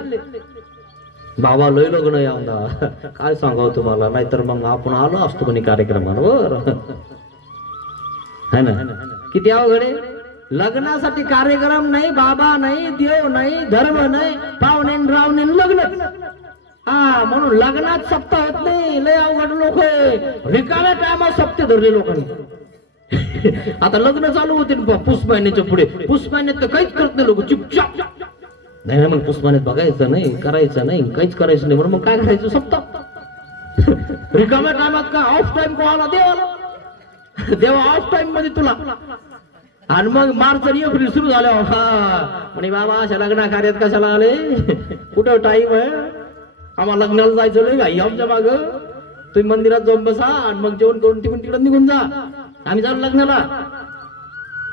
बाबा लय लग्न आहे आमदा. काय सांगावं तुम्हाला, नाहीतर मग आपण आलो असतो कोणी कार्यक्रमांवर है ना. किती अवघड आहे, लग्नासाठी कार्यक्रम नाही, बाबा नाही, देव नाही, धर्म नाही, पाहुणे रावणे लग्न. हा म्हणून लग्नात सप्ताह होत नाही, लय अवघड लोक आहे. रिकाम्या टायमात सप्ते धरले लोकांनी. आता लग्न चालू होते पुस महिन्याच्या पुढे, पुस महिन्यात तर काहीच करत नाही लोक, चुपचाप. नाही मग पुस महिन्यात बघायचं नाही, करायचं नाही, काहीच करायचं नाही, म्हणून मग काय करायचं सप्ताह. रिकाम्या टायमात का ऑफ टाइम कोणाला, देवाला. देवा ऑफ टाइम मध्ये तुला. आणि मग मार्च आणि एप्रिल सुरू झाल्या, म्हणे बाबा अशा लग्ना कार्यात कशाला आले, कुठं टाइम आहे, आम्हाला लग्नाला जायचं नाही घाई आमच्या माग. तुम्ही मंदिरात जाऊन बसा आणि मग जेवण करून तिकडे निघून जा, आम्ही जाऊ लग्नाला.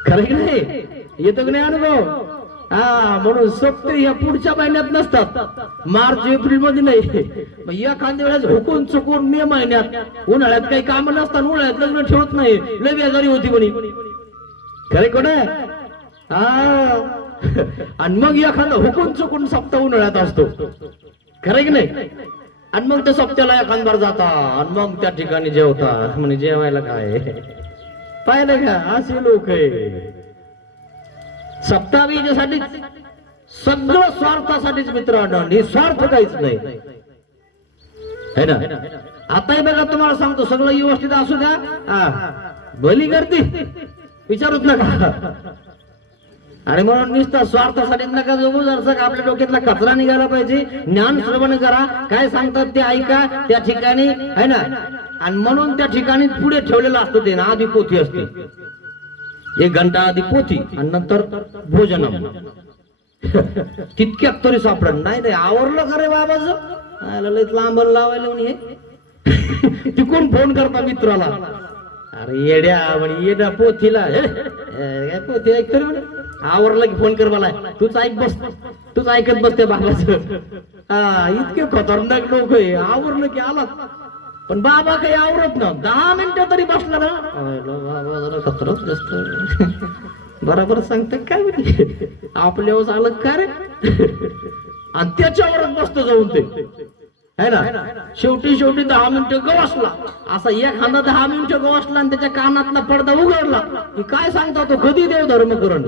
खरं की नाही, येतो की नाही अनुभव. हा म्हणून सप्ते या पुढच्या महिन्यात नसतात, मार्च एप्रिल मध्ये नाही. मग एखाद्या वेळेस हुकून चुकून मे महिन्यात, उन्हाळ्यात काही काम नसतात, उन्हाळ्यात लग्न ठेवत नाही, लय बेजारी होती म्हणे. खरे कोण आहे. हा आणि मग एखादा हुकून चुकून सप्ताह उन्हाळ्यात असतो, खरं की नाही. आणि मग त्या सप्त्याला एखादबार जाता आणि मग त्या ठिकाणी जेवता, म्हणजे जेवायला काय पाहिलं का, असे लोक आहे. सप्ताह याच्यासाठी सगळं स्वार्थासाठीच मित्रांनो, निस्वार्थ काहीच नाही है ना. आताही बघा तुम्हाला सांगतो, सगळं व्यवस्थित असू द्या, भली करते विचारूच नका. आणि म्हणून नुसता स्वार्थासाठी नका जगू. जर आपल्या डोक्यातला कचरा निघाला पाहिजे, ज्ञान श्रवण करा, काय सांगतात ते ऐका त्या ठिकाणी है ना. आणि म्हणून त्या ठिकाणी पुढे ठेवलेलं असतं ते ना, आधी पोथी असते, 1 घंटा आधी पोथी आणि नंतर भोजन. तितक्यात तरी सापडत नाही. आवरलं का रे बाबाच, लयच लांब लावायला म्हणे. तिकून फोन करता मित्राला, अरे येड्या म्हणे, येड्या पोथीला पोथी ऐक तरी म्हणे. आवरलं की फोन कर मला, तूच ऐक बस, तूच ऐकत बस त्या बाबाचं. हा इतके खतरनाक लोक आहे. आवरलं की आला, पण बाबा काही आवरत ना, 10 मिनिटं तरी बसला ना, बाबा जरा खतरच जास्त. बरोबर सांगते काय म्हणे, आपल्यावर आलं का रे. आणि त्याच्यावरच बसतो जाऊन ते है ना. शेवटी 10 मिनिटं गवसला, असा एखादा 10 मिनिटं गवसला आणि त्याच्या कानातला पडदा उघडला की काय सांगता तो कधी देव धर्म करण.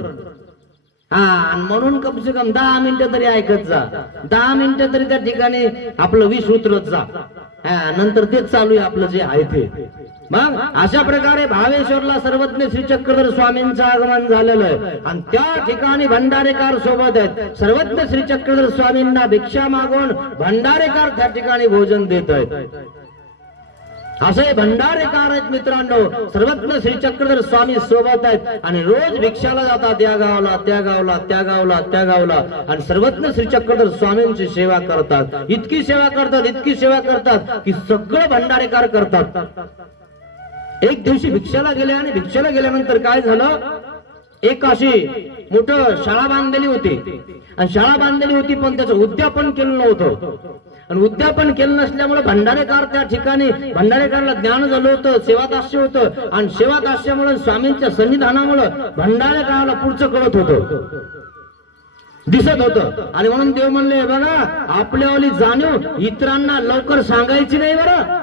हा म्हणून कम से कम 10 मिनिटं तरी ऐकत जा, 10 मिनिटं तरी त्या ठिकाणी आपलं विष उतरत जा. नंतर तेच चालू आहे आपलं जे आहे ते. मग अशा प्रकारे भावेश्वरला सर्वज्ञ श्री चक्रधर स्वामींचं आगमन झालेलं आहे आणि त्या ठिकाणी भंडारेकार सोबत आहेत. सर्वज्ञ श्री चक्रधर स्वामींना भिक्षा मागून भंडारेकार त्या ठिकाणी भोजन देत आहेत. असे भंडारेकार आहेत मित्रांनो, सर्वज्ञ श्री चक्रधर स्वामी सोबत आहेत आणि रोज भिक्षाला जातात, या गावाला त्या गावाला त्या गावाला त्या गावाला, आणि सर्वज्ञ श्री चक्रधर स्वामींची सेवा करतात. इतकी सेवा करतात, इतकी सेवा करतात की सगळं भंडारेकार करतात. एक दिवशी भिक्षाला गेले आणि भिक्षाला गेल्यानंतर काय झालं, एक अशी मोठं शाळा बांधलेली होती आणि शाळा बांधलेली होती पण त्याचं उद्यापन केलं नव्हतं. आणि उद्यापन केलं नसल्यामुळे भंडारेकार त्या ठिकाणी, भंडारेकरला ज्ञान झालं होतं, सेवादास्य होतं आणि सेवादास्यामुळे स्वामींच्या सन्निधानामुळे भंडारेकराला पुढचं कळत होतं, दिसत होतं. आणि म्हणून देव म्हणले, बघा आपल्यावाली जाणीव इतरांना लवकर सांगायची नाही बरं.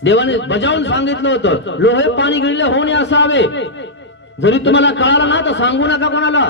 देवाने बजावून सांगितलं होतं, लोहे पाणी गिळले होणे असावे. जरी तुम्हाला कळालं ना तर सांगू नका कोणाला.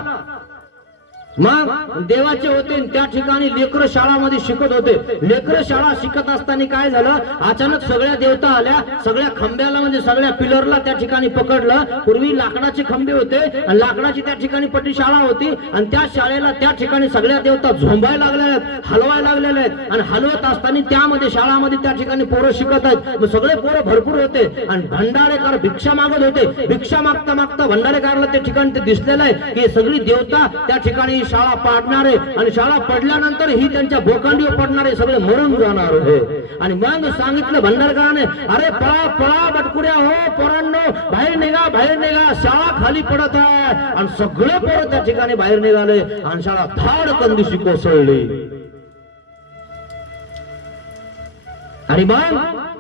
मग देवाचे होते त्या ठिकाणी लेकर शाळामध्ये शिकत होते. लेकर शाळा शिकत असताना काय झालं, अचानक सगळ्या देवता आल्या, सगळ्या खांब्याला म्हणजे सगळ्या पिलरला त्या ठिकाणी पकडलं. पूर्वी लाकडाचे खांबे होते आणि लाकडाची त्या ठिकाणी पट्टी शाळा होती आणि त्या शाळेला त्या ठिकाणी सगळ्या देवता झोंबायला लागलेल्या आहेत, हलवायला लागलेल्या आहेत. आणि हलवत असताना त्यामध्ये शाळामध्ये त्या ठिकाणी पोरं शिकत आहेत. सगळे पोरं भरपूर होते आणि भंडारेकार भिक्षा मागत होते. भिक्षा मागता मागता भंडारेकारला त्या ठिकाणी ते दिसलेलं आहे की सगळी देवता त्या ठिकाणी शाळा पाडणारे आणि शाळा पडल्यानंतर ही त्यांच्या बोकांडीवर पडणारे सगळे मरून जाणार आहे. आणि मग सांगितलं भंडारकराने, अरे पळा पळा बटकुड्या हो पोरांनो, बाहेर निघा, शाळा खाली पडत आहे. आणि सगळे पोरं त्या ठिकाणी बाहेर निघाले आणि शाळा धाडकन दिवशी कोसळली. आणि मग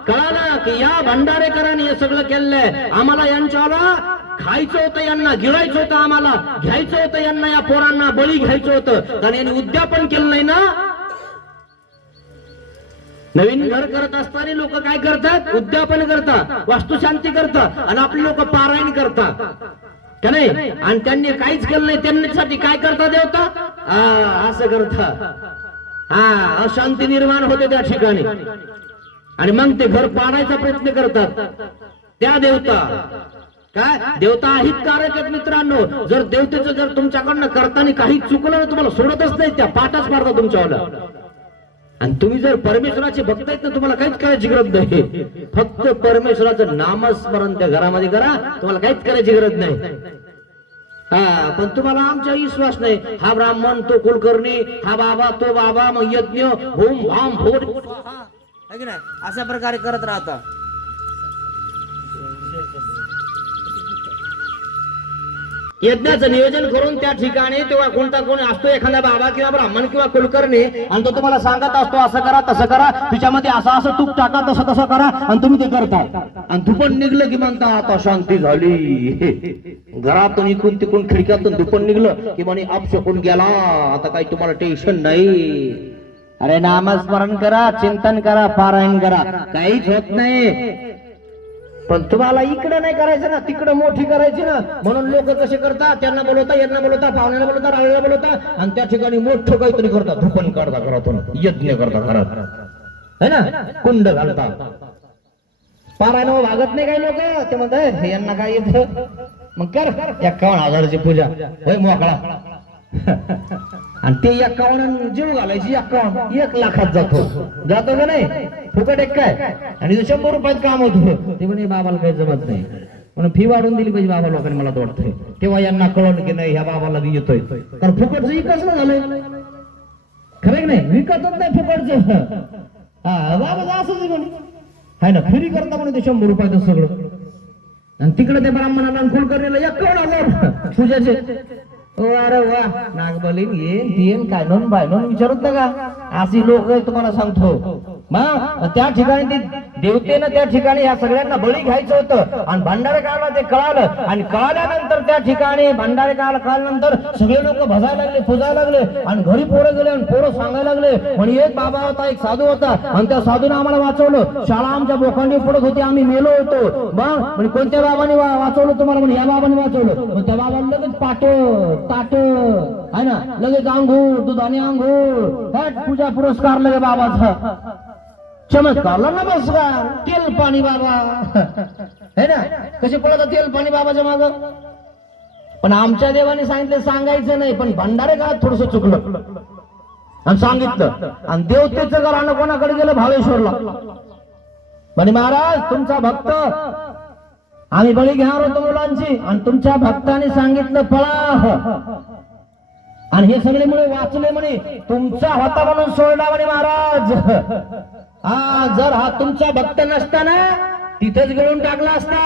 कळालं की या भंडारेकरांनी हे सगळं केलंय. आम्हाला यांच्याला खायचं होतं, यांना गिळायचं होतं, आम्हाला घ्यायचं होतं, यांना या पोरांना बळी घ्यायचं होतं. कारण यांनी उद्यापन केलं नाही ना. नवीन घर करत असताना लोक काय करतात? उद्यापन करतात, वास्तुशांती करतात आणि आपले लोक पारायण करतात का नाही. आणि त्यांनी काहीच केलं नाही, त्यांच्यासाठी काय करतात देवता? असं करतात. अशांती निर्माण होते त्या ठिकाणी आणि मग ते घर पाडायचा प्रयत्न करतात. त्या देवता काय देवता हितकारक आहेत मित्रांनो. जर देवतेचं जर तुमच्याकडनं करताना काही चुकलं ना, तुम्हाला सोडतच नाही, त्या पाठच मारतात तुमच्यावाला. आणि तुम्ही जर परमेश्वराचे भक्त आहेत ना, तुम्हाला काहीच करायची गरज नाही. फक्त परमेश्वराचं नामस्मरण त्या घरामध्ये करा, तुम्हाला काहीच करायची गरज नाही. पण तुम्हाला आमचा विश्वास नाही. हा ब्राह्मण, तो कुलकर्णी, हा बाबा, तो बाबा, मग यज्ञ होम भाम भोग है की नाही, अशा प्रकारे करत राहता. यज्ञाचं नियोजन करून त्या ठिकाणी तेव्हा कोणता कोणी असतो, एखादा बाबा किंवा ब्राह्मण किंवा कुलकर्णी, आणि तो तुम्हाला सांगत असतो असं करा तसं करा, तिच्यामध्ये असं असं तूप टाका, तसं तसं करा, आणि तुम्ही ते करता. आणि धुपण निघलं की म्हणता आता शांती झाली. घरातून इकडून तिकडून खिडक्यातून धुपण निघलं की म्हणे अपशकून गेला, आता काही तुम्हाला टेन्शन नाही. अरे नामस्मरण करा, चिंतन करा, पारायण करा, काहीच होत नाही. पण तुम्हाला इकडे नाही करायचं ना, तिकडे मोठी करायची ना. म्हणून लोक कसे करतात? त्यांना बोलवता, यांना बोलवता, पाहुण्याला बोलवता, रावळ्याला बोलवता, आणि त्या ठिकाणी मोठं काहीतरी करतात, धुपण काढता घरातून, यज्ञ करता घरात, है ना, कुंड घालता. पारायण भागत नाही काही लोक, ते म्हणतात यांना काय येत, मग कर 51,000ची पूजा, होय मोकळा. आणि ते 51 जीव घालायची, 1 लाखात जातो का नाही? फुकट एक काय, आणि 100 रुपयात काम होतं. ते म्हणे बाबाला काही जमत नाही, म्हणून फी वाढून दिली पाहिजे बाबा लोकांनी, मला तर वाटतंय. तेव्हा यांना कळवलं की नाही, ह्या बाबाला बी येतोय. कारण फुकटचं विकास ना झालंय, खरं की नाही? विकतच नाही फुकटचं. बाबा असंच म्हणे, हाय ना, फ्री करता म्हणे ते 100 रुपयाचं सगळं. आणि तिकडे ते ब्राह्मणाला कुलकर्णीला 51,000 पूजाचे. अरे वा, नागबलीन येन काय नोन बाय नोन विचारत का? अशी लोक तुम्हाला सांगतो. मग त्या ठिकाणी ते देवतेनं त्या ठिकाणी या सगळ्यांना बळी घ्यायचं होतं. आणि भंडारेकराला ते कळालं, आणि कळाल्यानंतर त्या ठिकाणी भंडारेकराला कळाल्यानंतर सगळे लोक भजायला लागले, पूजायला लागले. आणि घरी पोरं गेले आणि पोरं सांगायला लागले, म्हणजे एक बाबा होता, एक साधू होता, आणि त्या साधूने आम्हाला वाचवलं. शाळा आमच्या बोकांडी पडत होती, आम्ही मेलो होतो. मग म्हणजे कोणत्या बाबाने वाचवलं तुम्हाला? म्हणजे या बाबाने वाचवलं. मग त्या बाबाला लगेच पाठ ताट आहे ना, लगेच आंघोळ, दुधाने आंघोळ, पूजा पुरस्कार लगे बाबाचा, चमत्कारला नमस्कार, तेल पाणी बाबा, है ना. कसे पडत तेल पाणी बाबाच्या माग. पण आमच्या देवाने सांगितलं सांगायचं नाही, पण भंडारेकरात थोडस चुकलं आणि सांगितलं. आणि देवतेचं घरानं कोणाकडे गेलं? भावेश्वरला. म्हणे महाराज, तुमचा भक्त आम्ही बळी घेणार होतो मुलांची, आणि तुमच्या भक्ताने सांगितलं पळा, आणि हे सगळे मुळे वाचले म्हणे. तुमचा होता म्हणून सोडला म्हणे महाराज. जर हा तुमचा भक्त नसताना तिथेच गिळून टाकला असता.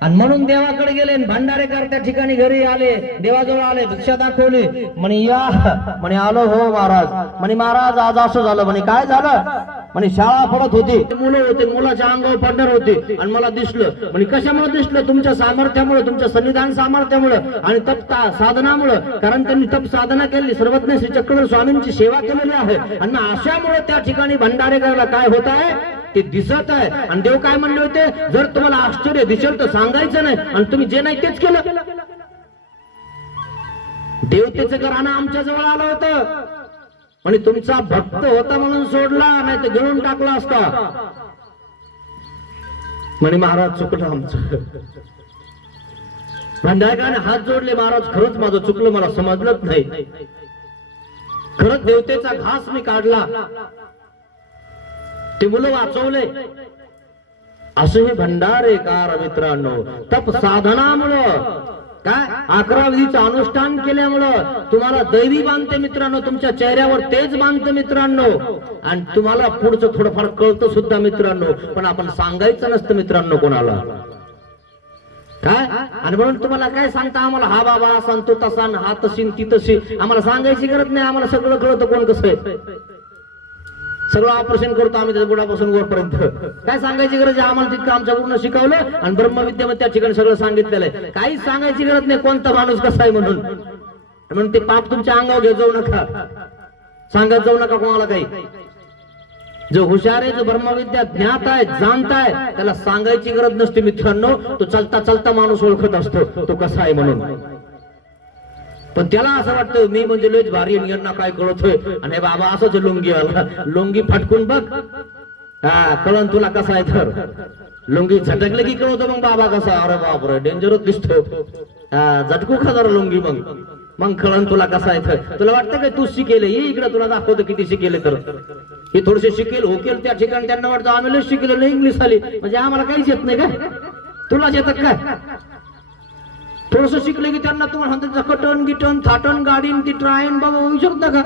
आणि म्हणून देवाकडे गेले, भंडारेकर त्या ठिकाणी घरी आले, देवाजवळ आले, भिक्षा दाखवली. म्हणे या, म्हणे आलो हो महाराज. म्हणे महाराज आज असं झालं. म्हणे काय झालं? म्हणे शाळा पडत होती, मुलं होते, मुलाच्या अंगावर पडणार होते, आणि मला दिसलं. म्हणे कशामुळे दिसलं? तुमच्या सामर्थ्यामुळे, तुमच्या संविधान सामर्थ्यामुळे आणि तप साधनामुळे. कारण त्यांनी तप साधना केली, सर्वज्ञ श्री चक्रधर स्वामींची सेवा केलेली आहे. आणि अशामुळे त्या ठिकाणी भंडारेकरला काय होत आहे ते दिसत आहे. आणि देव काय म्हणले होते? जर तुम्हाला आश्चर्य दिसेल तर सांगायचं नाही, आणि तुम्ही जे नाही तेच केलं. देवतेचं घराणं आमच्या जवळ आलं होतं, आणि तुमचा भक्त होता म्हणून सोडला, नाही तर घेऊन टाकला असता. म्हणे महाराज चुकलं आमचं. भंडारकराने हात जोडले, महाराज खरंच माझं चुकलं, मला समजलंच नाही. खरंच देवतेचा घास मी काढला, ते मुलं वाचवले. असं हे भंडारेकार मित्रांनो तप साधनामुळं काय 11 विधीचं अनुष्ठान केल्यामुळं तुम्हाला दैवी बांधते मित्रांनो, तुमच्या चेहऱ्यावर तेज बांधते मित्रांनो, आणि तुम्हाला पुढचं थोडंफार कळतं सुद्धा मित्रांनो, पण आपण सांगायचं नसतं मित्रांनो कोणाला. काय आणि म्हणून तुम्हाला काय सांगता, आम्हाला हा बाबा सांगतो तसा, हा तशी ती तशी, आम्हाला सांगायची गरज नाही, आम्हाला सगळं कळतं कोण कसं आहे. सगळं ऑपरेशन करतो आम्ही त्याच्या बुडापासून वरपर्यंत. काय सांगायची गरज आहे, आम्हाला तितकं आमच्या गुरुनं शिकवलं आणि ब्रह्मविद्येमध्ये त्या ठिकाणी सगळं सांगितलेलं आहे. काहीच सांगायची गरज नाही कोणता माणूस कसा आहे म्हणून. म्हणून ते पाप तुमच्या अंगावर घेत जाऊ नका, सांगत जाऊ नका कोणाला काही. जो हुशार आहे, जो ब्रह्मविद्या ज्ञात आहे, जाणताय, त्याला सांगायची गरज नसते मित्रांनो. तो चलता चलता माणूस ओळखत असतो तो कसा आहे म्हणून. पण त्याला असं वाटतं मी म्हणजे लयच भारी, यांना काय कळतोय, आणि बाबा असंच लुंगी आला, लुंगी फटकून बघ, हा कळण तुला कसा आहे. तर लुंगी झटकले की कळतो मग बाबा कसा. अरे बापरे डेंजरच दिसतो, झटकू खा जरा लुंगी, मग कळण तुला कसा आहे. तर तुला वाटतं का तू शिकेल, ये इकडे तुला दाखवतो किती शिकेले. तर हे थोडेसे शिकेल होकेल त्या ठिकाणी त्यांना वाटतं आम्ही लय शिकेल, लय इंग्लिश आली, म्हणजे आम्हाला काहीच येत नाही काय, तुलाच येतात काय. थोडस शिकले की त्यांना तुम्हाला म्हणतात कटन गिटन थाटन गाडीन ती ट्रायन बाबा विचारत नका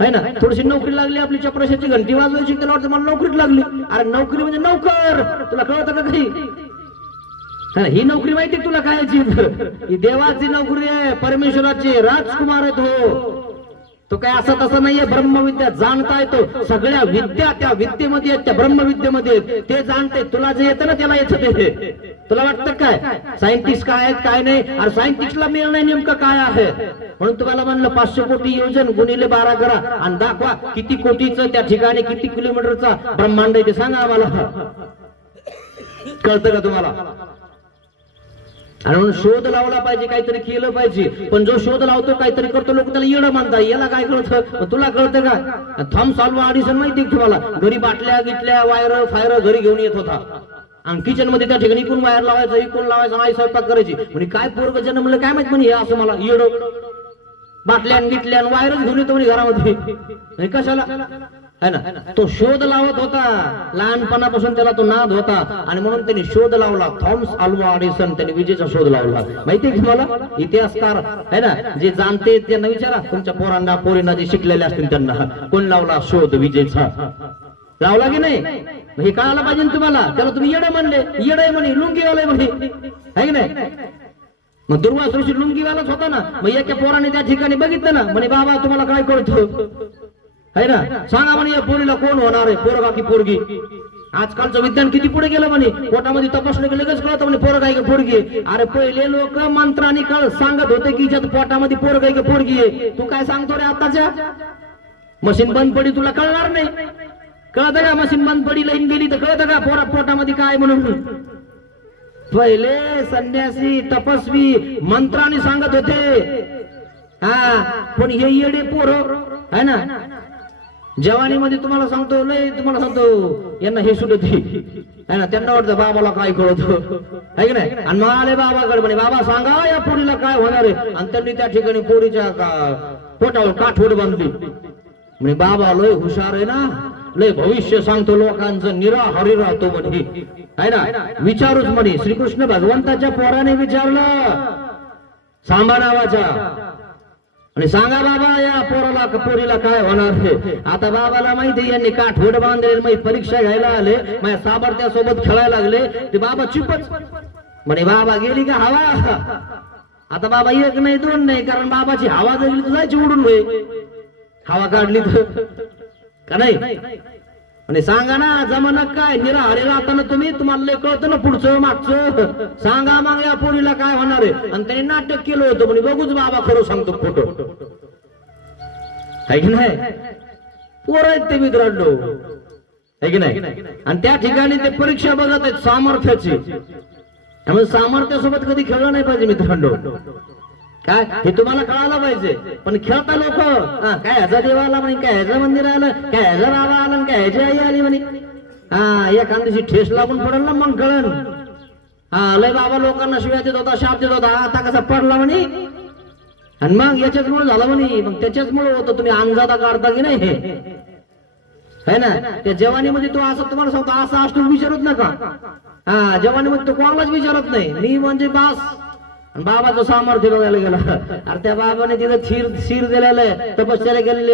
है ना. थोडीशी नोकरी लागली, आपली चपराशाची घंटी वाजवायची, त्याला वाटतं मला नोकरीत लागली. अरे नोकरी म्हणजे नोकर, तुला कळतं का काही. ही नोकरी माहिती तुला काय, ही देवाची नोकरी आहे, परमेश्वराची, राजकुमार आहे तो काय असं तसं नाहीये. ब्रह्मविद्या जाणता येतो, सगळ्या विद्या त्या विद्येमध्ये आहेत, त्या ब्रह्मविद्येमध्ये ते जाणते. तुला जे येतं ना त्याला येतं ते. तुला वाटतं काय सायंटिस्ट काय आहेत काय नाही, अरे सायंटिस्टला मिळणं नेमकं काय आहे. म्हणून तुम्हाला म्हणलं 500 कोटी योजन गुणिले 12 करा आणि दाखवा किती कोटीचं त्या ठिकाणी किती किलोमीटरचा ब्रह्मांड आहे ते सांगा आम्हाला. कळतं का तुम्हाला. आणि म्हणून शोध लावला पाहिजे, काहीतरी केलं पाहिजे. पण जो शोध लावतो काहीतरी करतो लोक त्याला येडं मानतात. याला काय कळतं, तुला कळतं का. थॉमस अल्वा एडिसन माहिती तुम्हाला, घरी बाटल्या गिटल्या वायर फायर घरी घेऊन येत होता आणि किचन मध्ये त्या ठिकाणी इकून वायर लावायचं, इकून लावायचं, आई स्वयंपाक करायची. म्हणजे काय पोरग जन्मलं काय माहित म्हणे, हे असं मला येडं बाटल्यान गिटल्यान वायरच घेऊन येतो म्हणे घरामध्ये, कशाला है ना. तो शोध लावत होता, लहानपणापासून त्याला तो नाद होता आणि म्हणून त्यांनी शोध लावला. थॉमस अल्वा एडिसन त्यांनी विजेचा शोध लावला. माहितीये तुम्हाला, इतिहासकार है ना जे जाणते त्यांना विचारा, तुमच्या पोरांना पोरींना जे शिकलेले असतील त्यांना, कोण लावला शोध विजेचा, लावला की नाही. हे कळायला पाहिजे तुम्हाला. त्याला तुम्ही येडं म्हणले, येड आहे म्हणे, लुंगीवाला म्हणे, है की नाही. मग दुर्वास ऋषी लुंगीवालाच होता ना. मग एका पोराने त्या ठिकाणी बघितलं ना, म्हणे बाबा तुम्हाला काय कळतं है ना, सांगा म्हणे या पोरीला कोण होणार आहे, पोरगा की पोरगी. आजकालचं विज्ञान किती पुढे गेलं म्हणे, पोटामध्ये तपासलं की लगेच कळतं म्हणे पोरगा आहे का पोरगी. अरे पहिले लोक मंत्राने सांगत होते की ज्यात पोटामध्ये पोरगा आहे का पोरगी आहे. तू काय सांगतो रे आताच्या. मशीन बंद पडी तुला कळणार नाही. कळतं का मशीन बंद पडी लाईन गेली तर कळतं का पोटामध्ये काय म्हणून. पहिले संन्यासी तपस्वी मंत्राने सांगत होते. हा पण हे येडे पोर है ना, जवानीमध्ये तुम्हाला सांगतो लय, तुम्हाला सांगतो यांना हे सुटत है ना, त्यांना वाटतं बाबाला काय कळतं है की नाही. आणि मग आले बाबाकडे म्हणे बाबा सांगा या पोरीला काय होणार आहे. आणि त्यांनी त्या ठिकाणी पोरीच्या पोटावर काठवड बांधली. म्हणे बाबा लय हुशार आहे ना, लय भविष्य सांगतो लोकांचं, निराहारी राहतो म्हणे है ना. विचारूच म्हणे. श्रीकृष्ण भगवंताच्या पोराने विचारलं सांबा नावाच्या, आणि सांगा बाबा या पोराला पोरीला काय होणार आहे. आता बाबाला माहिती यांनी काठवड बांधले, मग परीक्षा घ्यायला आले, माझ्या सामर्थ्या सोबत खेळायला लागले. ते बाबा चुपच म्हणे बाबा गेली का हवा. आता बाबा एक नाही दोन नाही, कारण बाबाची हवा जगली तर जायची उडून होय, हवा काढली तर का नाही. आणि सांगा ना जमाना काय, निराहारी राहताना तुम्हाला लय कळतं ना पुढचं मागचं. सांगा मग या पोरीला काय होणार आहे. आणि त्यांनी नाटक केलं होतं म्हणे बघूच बाबा खरं सांगतो खोटं है की नाही. पोर आहेत ते मित्रांनो है की नाही. आणि त्या ठिकाणी ते परीक्षा बघत आहेत सामर्थ्याची. त्यामुळे सामर्थ्यासोबत कधी खेळलं नाही पाहिजे मित्रांनो. काय हे तुम्हाला कळायला पाहिजे. पण खेळता लोक काय ह्याचा देव आला म्हणे, काय ह्याचं मंदिर आलं, काय ह्याचा बाबा आलं, काय ह्याची आई आली म्हणे. हा एखाद्याची ठेस लागून पडल ना मग कळण. हा लय बाबा लोकांना शिव्या देत होता, शाप देत होता, आता कसा पडला म्हणे. आणि मग याच्याचमुळे झालं म्हणे. मग त्याच्याचमुळे होतं. तुम्ही अंगजादा काढता की नाही है ना. त्या जवानीमध्ये तो असं तुम्हाला सांगतो असा असतो विचारत नका. हा जवानीमध्ये तो कोणालाच विचारत नाही. मी म्हणजे बास आणि बाबाचं सामर्थ्य बघायला गेला. अरे त्या बाबाने तिथं शिर दिलेलं आहे, तपश्चर्या केलेली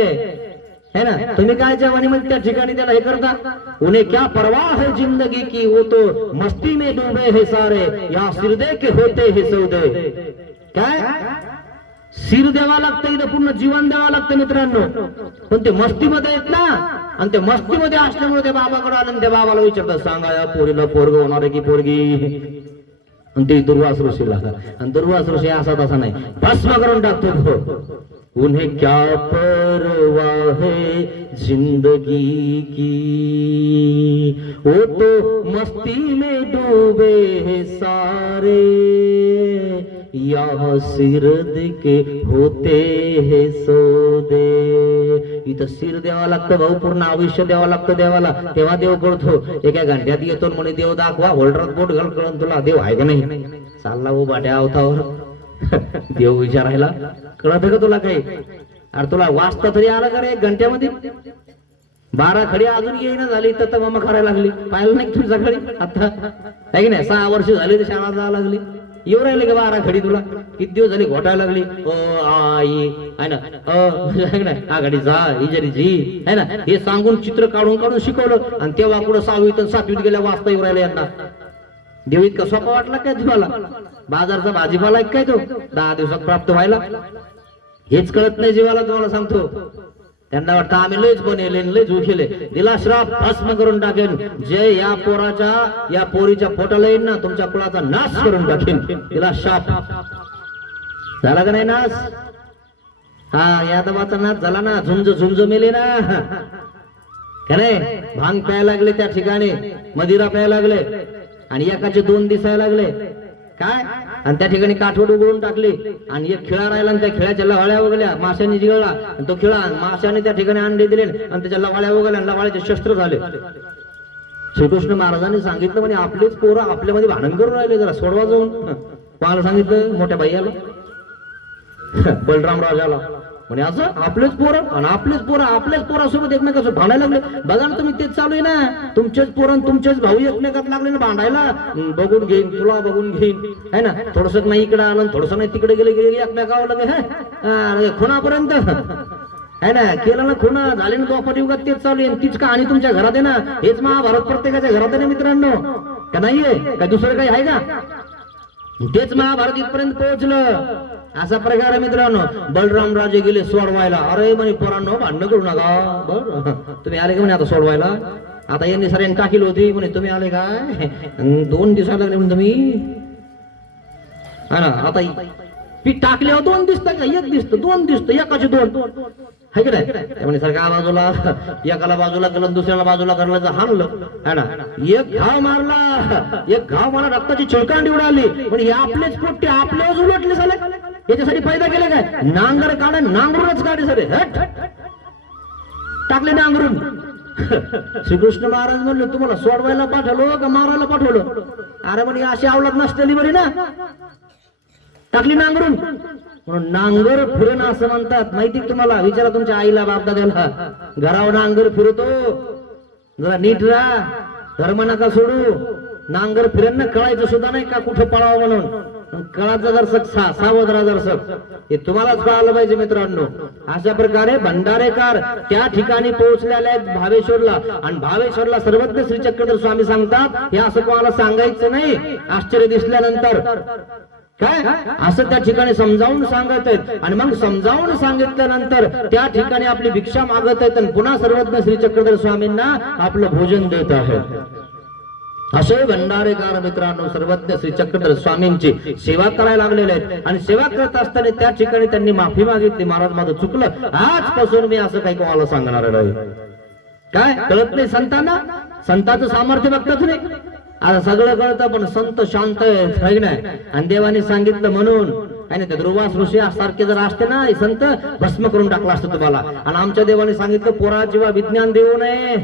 है ना. तुम्ही काय जवानी मध्ये त्या ठिकाणी त्याला हे करता. उन्हें क्या परवाह है जिंदगी की, वो तो मस्ती में डूबे है सारे, या सिर दे के होते है सौदे. काय शिर द्यावा लागतं, इथं पूर्ण जीवन द्यावं लागतं मित्रांनो. पण ते मस्तीमध्ये आहेत ना, आणि ते मस्तीमध्ये असल्यामुळे ते बाबाकडे आले आणि त्या बाबाला विचारतात, सांगा या पोरीला पोरग होणार आहे की पोरगी. आणि ते दुर्वास ऋषीला, आणि दुर्वास ऋषी असा तसा नाही, भस्म करून टाकतो. उन्हें क्या परवाह है जिंदगी की, वो तो मस्ती में डूबे है सारे, या सिर के होते है सौदे. इथं सिर द्यावं लागतं भाऊ, पूर्ण आयुष्य द्यावं लागतं देवाला, तेव्हा देव कळतो. एका घंट्यात येतो म्हणे देव दाखवा, होल्डरात बोट घाल, कळून तुला देव आहे का नाही. चालला हो बाट्या अवतावर देव विचारायला, कळत का तुला काही. अरे तुला वाचता तरी आलं का रे 1 घंट्यामध्ये. 12 खडी अजून येईना झाली तर मग करायला लागली. पाहिलं नाही तुझ्या घडी आता आहे की नाही. 6 वर्ष झाली तर शाळा जायला लागली. येऊ राहिले का 12 खडी तुला. किती दिवस झाली घोटायला लागली. आई आहे ना, हा गाडी जा इजरी जी आहे ना, हे सांगून चित्र काढून काढून शिकवलं. आणि तेव्हा कुठं 6वीत 7वीत गेल्या वाचता येऊ राहिले यांना. देव इतका सोपा वाटला काय तुम्हाला. बाजारचा भाजीपाला काय तो 10 दिवसात प्राप्त व्हायला, हेच कळत नाही जीवाला. तुम्हाला सांगतो, त्यांना वाटतं आम्ही लयच बनेले लयच उठेले, दिला श्राप भस्म करून टाकेन. जे या पोराच्या या पोरीच्या पोटाला येईल ना, तुमच्या कुळाचा नाश करून टाकेन. तिला शाप झाला का नाही नाश. हा यादवाचा नाश झाला ना. झुंज मेले ना का नाही. भांग प्यायला लागले त्या ठिकाणी, मदिरा प्यायला लागले, आणि एकाचे 2 दिसायला लागले काय. आणि त्या ठिकाणी काठवड उघडून टाकली, आणि एक खिळा राहिला, आणि त्या खिळ्याच्या लवाळ्या उगल्या, माशांनी जिगळला. आणि तो खिळा माशाने त्या ठिकाणी अंडे दिले, आणि त्याच्या लवाळ्या उगल्या, लवाळ्याचे शस्त्र झाले. श्रीकृष्ण महाराजांनी सांगितलं म्हणे आपलेच पोरं आपल्यामध्ये भांडण करून राहिले, जरा सोडवा जाऊन. कोणाला सांगितलं. मोठ्या भाईयाला, बलराम राजाला. म्हणजे असं आपलेच पोरं आणि आपलेच पोरासोबत एकमेकांसोबत भांडायला लागले. बघा ना तुम्ही, तेच चालू आहे ना. तुमचेच पोरं तुमचेच भाऊ एकमेकात लागले ना भांडायला. बघून घेईन तुला, बघून घेईन है ना. थोडस नाही इकडे आलं, थोडस नाही तिकडे गेले एकमेकावर लगे खुनापर्यंत है ना. केलं ना खुना झाले ना. द्वापर युगात तेच चालू आहे. तीच कहाणी तुमच्या घरात आहे ना. हेच महाभारत प्रत्येकाच्या घरात आहे ना मित्रांनो. का नाहीये का दुसरं काही आहे का. तेच महाभारत इथपर्यंत पोहोचलं. असा प्रकार आहे मित्रांनो. बलराम राजे गेले सोडवायला. अरे म्हणे पोरांनो भांडणं करू नका. बर तुम्ही आले का म्हणे आता सोडवायला. आता यांनी सगळ्यांनी टाकील होती म्हणे तुम्ही आले काय. 2 दिवसाला लागले म्हणे तुम्ही हा ना. आता पीठ टाकल्यावर 2 दिसतं का. 1 दिसतं 2 दिसतं. एकाचे 2 है की नाही. त्यामुळे सारखा बाजूला एकाला बाजूला केलं, दुसऱ्याला बाजूला करलं तर हाणलं है ना. एक घाव मारला, एक घाव मला रक्ताची चिळकांडी उडाली. पण हे आपलेच पोट्टे आपल्याच उलटले झाले. याच्यासाठी फायदा केले काय. नांगर काढा, नांगरूनच काढे सरे टाकले नांगरून. श्रीकृष्ण महाराज म्हणले तुम्हाला सोडवायला पाठवलं का मारायला पाठवलं. अरे म्हणे अशी आवलाद नसलेली बरी ना. टाकली नांगरून. म्हणून नांगर फिरण असं म्हणतात. माहिती तुम्हाला. विचारा तुमच्या आईला बापदाद्याला. घरावर नांगर फिरतो, जरा नीट राहा, धर्म नका सोडू. नांगर फिरण ना, कळायचं सुद्धा नाही का कुठं पळावं म्हणून. कळाचं दर्शक सावध राहा दर्शक. हे तुम्हालाच कळालं पाहिजे मित्रांनो. अशा प्रकारे भंडारेकर त्या ठिकाणी पोहोचलेले आहेत भावेश्वरला. आणि भावेश्वरला सर्वज्ञ श्री चक्रधर स्वामी सांगतात हे असं कोणाला सांगायचं नाही. आश्चर्य दिसल्यानंतर काय असं त्या ठिकाणी समजावून सांगत आहेत. आणि मग समजावून सांगितल्यानंतर त्या ठिकाणी आपली भिक्षा मागत आहेत. आणि पुन्हा सर्वज्ञ श्री चक्रधर स्वामींना आपलं भोजन देत आहेत. असे भंडारेकर मित्रांनो सर्वज्ञ श्री चक्रधर स्वामींची सेवा करायला लागलेले आहेत. आणि सेवा करत असताना त्या ठिकाणी त्यांनी माफी मागितली. महाराज माझं चुकलं, आजपासून मी असं काही कोणाला सांगणार नाही. काय कळत नाही संतांना. संतांचं सामर्थ्य बघतात नाही. आता सगळं कळतं पण संत शांत आहे नाही. आणि देवाने सांगितलं म्हणून आहे ना. ते दुर्वास ऋषी सारखे जर असते ना संत भस्म करून टाकला असतं तुम्हाला. आणि आमच्या देवाने सांगितलं पोरा जेव्हा विज्ञान देऊ नये,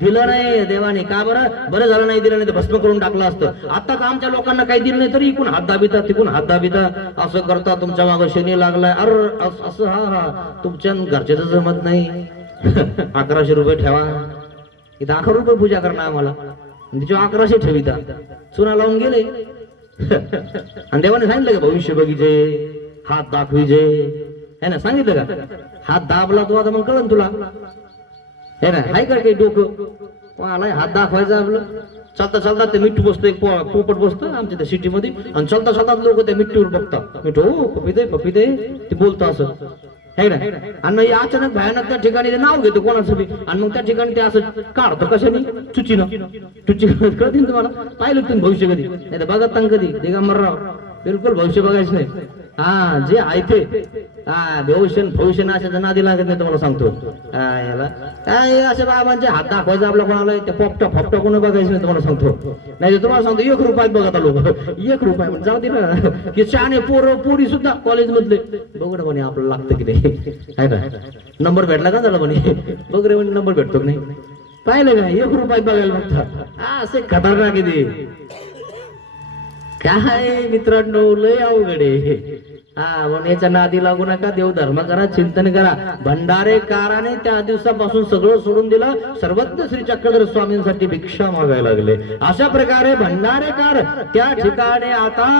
दिलं नाही देवाने. का बरं झालं नाही दिलं नाही तर भस्म करून टाकलं असतं. आता का आमच्या लोकांना काही दिलं नाही तरी इकून हात दाबिता तिकून हात दाबिता असं करता. तुमच्या मागं शनी लागलाय अरे असं. हा तुमच्या घरचे तर जमत नाही. 1100 रुपये ठेवा. इथं 11 रुपये पूजा करणार आम्हाला. तिच्या 1100 ठेविता. चुना लावून गेले आणि देवाने सांगितलं का भविष्य बघिजे, हात दाखविजे, है ना, सांगितलं का? हात दाबला तो आता मग कळन तुला, है ना, हाय का काही डोकं आलाय हात दाखवायचा आपलं. चालता चालता ते मिठू बसतो, एक पोपट बसतो आमच्या त्या सिटीमध्ये, आणि चालता चालता लोक त्या मिठीवर बघतात, मिठू पपिते ते बोलतो असं, है ना. आणि मग अचानक भयानक त्या ठिकाणी ते नाव घेतो कोणाचं बी, आणि मग त्या ठिकाणी ते असं काढतो कशाने, चुची कळतील तुम्हाला. पाहिलं तुम्ही भविष्य कधी? नाही तर बघत कधी दिगंबरराव, बिलकुल भविष्य बघायचं नाही. हा जे आहे ते भविष्य नाशाच्या नादी लागत नाही तुम्हाला सांगतो. याला काय अशा बाबांचे हात दाखवायचा आपला कोणाला, त्या फोपटा कोणी बघायचं नाही तुम्हाला सांगतो. नाही तुम्हाला सांगतो 1 रुपयात बघत आलो, 1 रुपया म्हणजे जाऊ दे ना, की शाणे पोरी सुद्धा कॉलेज मधले बघू ना म्हणे आपल्याला लागतं की नाही, आहे ना, नंबर भेटला का झाला म्हणे, बघ रे म्हणे नंबर भेटतो की नाही, पाहिलं का 1 रुपयात बघायला बघता. असे खतरनाक आहे काय मित्रांनो, लय अवघड आहे. म्हणून याच्या नादी लागू नका, देव धर्म करा, चिंतन करा. भंडारेकाराने त्या दिवसापासून सगळं सोडून दिलं, सर्वज्ञ श्री चक्रधर स्वामींसाठी भिक्षा मागायला लागले. अशा प्रकारे भंडारेकार त्या ठिकाणी आता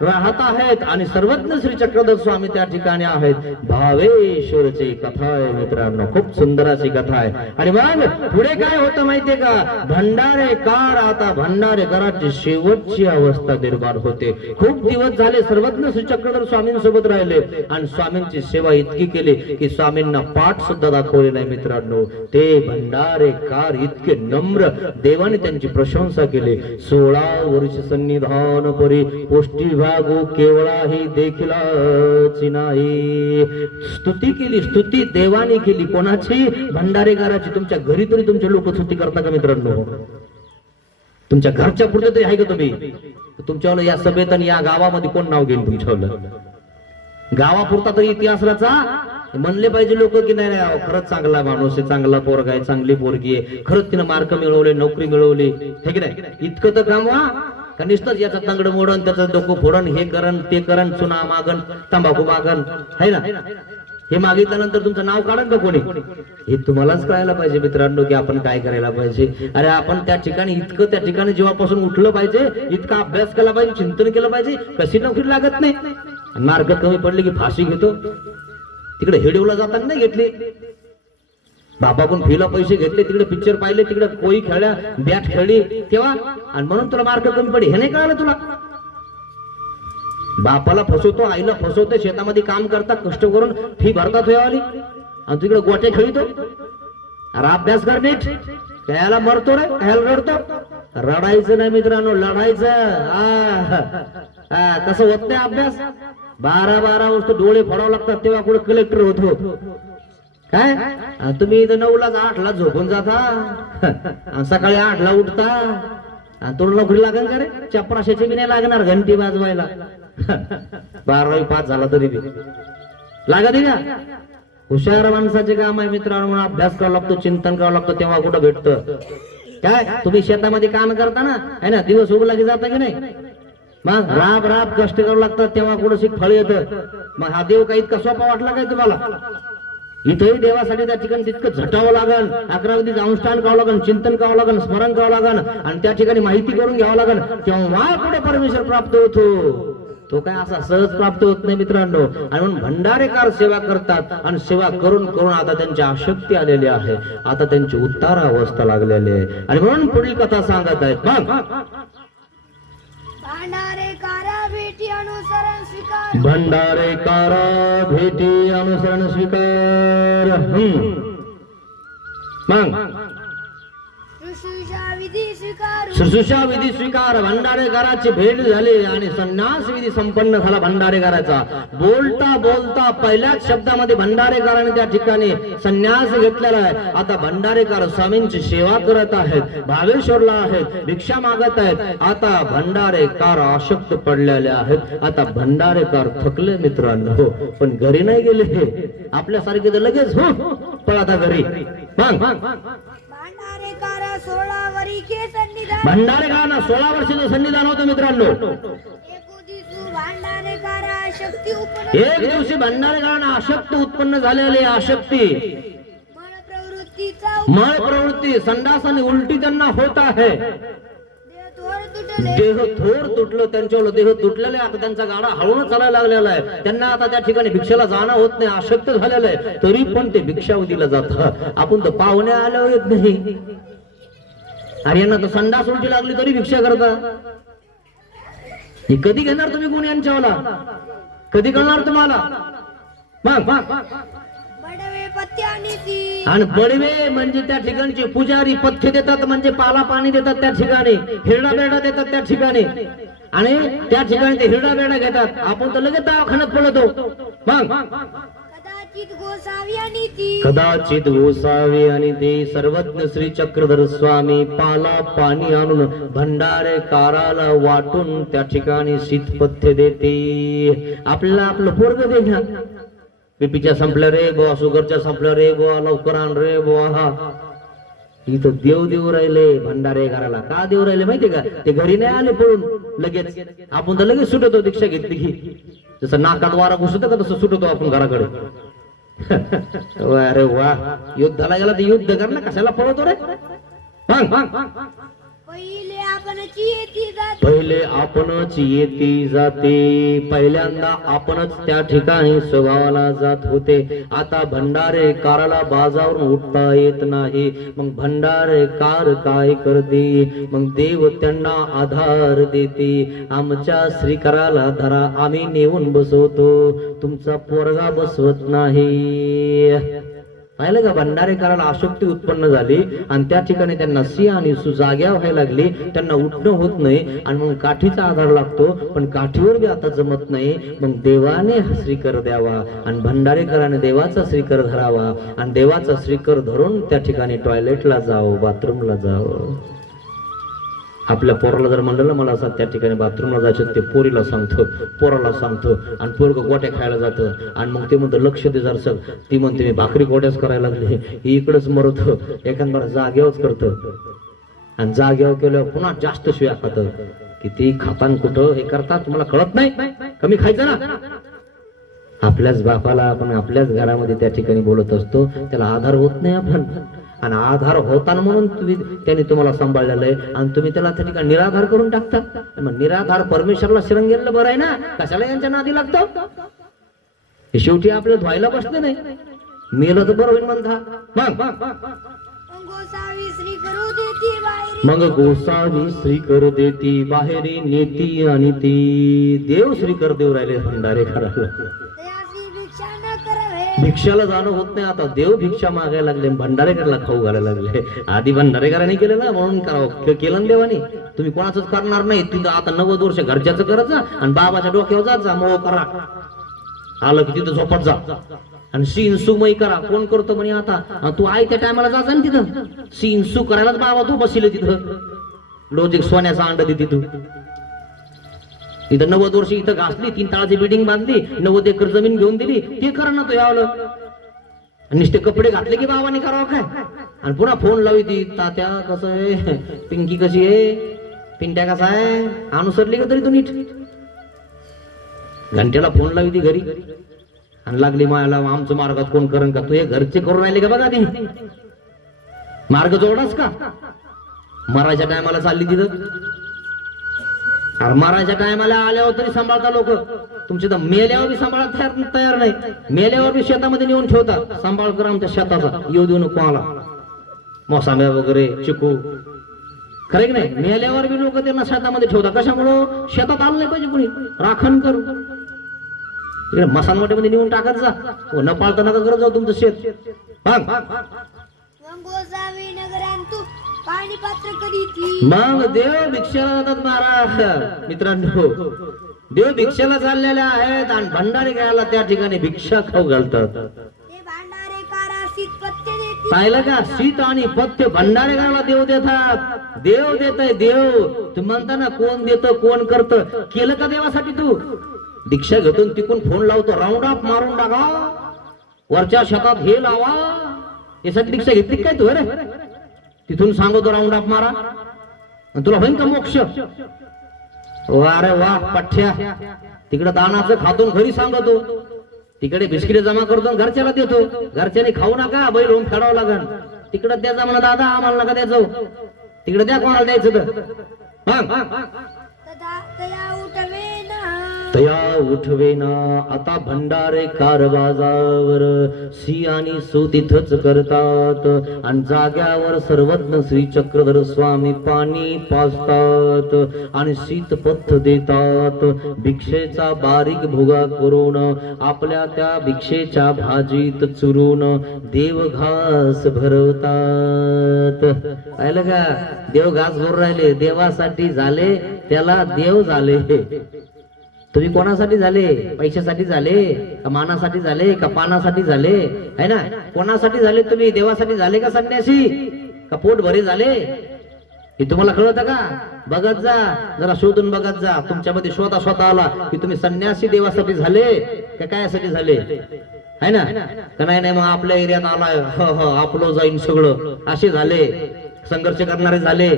राहत आहेत आणि सर्वज्ञ श्री चक्रधर स्वामी त्या ठिकाणी आहेत. भावेश्वरची कथा आहे मित्रांनो, खूप सुंदर अशी कथा आहे. आणि मग पुढे काय होतं माहितीये का? भंडारेकार आता भंडारेकराची शेवटची अवस्था निर्माण होते. खूप दिवस झाले सर्वज्ञ श्री चक्रधर स्वामींसोबत राहिले आणि स्वामींची सेवा इतकी केली की स्वामींना पाठ सुद्धा दाखवले नाही मित्रांनो. ते भंडारेकार इतके नम्र, देवाने त्यांची प्रशंसा केली. 16 वर्ष सन्निधान परी पोष्टी भागो केवळाही देखीलाची नाही. स्तुती केली, स्तुती देवाने केली. कोणाची? भंडारेकराची. तुमच्या घरी तरी तुमचे लोक स्तुती करता का मित्रांनो? तुमच्या घरच्या पुढे तरी आहे का तुम्ही? तुमच्यावर या सभेत आणि या गावामध्ये कोण नाव घेईल तुमच्यावर? गावापुरता तरी इतिहास रचा, म्हणले पाहिजे लोक की नाही नाही खरंच चांगला माणूस आहे, चांगला पोरगा आहे, चांगली पोरगी आहे, खरंच तिने मार्क मिळवले, नोकरी मिळवली, हे की नाही? इतकं तर काम व्हा का नुसतंच याचा तंगड मोडन, त्याचं डोकं फोडन, हे करण ते करण, चुना मागण, तंबाखू मागण, है ना, हे मागितल्यानंतर तुमचं नाव काढन का कोणी? हे तुम्हालाच कळायला पाहिजे मित्रांनो की आपण काय करायला पाहिजे. अरे आपण त्या ठिकाणी इतकं, त्या ठिकाणी जेव्हापासून उठलं पाहिजे, इतका अभ्यास केला पाहिजे, चिंतन केलं पाहिजे. कशी नोकरी लागत नाही, मार्क कमी पडले की फाशी घेतो. तिकडे हेडवला जाताना नाही घेतली, बापाकडून फीला पैसे घेतले, तिकडे पिक्चर पाहिले, तिकडे कोई खेळल्या, बॅट खेळली तेव्हा, आणि म्हणून तुला मार्क कमी पडले. हे नाही कळालं तुला? बापाला फसवतो, आईला फसवतो, शेतामध्ये काम करता, कष्ट करून फी भरतात वाली, आणि तिकडे गोट्या खेळतो. अरे अभ्यास कर नीट. त्याला मरतो रे, ह्याला रडतो. रडायचं नाही मित्रांनो, लढायचं. तसं होत नाही अभ्यास. 12 वर्ष डोळे फोडावं लागतात तेव्हा कुठे कलेक्टर होतो काय? तुम्ही इथं 9ला 8ला झोपून जाता, सकाळी 8ला उठता, आणि तुला नोकरी लागेल का रे? चपराशाची बी नाही लागणार घंटी वाजवायला. 12वी पास झाला तरी बी लागत का? हुशार माणसाचे काम आहे मित्रांनो, म्हणून अभ्यास करावा लागतो, चिंतन करावं लागतं, तेव्हा कुठं भेटतं काय? तुम्ही शेतामध्ये काम करता ना, है ना, दिवस उगला की जाता की नाही? मग राब कष्ट करावं लागतात, तेव्हा कुठं शिक फळ येतं. मग हा देव काही इतका सोपा वाटला काय तुम्हाला? इथेही देवासाठी त्या ठिकाणी तितकं झटावं लागल, 11 दिवस अनुष्ठान करावं लागल, चिंतन करावं लागल, स्मरण करावं लागल, आणि त्या ठिकाणी माहिती करून घ्यावं लागल, तेव्हा पुढे परमेश्वर प्राप्त होतो. तो काय असा सहज प्राप्त होत नाही मित्रांनो. आणि म्हणून भंडारेकार सेवा करतात, आणि सेवा करून करून आता त्यांची आशक्ती आलेली आहे, आता त्यांची उत्तार अवस्था लागलेली आहे. आणि म्हणून पुढील कथा सांगत आहेत. भंडारेकारा भेटी अनुसरण स्वीकार, भंडारेकारा भेटी अनुसरण स्वीकार. मग शुश्रूषा विधी स्वीकार. भंडारेकराची भेट झाली आणि संन्यास विधी संपन्न झाला भंडारेकराचा. बोलता बोलता पहिल्याच शब्दामध्ये भंडारेकराने त्या ठिकाणी संन्यास घेतलेला आहे. आता भंडारेकर स्वामींची सेवा करत आहेत, भावेश्वरला आहेत, भिक्षा मागत आहेत. आता भंडारेकर आशक्त पडलेले आहेत. आता भंडारेकर थकले मित्रांनो, पण घरी नाही गेले. आपल्यासारखे तर लगेच हो पळाता घरी. भंडारेकरांना 16 वर्षाचं संविधान होतं मित्रांनो. एक दिवशी भंडारेकरांना आशक्ती उत्पन्न झालेली. आशक्ती मळ प्रवृत्ती, संडास आणि उलटी त्यांना होत आहे. तुटले देह थोर तुटलं त्यांच्यावर, देह तुटलेले आता त्यांचा गाडा हळून चालायला लागलेला आहे. त्यांना आता त्या ठिकाणी भिक्षेला जाणं होत नाही, अशक्त झालेलं आहे. तरी पण ते भिक्षावतीला जातात. आपण तर पाहुणे आल्यावर येत नाही, आणि यांना तर संडास उलटी लागली तरी भिक्षा करता. हे कधी घेणार तुम्ही गुण यांच्यावाला? कधी करणार तुम्हाला? मग बडवे पत्ते आणि ती आणि बडवे म्हणजे त्या ठिकाणचे पुजारी पथ्य देतात, म्हणजे पाला पाणी देतात त्या ठिकाणी, हिरडा बेरडा देतात त्या ठिकाणी, आणि त्या ठिकाणी ते हिरडा बेरडा घेतात. आपण तर लगेच दवाखान्यात पळतो. मग कदाचित गोसावी आणि ती कदाचित गोसावी आणि ते सर्वज्ञ श्री चक्रधर स्वामी पाला पाणी आणून भंडारे काराला वाटून त्या ठिकाणी शीतपथ्य देते. आपल्याला आपलं पोरग दे घ्या, बीपीच्या संपल्या रे बुवा, शुगरच्या संपल्या रे बुवा, लवकर आण रे बुवा. इथं देव देव राहिले भंडारे घराला. का देव राहिले माहितीये का? ते घरी नाही आले पळून लगेच. आपण तर लगेच सुटतो दीक्षा घेतली की, जसं नाकात वारा घुसतो का तसं सुटतो आपण घराकडे. अरे वा, युद्धाला गेला तर युद्ध कर ना, कशाला पळवतो रे? पहिले आपणची येती जात पहिले आपणच येती जाते. पहिल्यांदा आपणच त्या ठिकाणी स्वभावाला जात होते. आता भंडारे काराला बाजावरून उठता येत नाही. मग भंडारे कार काय करते? मग देव त्यांना आधार देते. आमच्या श्रीकराला धरा, आम्ही नेऊन बसवतो, तुमचा पोरगा बसवत नाही. पाहिलं का? भंडारे करायला आसक्ती उत्पन्न झाली आणि त्या ठिकाणी त्यांना सी आणि सुजाग्या व्हायला लागली. त्यांना उठणं होत नाही आणि मग काठीचा आधार लागतो, पण काठीवर बी आता जमत नाही. मग देवाने श्रीकर द्यावा आणि भंडारेकराने देवाचा श्रीकर धरावा आणि देवाचा श्रीकर धरून त्या ठिकाणी टॉयलेटला जावं, बाथरूमला जावं. आपल्या पोराला जर म्हणलं ना मला असं त्या ठिकाणी बाथरूमला जायचं, ते पोरीला सांगतो, पोराला सांगतो, आणि पोरग गोट्या खायला जातं. आणि मग ते म्हणतं लक्ष दे जर सग, ती म्हणते मी भाकरी गोट्याच करायला लागली, ही इकडंच मरतो. एखाद्या जागेवरच करतं आणि जागेवर केल्यावर पुन्हा जास्त शिव्या खातं. किती खातान कुठं हे करतात तुम्हाला कळत नाही? कमी खायचं ना. आपल्याच बापाला आपण आपल्याच घरामध्ये त्या ठिकाणी बोलत असतो, त्याला आधार होत नाही आपण. आणि आधार होताना म्हणून त्यांनी तुम्हाला सांभाळलेलं आहे आणि तुम्ही त्याला त्या ठिकाणी निराधार करून टाकता. मग निराधार परमेश्वरला शरण गेलेलं बरं आहे ना, कशाला यांच्या नादी लागतं? शेवटी आपल्याला धुवायला बसले नाही, मेलं तर बरं होईल म्हणता. गोसावी श्री करू देती बाहेर मग गोसावी श्री कर देती बाहेरी नेती आणि ती देव श्री कर देव राहिले भंडारे करायला. तयासी भिक्षा न करवे भिक्षाला जाणं होत नाही, आता देव भिक्षा मागायला लागले, भंडारेकरला खाऊ घालायला लागले. आधी भंडारेकरांनी केलं ना म्हणून करावं, केलं ना देवानी. तुम्ही कोणाचंच करणार नाही. तिथं आता 90 वर्ष घरच्याचं करायचं आणि बाबाच्या डोक्यावर जायचा, मोह करा, आलं की तिथं झोपत जा आणि सीन सुमय करा. कोण करतो म्हणे आता? तू आई त्या टायमाला जायचा ना तिथं सीन सु करायलाच बाबा तू बसले तिथं. लॉजिक सोन्याचा अंड देते तू. इथं 90 वर्ष इथं घासली, 3 ताळाची बिल्डिंग बांधली, 90 एकर जमीन घेऊन दिली, ते करा ना तो यावलं. नुसते कपडे घातले की बाबाने करावं काय? आणि पुन्हा फोन लावी ती, तात्या कसं आहे, पिंकी कशी आहे, पिंट्या कसा आहे, अनुसरली का तरी तू नीट? घंट्याला फोन लावी ती घरी आणि लागली मायाला आमचं मार्गात कोण करण का? तू हे घरचे करून राहिले का बघा ती. मार्ग जोडास का? मरायच्या टायमाला चालली तिथं. अरे मरायच्या टायमाला आल्यावर तरी सांभाळता लोक, तुमच्या तर मेल्यावर बी सांभाळा तयार नाही. मेल्यावर बी शेतामध्ये नेऊन ठेवतात, सांभाळ करा आमच्या शेताचा, येऊ देऊ नको आला. मोसांब्या वगैरे चिकू, खरे की नाही? मेल्यावर बी लोक त्यांना शेतामध्ये ठेवतात. कशामुळं? शेतात आलं नाही पाहिजे कुणी, राखण करू. इकडे मसानवाट्यामध्ये नेऊन टाकत जा, न पाळता नका करत जाऊ तुमचं शेत. गोसावी नगरांतू पाणी पात्र कधी ती मग देव भिक्षाला जातात महाराज. मित्रांनो, देव भिक्षाला चाललेले आहेत आणि भंडारे घ्यायला त्या ठिकाणी भिक्षा खाऊ घालतात. ते भांडारे कारा शीत पत्ते देती पाहिलं का? शीत आणि पथ्य भंडारे घ्यायला देव देतात. देव देतय देव. तुम्ही म्हणता ना कोण देतं कोण करतं, केलं का देवासाठी? तू दीक्षा घेतो तिकून फोन लावतो, राऊंड अप मारून टाका, वरच्या शेतात हे लावा, यासाठी दीक्षा घेतली काय तू? अरे तिथून सांगतो राऊंड अप मारा, तुला होईल का मोक्ष? अरे वा पठ्या, तिकडे दानाचं खातो घरी सांगतो, तिकडे बिस्किट जमा करतो घरच्याला देतो. घरच्याने खाऊ नका, बैल होऊन फेडावं लागल. तिकडे द्यायचा म्हणा दादा, आम्हाला नका द्यायचं, तिकडे द्या कोणाला द्यायचं तर. तया उठवेना तया उठवेना आता भंडारे कारभारावर सी आणि सू तिथंच करतात आणि जाग्यावर सर्वज्ञ श्री चक्रधर स्वामी पाणी पाजतात आणि शीतपथ देतात. भिक्षेचा बारीक भुगा करून आपल्या त्या भिक्षेच्या भाजीत चुरून देव घास भरवतात. पाहिलं का, देव घास भरून राहिले, देवासाठी झाले त्याला देव झाले. तुम्ही कोणासाठी झाले? पैशासाठी झाले का मानासाठी झाले का पानासाठी झाले? है ना, कोणासाठी झाले तुम्ही? देवासाठी झाले का संन्यासी का पोट भरे झाले? हे तुम्हाला कळत का? बघत जा, जरा शोधून बघत जा. तुमच्यामध्ये स्वतः आला की तुम्ही संन्यासी देवासाठी झाले का कायसाठी झाले, है ना? का नाही मग आपल्या एरियात आलाय आपलं जाईन सगळं, असे झाले. संघर्ष करणारे झाले.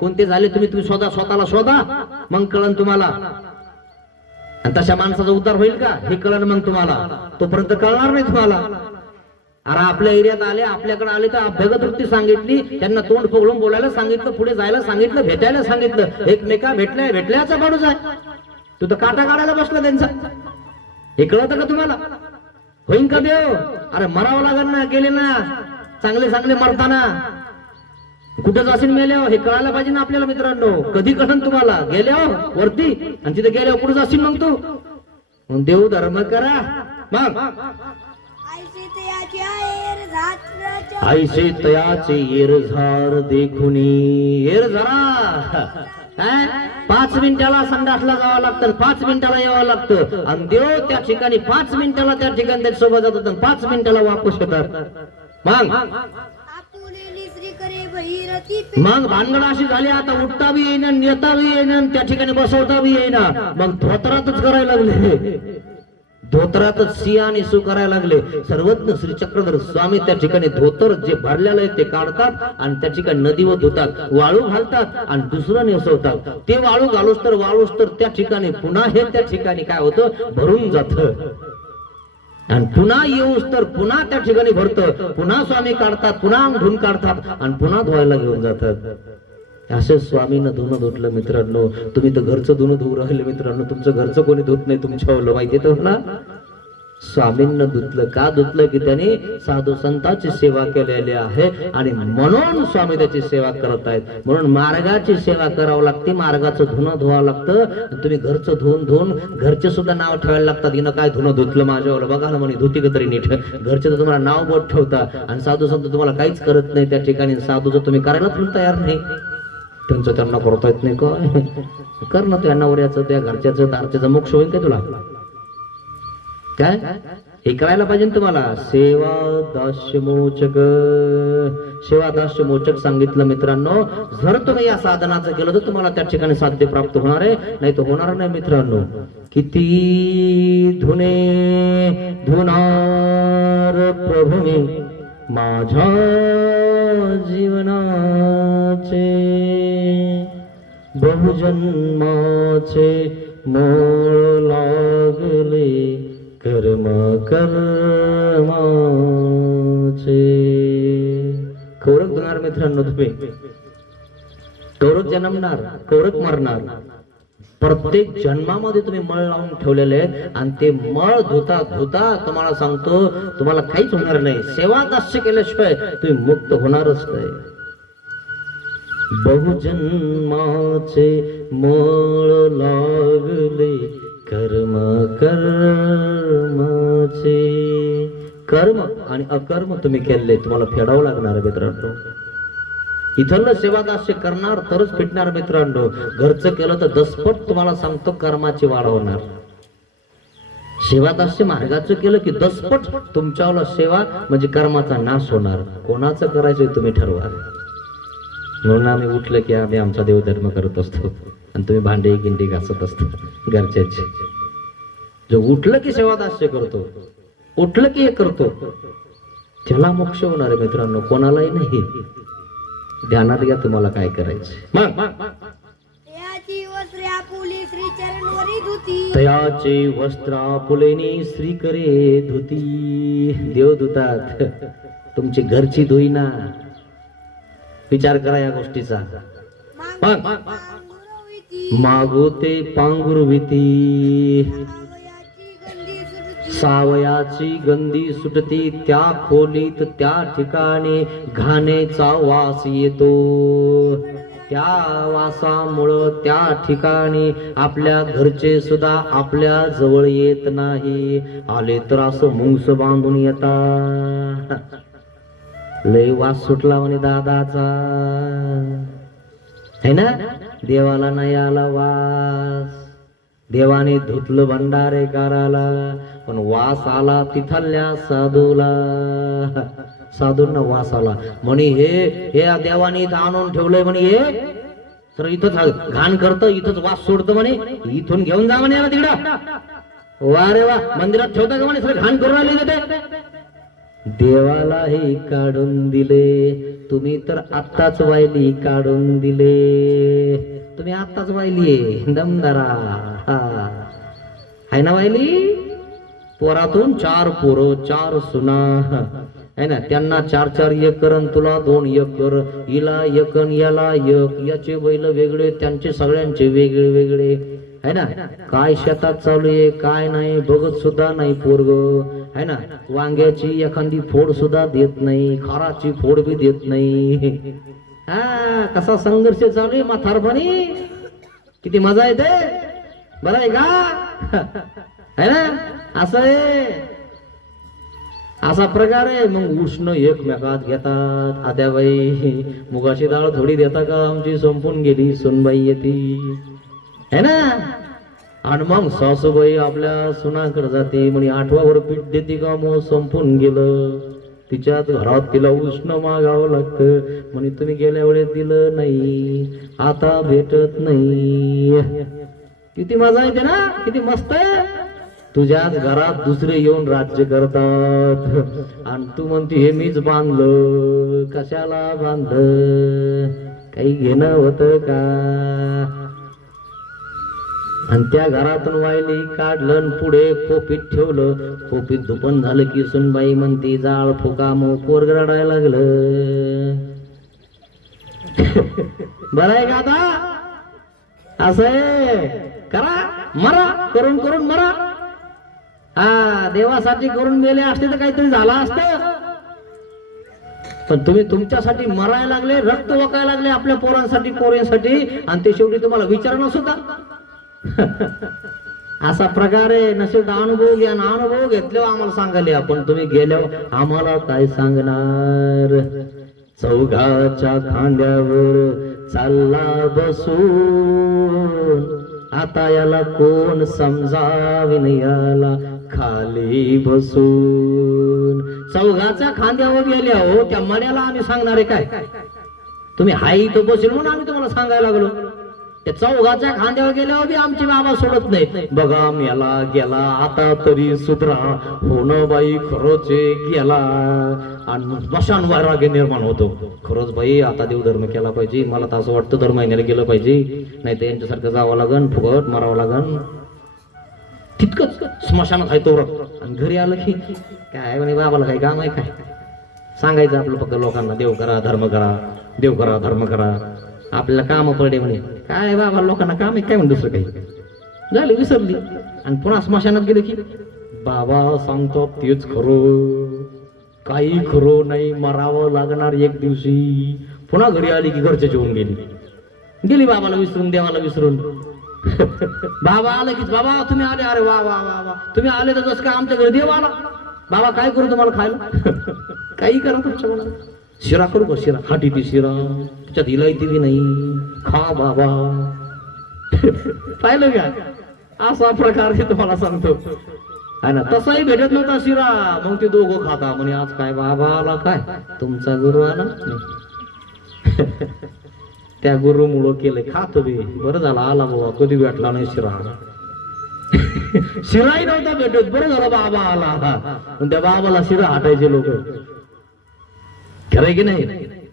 कोणते झाले तुम्ही? तुम्ही स्वतःला शोधा, मग कळन तुम्हाला. आणि तशा माणसाचा उद्धार होईल का हे कळण मग तुम्हाला. तोपर्यंत कळणार नाही तुम्हाला. अरे आपल्या एरियात आले, आपल्याकडे आले तर अभ्यागत वृत्ती सांगितली, त्यांना तोंड पगळून बोलायला सांगितलं, पुढे जायला सांगितलं, भेटायला सांगितलं. एकमेका भेटल्याचा माणूस आहे, तू तर काटा काढायला बसला त्यांचा. हे कळतं का तुम्हाला? होईन का देव? अरे मरावं लागेल ना, गेले ना चांगले मरताना. कुठं जाशील मेल्यावर हे कळायला पाहिजे ना आपल्याला मित्रांनो. कधी कळण तुम्हाला? गेल्यावर वरती, आणि तिथे गेल्यावर कुठं जाशील मग तू? मग देव धर्म करा. मग ऐसे तयाचे येरझार देखुनी. येरझारा 5 मिनिटाला संडासला जावं लागतं, 5 मिनिटाला यावं लागतं. आणि देव त्या ठिकाणी 5 मिनिटाला त्या ठिकाणी त्याच्यासोबत जातात, 5 मिनिटाला वापस येतात. मग भानगड अशी झाली, आता उठता बी येईना, नेता बी येईना, त्या ठिकाणी बसवता बी येईना. मग धोत्रातच करायला लागले, धोत्रातच सी आणि सू करायला लागले. सर्वज्ञ श्री चक्रधर स्वामी त्या ठिकाणी धोतर जे भरलेलं आहे ते काढतात आणि त्या ठिकाणी नदीवर धुतात, वाळू घालतात आणि दुसरं नेसवतात. ते वाळू घालूस तर त्या ठिकाणी पुन्हा हे त्या ठिकाणी काय होतं, भरून जात. आणि पुन्हा येऊस तर पुन्हा त्या ठिकाणी भरतं, पुन्हा स्वामी काढतात, पुन्हा धुवून काढतात आणि पुन्हा धुवायला घेऊन जातात. असं स्वामीनं धुणं धुतलं मित्रांनो. तुम्ही तर घरचं धुणं धुवू राहिले मित्रांनो, तुमचं घरचं कोणी धुत नाही तुमच्या माहिती तर ना. स्वामींना धुतलं का? धुतलं की त्यांनी साधू संतांची सेवा केलेली आहे आणि म्हणून स्वामी त्याची सेवा करत आहेत. म्हणून मार्गाची सेवा करावं लागते, मार्गाचं धुणं धुवावं लागतं. तुम्ही घरचं धुवून घरचे सुद्धा नाव ठेवायला लागतात. हिनं काय धुणं धुतलं माझ्यावर, बघा ना म्हणे धुती का तरी नीट. घरचे तर तुम्हाला नाव बोट ठेवता आणि साधू संत तुम्हाला काहीच करत नाही त्या ठिकाणी. साधूचं तुम्ही करायला पण तयार नाही, त्यांचं त्यांना करता येत नाही का? कर ना, त्या नवऱ्याचं त्या घरच्याचं दारच्याचं मोक्ष होईल का तुला? काय हे करायला पाहिजे तुम्हाला. सेवा दास्य मोचक सांगितलं मित्रांनो. जर तुम्ही या साधनाचं केलं तर तुम्हाला त्या ठिकाणी साध्य प्राप्त होणार आहे, नाही तर होणार नाही मित्रांनो. किती धुणे धुनार प्रभू माझ्या जीवनाचे, बहुजन्माचे मोळ लागले कर्म कर्माचे. कौरक धुणार मित्रांनो तुम्ही, कौरक जन्मणार, कौरक मरणार. प्रत्येक जन्मामध्ये तुम्ही मळ लावून ठेवलेले आहेत आणि ते मळ धुता तुम्हाला सांगतो तुम्हाला काहीच होणार नाही. सेवा दास्य केल्याशिवाय तुम्ही मुक्त होणारच नाही. बहुजन्माचे मळ लागले कर्म कर्माचे. कर्म आणि अकर्म तुम्ही केले तुम्हाला फेडावं लागणार मित्रांनो. इथलं सेवादास्य करणार तरच फिटणार मित्रांनो. घरचं केलं तर दसपट तुम्हाला सांगतो कर्माची वाढ होणार. सेवादास्य मार्गाचं केलं की दसपट तुमच्यावर सेवा म्हणजे कर्माचा नाश होणार. कोणाचं करायचं तुम्ही ठरवा. म्हणून आम्ही उठलं की आम्ही आमचा देवधर्म करत असतो आणि तुम्ही भांडे गिंडी घासत असतो घरच्याचे. जो उठलं की सेवादास्य करतो, उठलं की हे करतो, त्याला मोक्ष होणार आहे मित्रांनो, कोणालाही नाही. ध्यानात घ्या तुम्हाला काय करायचं. तयाचे वस्त्र आपुलेनी श्री करे धुती. देव धुतात, तुमची घरची धुईना. विचार करा या गोष्टीचा. मागोते पांघुरविती सावयाची गंधी सुटती. सावयाची गंधी सुटती, त्या खोलीत त्या ठिकाणी घाणेचा वास येतो. त्या वासामुळं त्या ठिकाणी आपल्या घरचे सुद्धा आपल्या जवळ येत नाही. आले तर असं मुंगस बांधून येतात. लय वास सुटला म्हणे दादाचा, है ना. देवाला नाही आला वास, देवाने धुतलं भंडारे कराला, पण वास आला तिथल्या साधूला. साधूंना वास आला म्हणे हे देवाने इथं आणून ठेवलंय म्हणे, हे सर इथंच घाण करतं, इथंच वास सोडतं म्हणे, इथून घेऊन जा म्हणे याला तिकडं. वा रे वा, मंदिरात ठेवता का म्हणे, सर घाण करून आले ते. देवालाही काढून दिले, तुम्ही तर आत्ताच वायली काढून दिले. तुम्ही आत्ताच वायली दमदारा, आहे ना वायली. पोरातून 4 पोरं 4 सुना, है ना. त्यांना 4 एकर अन तुला 2 एकर, हिला 1 अन याला 1. याचे बैल वेगळे, त्यांचे सगळ्यांचे वेगळे वेगळे, है ना. काय शेतात चालू आहे काय नाही बघत सुद्धा नाही पोरग, है ना. वांग्याची एखादी फोड सुद्धा देत नाही, खाराची फोड बी देत नाही. हा कसा संघर्ष चालू आहे म्हातारपणी, किती मजा येते, बरं आहे का, है ना. असं आहे, असा प्रकार आहे. मग उष्ण एकमेकात घेतात. आत्याबाई मुगाची डाळ थोडी देता का, आमची संपून गेली, सुनबाई येते, है ना. आणि मग सासूबाई आपल्या सुनाकडे जाते म्हणे 8वा वर पीठ देते का, मग संपून गेलं. तिच्याच घरात तिला उष्ण मागावं लागतं म्हणे, तुम्ही गेल्या वेळेस दिलं नाही, आता भेटत नाही. किती मजा येते ना, किती मस्त आहे. तुझ्याच घरात दुसरे येऊन राज्य करतात आणि तू म्हणते हे मीच बांधलं. कशाला बांधलं, काही घेणं होतं का. आणि त्या घरातून वायली काढलं, पुढे खोपीत ठेवलं. खोपीत धुपण झालं की सुनबाई म्हणती जाळ फुका, मग पोरग रडायला लागलं. बरं आहे का आता, असं आहे. करा मरा, करून करून मरा. हा देवासाठी करून गेले असते तर काहीतरी झालं असतं, पण तुम्ही तुमच्यासाठी मरायला लागले, रक्त वकायला लागले आपल्या पोरांसाठी पोरांसाठी, आणि ते शेवटी तुम्हाला विचारणं सुद्धा. असा प्रकार आहे. नसेल अनुभव घ्या ना, अनुभव घेतल्यावर आम्हाला सांगाले आपण, तुम्ही गेल्यावर आम्हाला काय सांगणार. चौघाच्या खांद्यावर चालला बसून, आता याला कोण समजावीन, याला खाली बसून. चौघाच्या खांद्यावर गेल्या हो, त्या मण्याला आम्ही सांगणार आहे काय. तुम्ही हाय तो बसेल म्हणून आम्ही तुम्हाला सांगायला लागलो. त्या चौघाच्या खांद्यावर गेल्यावर बी आमचे बाबा सोडत नाही. बघा मेला गेला, आता तरी सुधरा, हो न बाई खरंच गेला. आणि स्मशान वैराग्य निर्माण होतो. खरंच बाई आता देवधर्म केला पाहिजे, मला तर असं वाटतं दर महिन्याला गेलं पाहिजे, नाही तर यांच्यासारखं जावं लागन, फुकट मारावं लागन. तितकंच स्मशानात आहे तो. आणि घरी आलं की काय म्हणे बाबाला काही काम आहे काय, सांगायचं आपलं फक्त लोकांना, देव करा धर्म करा, देव करा धर्म करा. आपल्याला काम पडले म्हणे, काय बाबा लोकांना काम आहे काय म्हणे, दुसरं काही झालं विसरली. आणि पुन्हा स्मशानात गेले की बाबा सांगतो तेच खरं, काही खरं नाही, मरावं लागणार एक दिवशी. पुन्हा घरी आली की घरचे जेवून गेली बाबाला विसरून, देवाला विसरून. बाबा आले की बाबा तुम्ही आले, अरे वा वा वा वा, तुम्ही आले तर जसं काय आमच्या घरी देव आला. बाबा काय करू तुम्हाला खायला, काही करा तुमच्या मनाला. शिरा करू का, शिरा हाटी ती शिरा, त्याच्यात इलायती बी नाही, खा बाबा. पाहिलं का, असा प्रकार हे तुम्हाला सांगतो, आहे ना. तसाही भेटत नव्हता शिरा, मग ते दोघं खाता म्हणे आज काय बाबा आला, काय तुमचा गुरु आला. त्या गुरुमुळं केलं, खातो बी, बरं झालं आला बाबा, कधी भेटला नाही शिरा. शिराही नव्हता भेटत, बरं झालं बाबा आला. त्या बाबाला शिरा हटायचे लोक, खरंय की नाही.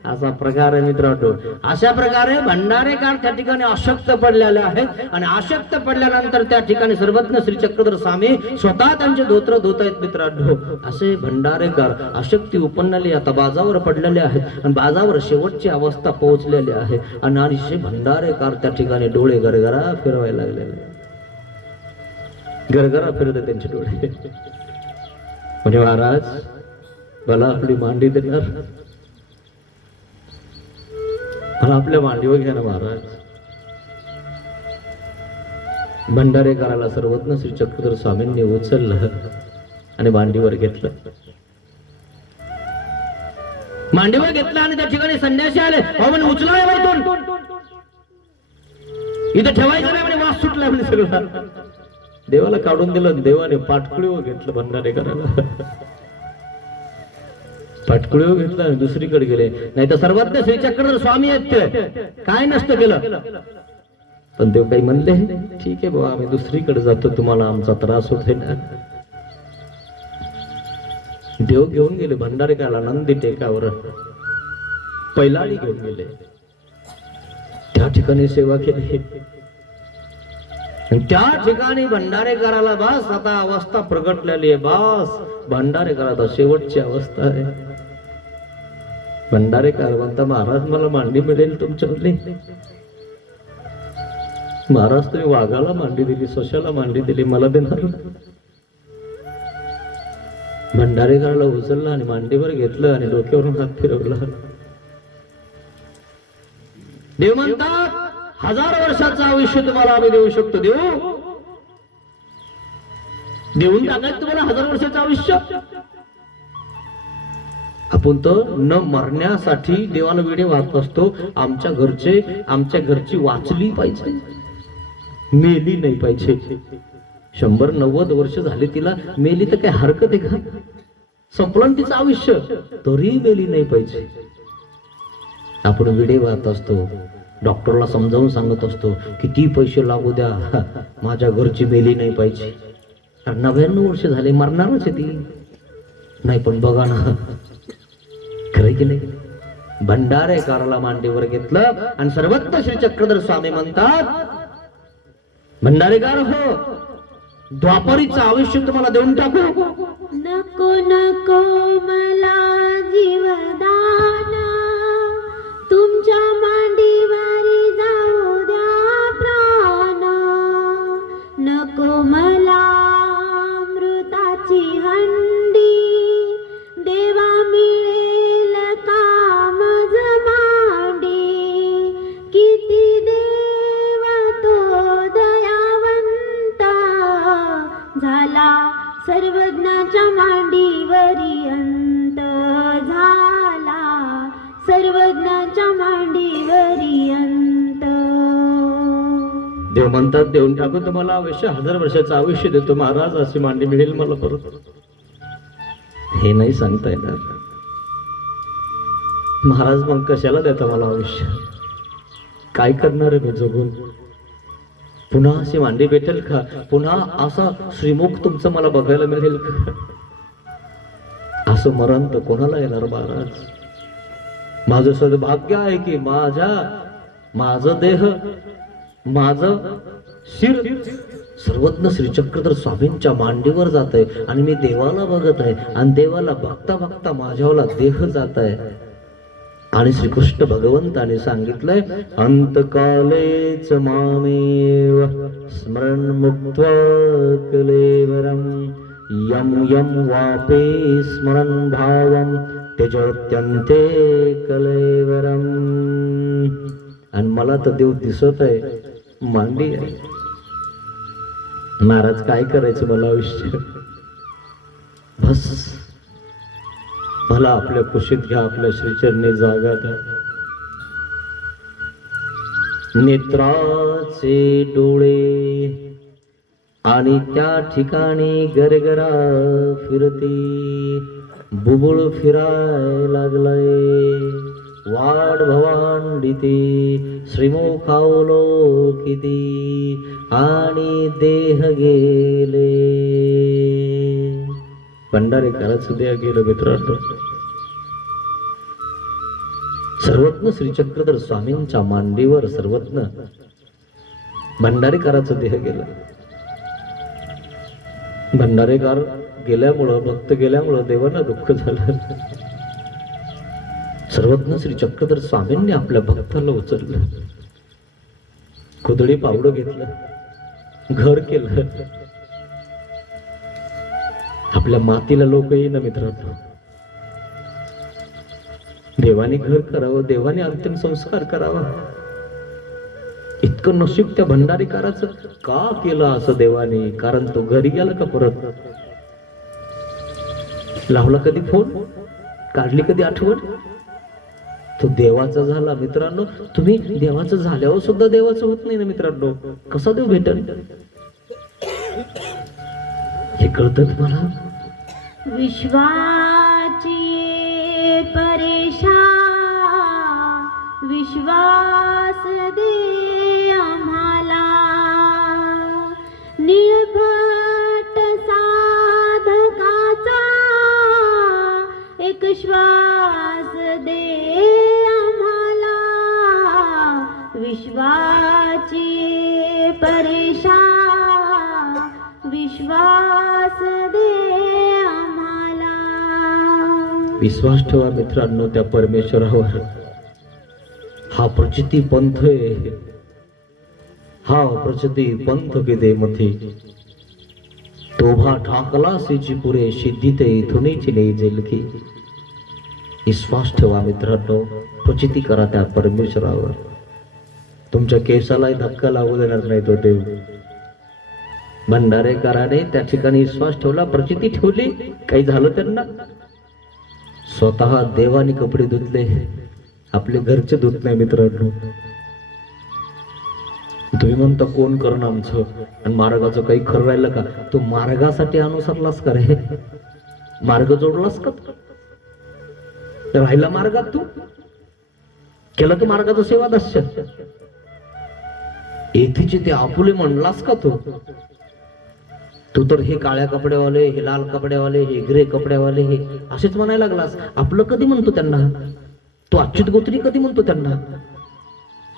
असा प्रकार आहे मित्रांनो. अशा प्रकारे भंडारेकार त्या ठिकाणी अशक्त पडलेले आहेत आणि अशक्त पडल्यानंतर त्या ठिकाणी सर्वज्ञ श्री चक्रधर स्वामी स्वतः त्यांचे धोत्र धुत आहेत मित्रांनो. असे भंडारेकार अशक्ती उपन्नले आता बाजावर पडलेले आहेत आणि बाजावर शेवटची अवस्था पोहोचलेली आहे आणि असे भंडारेकार त्या ठिकाणी डोळे गरगरा फिरवायला लागलेले. गरगरा फिरत त्यांचे डोळे. म्हणजे महाराज मला आपली मांडी देणार, मला आपल्या मांडीवर घ्या ना महाराज. भंडारेकराला सर्वज्ञ श्री चक्रधर स्वामींनी उचललं आणि मांडीवर घेतलं. मांडीवर घेतलं आणि त्या ठिकाणी संन्यासी आले. अहो म्हणे उचला बाईतून, इथं ठेवायचं नाही म्हणे, वास सुटला म्हणे सगळं. देवाला काढून दिलं. देवाने पाटकुळीवर घेतलं भंडारेकराला. पाटकुळीवर घेतलं आणि दुसरीकडे गेले. नाही तर सर्वज्ञ श्री चक्रधर स्वामी आहेत ते, काय नसतं केलं. पण देव काही म्हणले, ठीक आहे बाबा आम्ही दुसरीकडे जातो, तुम्हाला आमचा त्रास होतोय ना. देव घेऊन गेले भंडारेकराला नंदी टेकावर, पैलाडी घेऊन गेले. त्या ठिकाणी सेवा केली. त्या ठिकाणी भंडारेकराला बस आता अवस्था प्रगटलेली आहे. बस भंडारेकराचा शेवटची अवस्था आहे. भंडारेकर म्हणता महाराज मला मांडी मिळेल तुमच्यावरली. महाराज तुम्ही वाघाला मांडी दिली, सशाला मांडी दिली, मला देणार. भंडारेकराला उचललं आणि मांडीवर घेतलं आणि डोक्यावरून हात फिरवला. देव म्हणतात 1000 वर्षाचं आयुष्य तुम्हाला आम्ही देऊ शकतो. देऊन टाकायचं तुम्हाला 1000 वर्षाचं आयुष्य. आपण तर न मरण्यासाठी देवाला वेडे वाहत असतो. आमच्या घरची वाचली पाहिजे, मेली नाही पाहिजे. 100-90 वर्ष झाली तिला, मेली तर काय हरकत आहे का? संपलं तिचं आयुष्य, तरी मेली नाही पाहिजे. आपण वेडे वाहत असतो. डॉक्टरला समजावून सांगत असतो किती पैसे लागू द्या, माझ्या घरची मेली नाही पाहिजे. 99 वर्ष झाले, मरणारच आहे ती. नाही पण बघा ना, खरं की नाही. भंडारेकराला मांडीवर घेतलं आणि सर्वज्ञ श्री चक्रधर स्वामी म्हणतात भंडारेकर हो, द्वापरीचं आयुष्य तुम्हाला देऊन टाकू. नको नको मला जीवदान, तुमच्या मांडीवारी जाऊ द्या प्राण. नको मला अमृताची हंडी, देवा मिळेल काम मांडी. किती देव तो दयावंत, झाला सर्वज्ञाच्या मांडीवरी अंत. झाला सर्वज्ञाच्या मांडीवरी अंत. देव म्हणतात देऊन टाकू तुम्हाला आयुष्य, 1000 वर्षाचं आयुष्य देतो महाराज, अशी मांडी मिळेल मला परत. हे नाही सांगता येणार. महाराज मग कशाला देता मला आयुष्य? काय करणार आहे मी जगून? पुन्हा अशी मांडी भेटेल का? पुन्हा असा श्रीमुख तुमचं मला बघायला मिळेल का? असं मरण तर कोणाला येणार महाराज? माझं सद्भाग्य आहे की माझं देह, माझं शिर सर्वज्ञ श्री चक्रधर स्वामींच्या मांडीवर जात आहे आणि मी देवाला बघत आहे आणि देवाला बघता बघता माझ्यावाला देह जात आहे. आणि श्रीकृष्ण भगवंताने सांगितलंय अंतकालेच मामेव स्मरण मुक्त्वा कलेवरम यम यम वापे स्मरण भावम त्यजत्यन्ते कलेवरम. आणि मला तर देव दिसत आहे, मांडी आहे. महाराज काय करायचं मला आयुष्य? बस मला आपल्या कुशीत घ्या, आपल्या श्रीचरणी जागा द्या. नेत्राचे डोळे आणि त्या ठिकाणी गरगरा फिरते, बुबुळ फिराय लागलाय. वाढ भवांडिते श्रीमुखावलो किती आणि देह गेले. भंडारेकराचं देह गेलं मित्रांनो. सर्वज्ञ श्री चक्रधर स्वामींच्या मांडीवर सर्वज्ञ भंडारेकराचं देह गेलं. भंडारेकर गेल्यामुळं, भक्त गेल्यामुळं देवांना दुःख झालं. सर्वज्ञ श्री चक्रधर स्वामींनी आपल्या भक्ताला उचललं, कुदळी पावडं घेतलं, घर केलं. आपल्या मातीला लोक येईना मित्रांनो. देवाने घर करावं, देवाने अंतिम संस्कार करावा. इतकं नशीब त्या भंडारीकाराचं का केलं असं देवाने? कारण तो घरी गेला का परत? लावला कधी फोन? काढली कधी आठवण? तो देवाचा झाला मित्रांनो. तुम्ही देवाचं झाल्यावर सुद्धा देवाचं होत नाही ना मित्रांनो. कसा देव भेटेल हे कळतं तुम्हाला? विश्वाची परेशा विश्वास दे आम्हाला, निळभट साधकाचा एक श्वास दे आम्हाला. विश्वाची परेशा विश्वास दे आम्हाला. विश्वास ठेवा मित्रांनो त्या परमेश्वरावर. हा प्रचिती पंथ आहे, हा प्रचिती पंथ किती मथी. तोभा ठाकला सिची पुरे सिद्धीते इथुनीची नाही जेलकी. विश्वास ठेवा मित्रांनो, प्रचिती करा त्या परमेश्वरावर. तुमच्या केसालाही धक्का लागू देणार नाही तो देव. भंडारेकराने त्या ठिकाणी विश्वास ठेवला, प्रचिती ठेवली, काही झालं त्यांना? स्वतः देवाने कपडे धुतले, आपले घरचे धुत नाही मित्रांनो. तुम्ही म्हणता कोण करण आमचं? आणि मार्गाचं काही खरं राहिलं का? तू मार्गासाठी अनुसरलास का रे? मार्ग जोडलास का? राहिला मार्गात तू? केलं तू मार्गाचं सेवा दस्य? येथीचे ते आपुले म्हणलास का तू? तू तर हे काळ्या कपड्यावाले, हे लाल कपड्यावाले, हे ग्रे कपड्यावाले, हे असेच म्हणायला लागलास. आपलं कधी म्हणतो त्यांना? तो अच्युत गोत्री कधी म्हणतो त्यांना?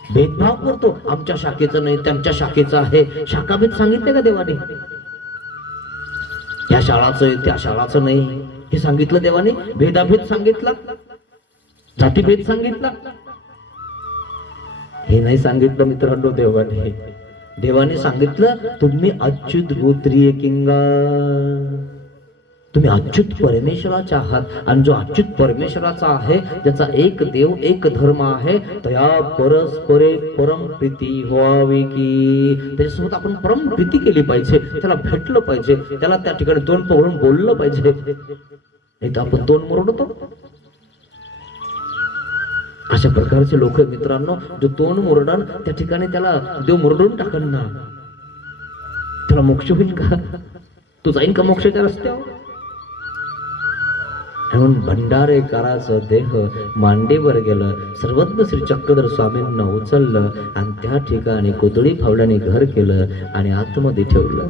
भेदभाव करतो, आमच्या शाखेचं नाही त्यांच्या शाखेचं आहे. शाखाभेद सांगितले का देवाने? या शाळाचं आहे त्या शाळाचं नाही हे सांगितलं देवाने? भेदाभेद सांगितला? जातीभेद सांगितला? हे नाही सांगितलं मित्रांनो देवाने. देवाने सांगितलं तुम्ही अच्युत गोत्रीय किंगा, तुम्ही अच्युत परमेश्वराचे आहात. आणि जो अच्युत परमेश्वराचा आहे, ज्याचा एक देव एक धर्म आहे, त्या परस्परे परम प्रीती व्हावी की. त्याच्यासोबत आपण परम प्रीती केली पाहिजे, त्याला भेटलं पाहिजे, त्याला त्या ठिकाणी तोंड पकडून बोललं पाहिजे. नाही तर आपण तोंड मुरडतो. अशा प्रकारचे लोक मित्रांनो, जो तोंड मुरडण त्या ठिकाणी त्याला देव मुरडून टाकन ना. त्याला मोक्ष होईल का? तू जाईन का मोक्षाच्या रस्त्यावर? म्हणून भंडारेकराचं देह मांडीवर गेलं. सर्वज्ञ श्री चक्रधर स्वामींना उचललं आणि त्या ठिकाणी कोतळी फावल्याने घर केलं आणि आतमध्ये ठेवलं.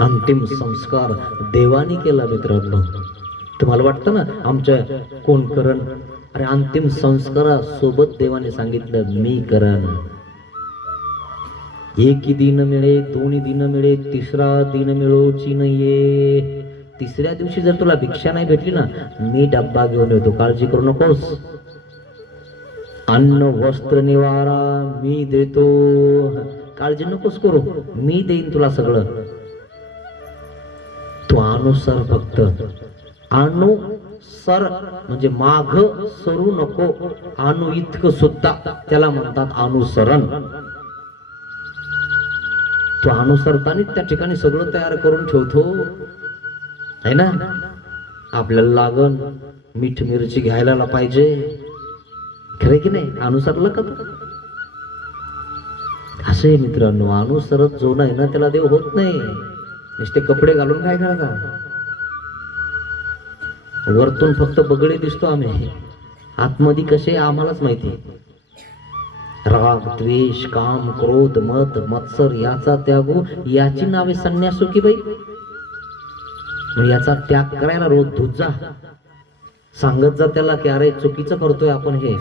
अंतिम संस्कार देवानी केला मित्रांनो. तुम्हाला वाटतं ना आमच्या कोण करण? अरे अंतिम संस्कारासोबत देवाने सांगितलं मी करण. एक दिन मिळे, दोन्ही दिन मिळे, तिसरा दिन मिळोची नाहीये. तिसऱ्या दिवशी जर तुला भिक्षा नाही भेटली ना, मी डब्बा घेऊन येतो, काळजी करू नकोस. अन्न वस्त्र निवारा मी देतो, काळजी नकोस करू, मी देईन तुला सगळं. तू अनुसर फक्त. अनुसर म्हणजे माग सरू नको. अनु इतकं सुद्धा त्याला म्हणतात अनुसरण. तो अनुसरताना त्या ठिकाणी सगळं तयार करून ठेवतो आहे ना. आपल्याला लागण मीठ मिरची घ्यायला पाहिजे, खरे की नाही? अनुसरलं का? असे मित्रांनो, अनुसरत जो नाही ना त्याला देव होत नाही. नुसते कपडे घालून काय करायचा? वरतून फक्त बगडे दिसतो आम्ही, आतमध्ये कसे आम्हालाच माहिती. राग द्वेष काम क्रोध मद मत्सर याचा त्यागू, याची नावे संन्यासू की बाई. याचा त्याग करायला रोज धूत जा. सांगत जा त्याला की अरे चुकीचं करतोय आपण हे.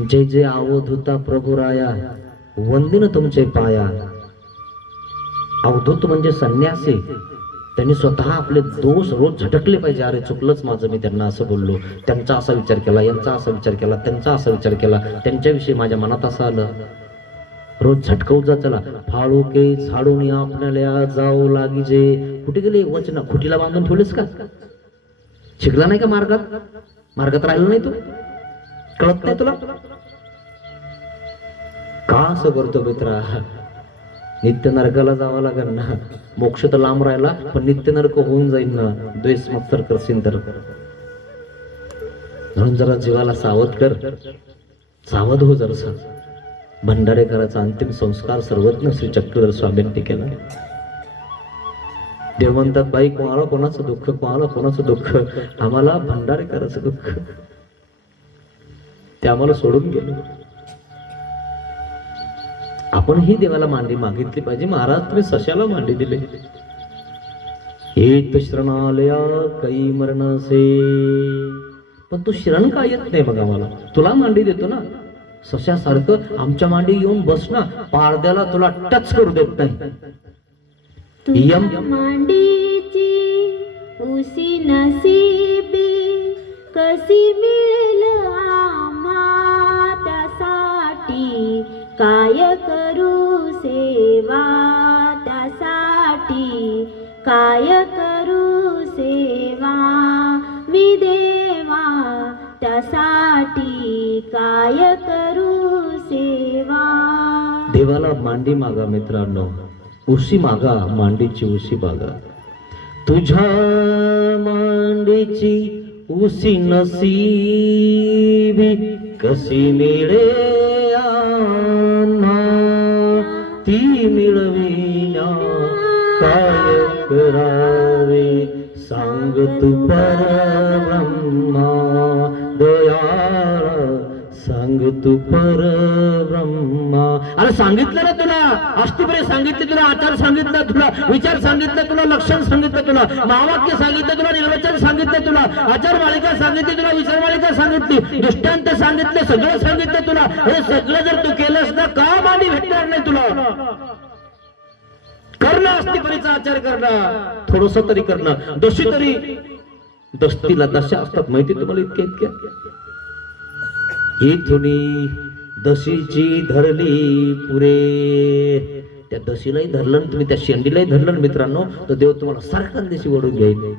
जय जय अवधूता प्रभुराया वंदिन तुमचे पाया. अवधूत म्हणजे संन्यासी. त्यांनी स्वतः आपले दोष रोज झटकले पाहिजे. अरे चुकलंच माझं, मी त्यांना असं बोललो, त्यांचा असा विचार केला, यांचा असा विचार केला, त्यांचा असा विचार केला, त्यांच्याविषयी माझ्या मनात असं आलं. रोज झटकवू जा त्याला. फाळुके झाडून आपल्याला जाऊ लागी जे. कुठे गेले वचन? खुटीला बांधून ठेवलेस का? शिकला नाही का मार्गात? मार्गात राहिला नाही तू? कळत नाही तुला? का असं करतो मित्रा? नित्य नरकाला जावं लागेल ना. मोक्ष तर लांब राहिला, पण नित्य नरक होऊन जाईल ना. द्वेष मत्सर करशील तर. म्हणून जरा जीवाला सावध कर, सावध हो जरासा. भंडारेकराचा अंतिम संस्कार सर्वज्ञ श्री चक्रधर स्वामींनी केला. देव म्हणतात बाई कोणाला कोणाचं दुःख, कोणाला कोणाचं दुःख. आम्हाला भंडारेकराचं दुःख, ते आम्हाला सोडून गेलो. आपण ही देवाला मांडी मागितली पाहिजे. महाराज तुम्ही सशाला मांडी दिले. एक शरणालया कै मरणसे. पण तू शरण का येत नाही मग आम्हाला? तुला मांडी देतो ना सशासारखं. आमच्या मांडी येऊन बस ना. पारद्याला तुला टच करू देत नाही. यम मांडीची उसी नसीबी कशी मिळेल आम्हा. त्यासाठी काय करू सेवा, त्यासाठी काय करू सेवा मी देवा, त्यासाठी काय करू सेवा. देवाला मांडी मागा मित्रांनो. उशी मागा, मांडीची उशी मागा. तुझ्या मांडीची उशी नसीबी कशी मिळे आम्हा. ती मिळविण्या काय करावे सांग तू परब्रह्मा. दयाळा सांग तू परब्रह्मा. अरे सांगितलं ना तुला, अष्टप्रिय सांगितले तुला, आचार सांगितला तुला, विचार सांगितलं तुला, लक्षण सांगितलं तुला, महावाक्य सांगितलं तुला, निर्वचन सांगितलं तुला, आचार मालिका सांगितली तुला, विचार मालिका सांगितली, दृष्टांत सांगितले, सगळं सांगितलं तुला. हे सगळं जर तू केलंस ना का मांडी भेटणार नाही तुला? करणं अष्टप्रियचा आचार करणं, थोडस तरी करणं. दशी तरी दस्तीला दशा असतात माहिती तुम्हाला इतक्या इतक्या. इथुनी दशीची धरली पुरे. त्या दशीलाही धरलं तुम्ही, त्या शेंडीलाही धरलं मित्रांनो, तर देव तुम्हाला सारखा दिशी वडून घेईल.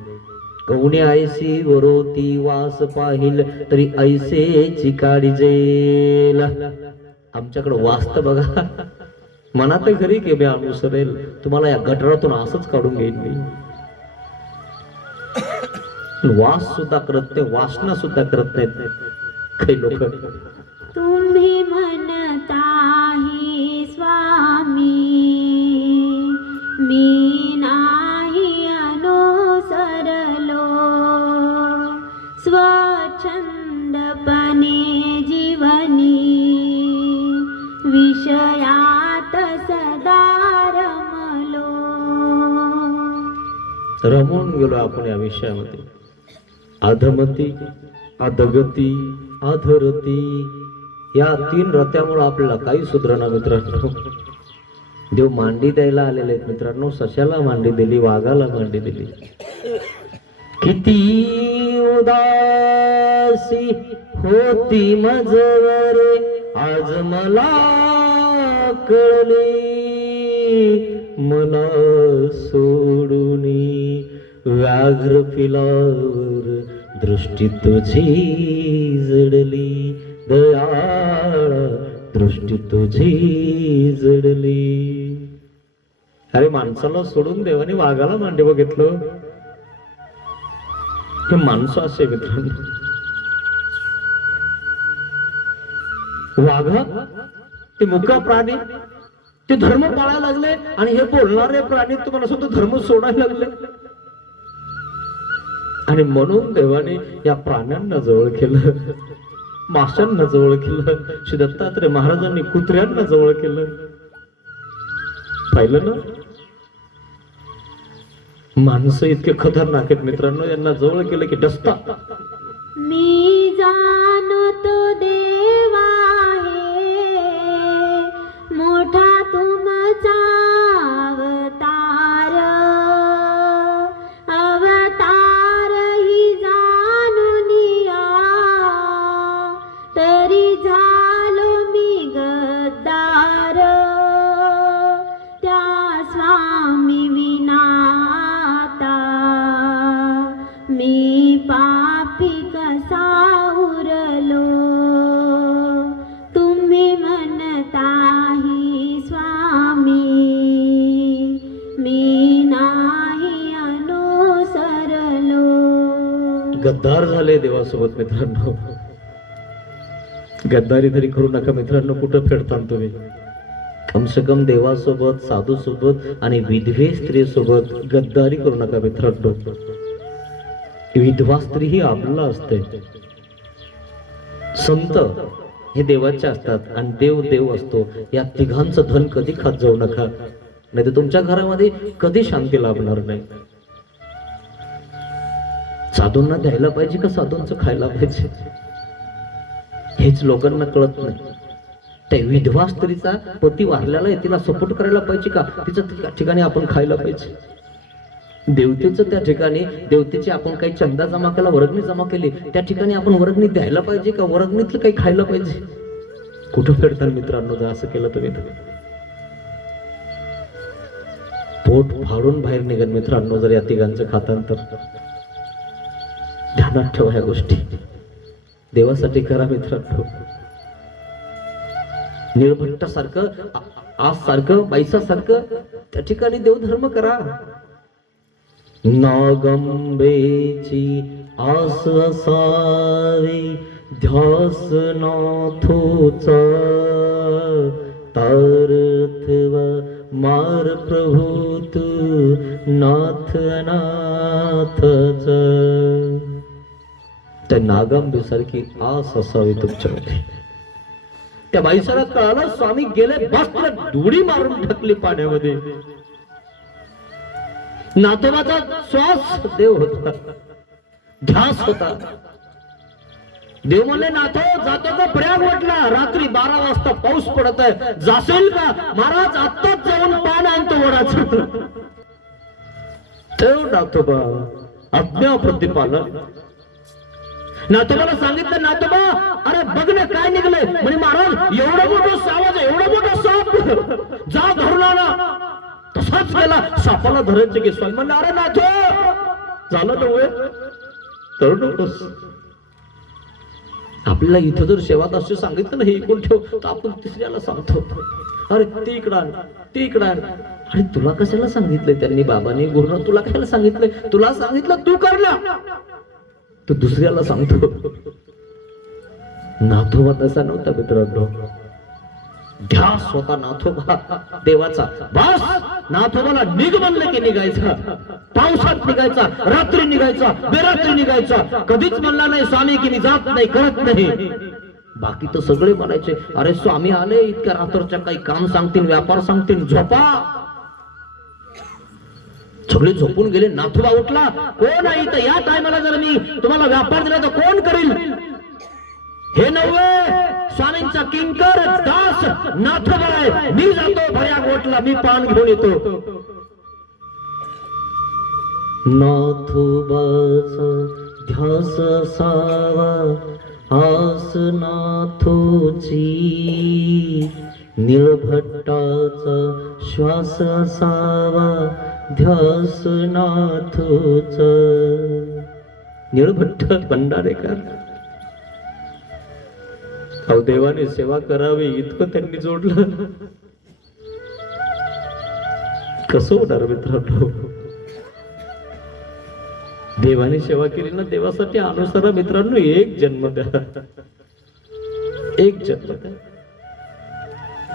कवणी ऐसी वरोती वास पाहिल तरी ऐसेची काळीजेल. आमच्याकडे वास्त बघा. मनात घरी की मी अनुसरेल तुम्हाला, या गटारातून असंच काढून घेईन मी. वास सुद्धा करत नाही, वासना सुद्धा करत नाहीत काही लोक. तुम्ही म्हणताही स्वामी मी नाही अनुसरलो. स्वच्छंदपणे जीवनी विषयात सदा रमलो. रमून गेलो आपण या विषयामध्ये. अधमती, अधगती, अधरती या तीन रत्यामुळे आपल्याला काही सुधरणा मित्रांनो. देव मांडी द्यायला आलेले आहेत मित्रांनो. सशाला मांडी दिली, वाघाला मांडी दिली. किती उदासी होती मजवरे आज मला कळले. मला सोडूनी व्याघ्र पिलावर दृष्टी तुझी जडली. दयाळ दृष्टी तुझी जडली. अरे माणसाला सोडून देवाने वाघाला मांडी बघितलं. हे माणसं असे मित्रांनो. वाघ ते मुका प्राणी, ते धर्म पाळायला लागले, आणि हे बोलणारे प्राणी तुम्हाला सुद्धा धर्म सोडायला लागले. आणि म्हणून देवाने या प्राण्यांना जवळ केलं, माशांना जवळ केलं. श्री दत्तात्रय महाराजांनी कुत्र्यांना जवळ केलं. पाहिलं ना, माणसं इतके खतरनाक आहेत मित्रांनो. यांना जवळ केलं की डसतात. मी पापी कसा उरलो, तुम्ही म्हणताही स्वामी, मी नाही अनुसरलो. गद्दार झाले देवासोबत मित्रांनो. गद्दारी तरी करू नका मित्रांनो. कुठं फेडता तुम्ही? कमसे कम देवासोबत, साधू सोबत आणि विधवे स्त्री सोबत गद्दारी करू नका मित्रांनो. विधवा स्त्री ही आपला असते. संत हे देवाचे असतात आणि देव देव असतो. या तिघांचं धन कधी खात जाऊ नका, नाही तर तुमच्या घरामध्ये कधी शांती लाभणार नाही. साधूंना द्यायला पाहिजे का साधूंचं खायला पाहिजे, हेच लोकांना कळत नाही. त्या विधवा स्त्रीचा पती वारलेला आहे, तिला सपोर्ट करायला पाहिजे का, तिचं त्या ठिकाणी आपण खायला पाहिजे. देवतेचं त्या ठिकाणी, देवतेची आपण काही चंदा जमा केला, वर्गणी जमा केली, त्या ठिकाणी आपण वर्गणी द्यायला पाहिजे का, वर्गणीतलं काही खायला पाहिजे? कुठं फेडतात मित्रांनो जर असं केलं तुम्ही? पोट फाडून बाहेर निघत मित्रांनो जर या तिघांचं खातान तर. ध्यानात ठेवा ह्या गोष्टी. देवासाठी करा मित्रांनो. निळभट्टासारखं, आज सारखं, बाईसासारखं त्या ठिकाणी देवधर्म करा. नागंबेची आस असावी, ध्यास नाथोचा, तारथवा मार प्रभू तू, नाथ अनाथचा. त्या नागांबेसारखी आस असावी तुमच्यामध्ये. त्या बाईसाला कळालं स्वामी गेले, बस दुडी मारून टाकली पाण्यामध्ये. नातवाचा श्वास देव होता, ध्यास होता. देव म्हणले नाथो जातो का प्रयाग वाटला, रात्री 12 वाजता पाऊस पडत आहे, जासेल का? महाराज आत्ताच जाऊन पान आणतो वडाचं. देव नाथोबा आज्ञा प्रतिपालन. नाथोबाला सांगितलं, नाथोबा अरे बघ ना काय निघलंय. म्हणजे महाराज एवढं मोठं सावज, एवढं मोठं साप, जा धरून आला. तसाच गेला, सापाला धरायचं की स्वामी म्हणलं, अरे नाथो झालं नव्हे तर नकोस. आपल्याला इथं जर सेवा दास्य सांगितलं नाही इकडून ठेव, तर आपण तिसऱ्याला सांगतो, अरे ते इकडं आण, ते इकडं आण. अरे तुला कशाला सांगितलंय त्यांनी, बाबांनी, गुरुनं तुला कशाला सांगितलंय? तुला सांगितलं तू करला, तो दुसऱ्याला सांगतो. नाथोबा तसा नव्हता मित्रांनो. ध्यास होता नाथोबा देवाचा. बस नाथोबाला निघ म्हणलं की निघायचा. पावसात निघायचा, रात्री निघायचा, बेरात्री निघायचा. कधीच म्हणला नाही स्वामी की मी जात नाही, करत नाही. बाकी तर सगळे म्हणायचे, अरे स्वामी आले, इतक्या रात्रच्या काही काम सांगतील, व्यापार सांगतील, झोपा. सगळे झोपून गेले. नाथोबा उठला, कोण आहे इथं? या टायमाला जर मी तुम्हाला व्यापार दिला तर कोण करील? हे नव्हे, स्वामींचा किंकर दास नाथोबा आहे. मी जातो भया गोठला, मी पान घेऊन येतो. नाथोबाचा ध्यास असावा, आस नाथोची, निळभट्टाचा श्वास असावा, ध्यास नाथोचा. निळभट्ट भंडारेकर, अहो देवाने सेवा करावी इतकं त्यांनी जोडलं. कसं होणार मित्रांनो? देवाने सेवा केली ना, देवासाठी अनुसरा मित्रांनो. एक जन्म द्या, एक जन्म द्या.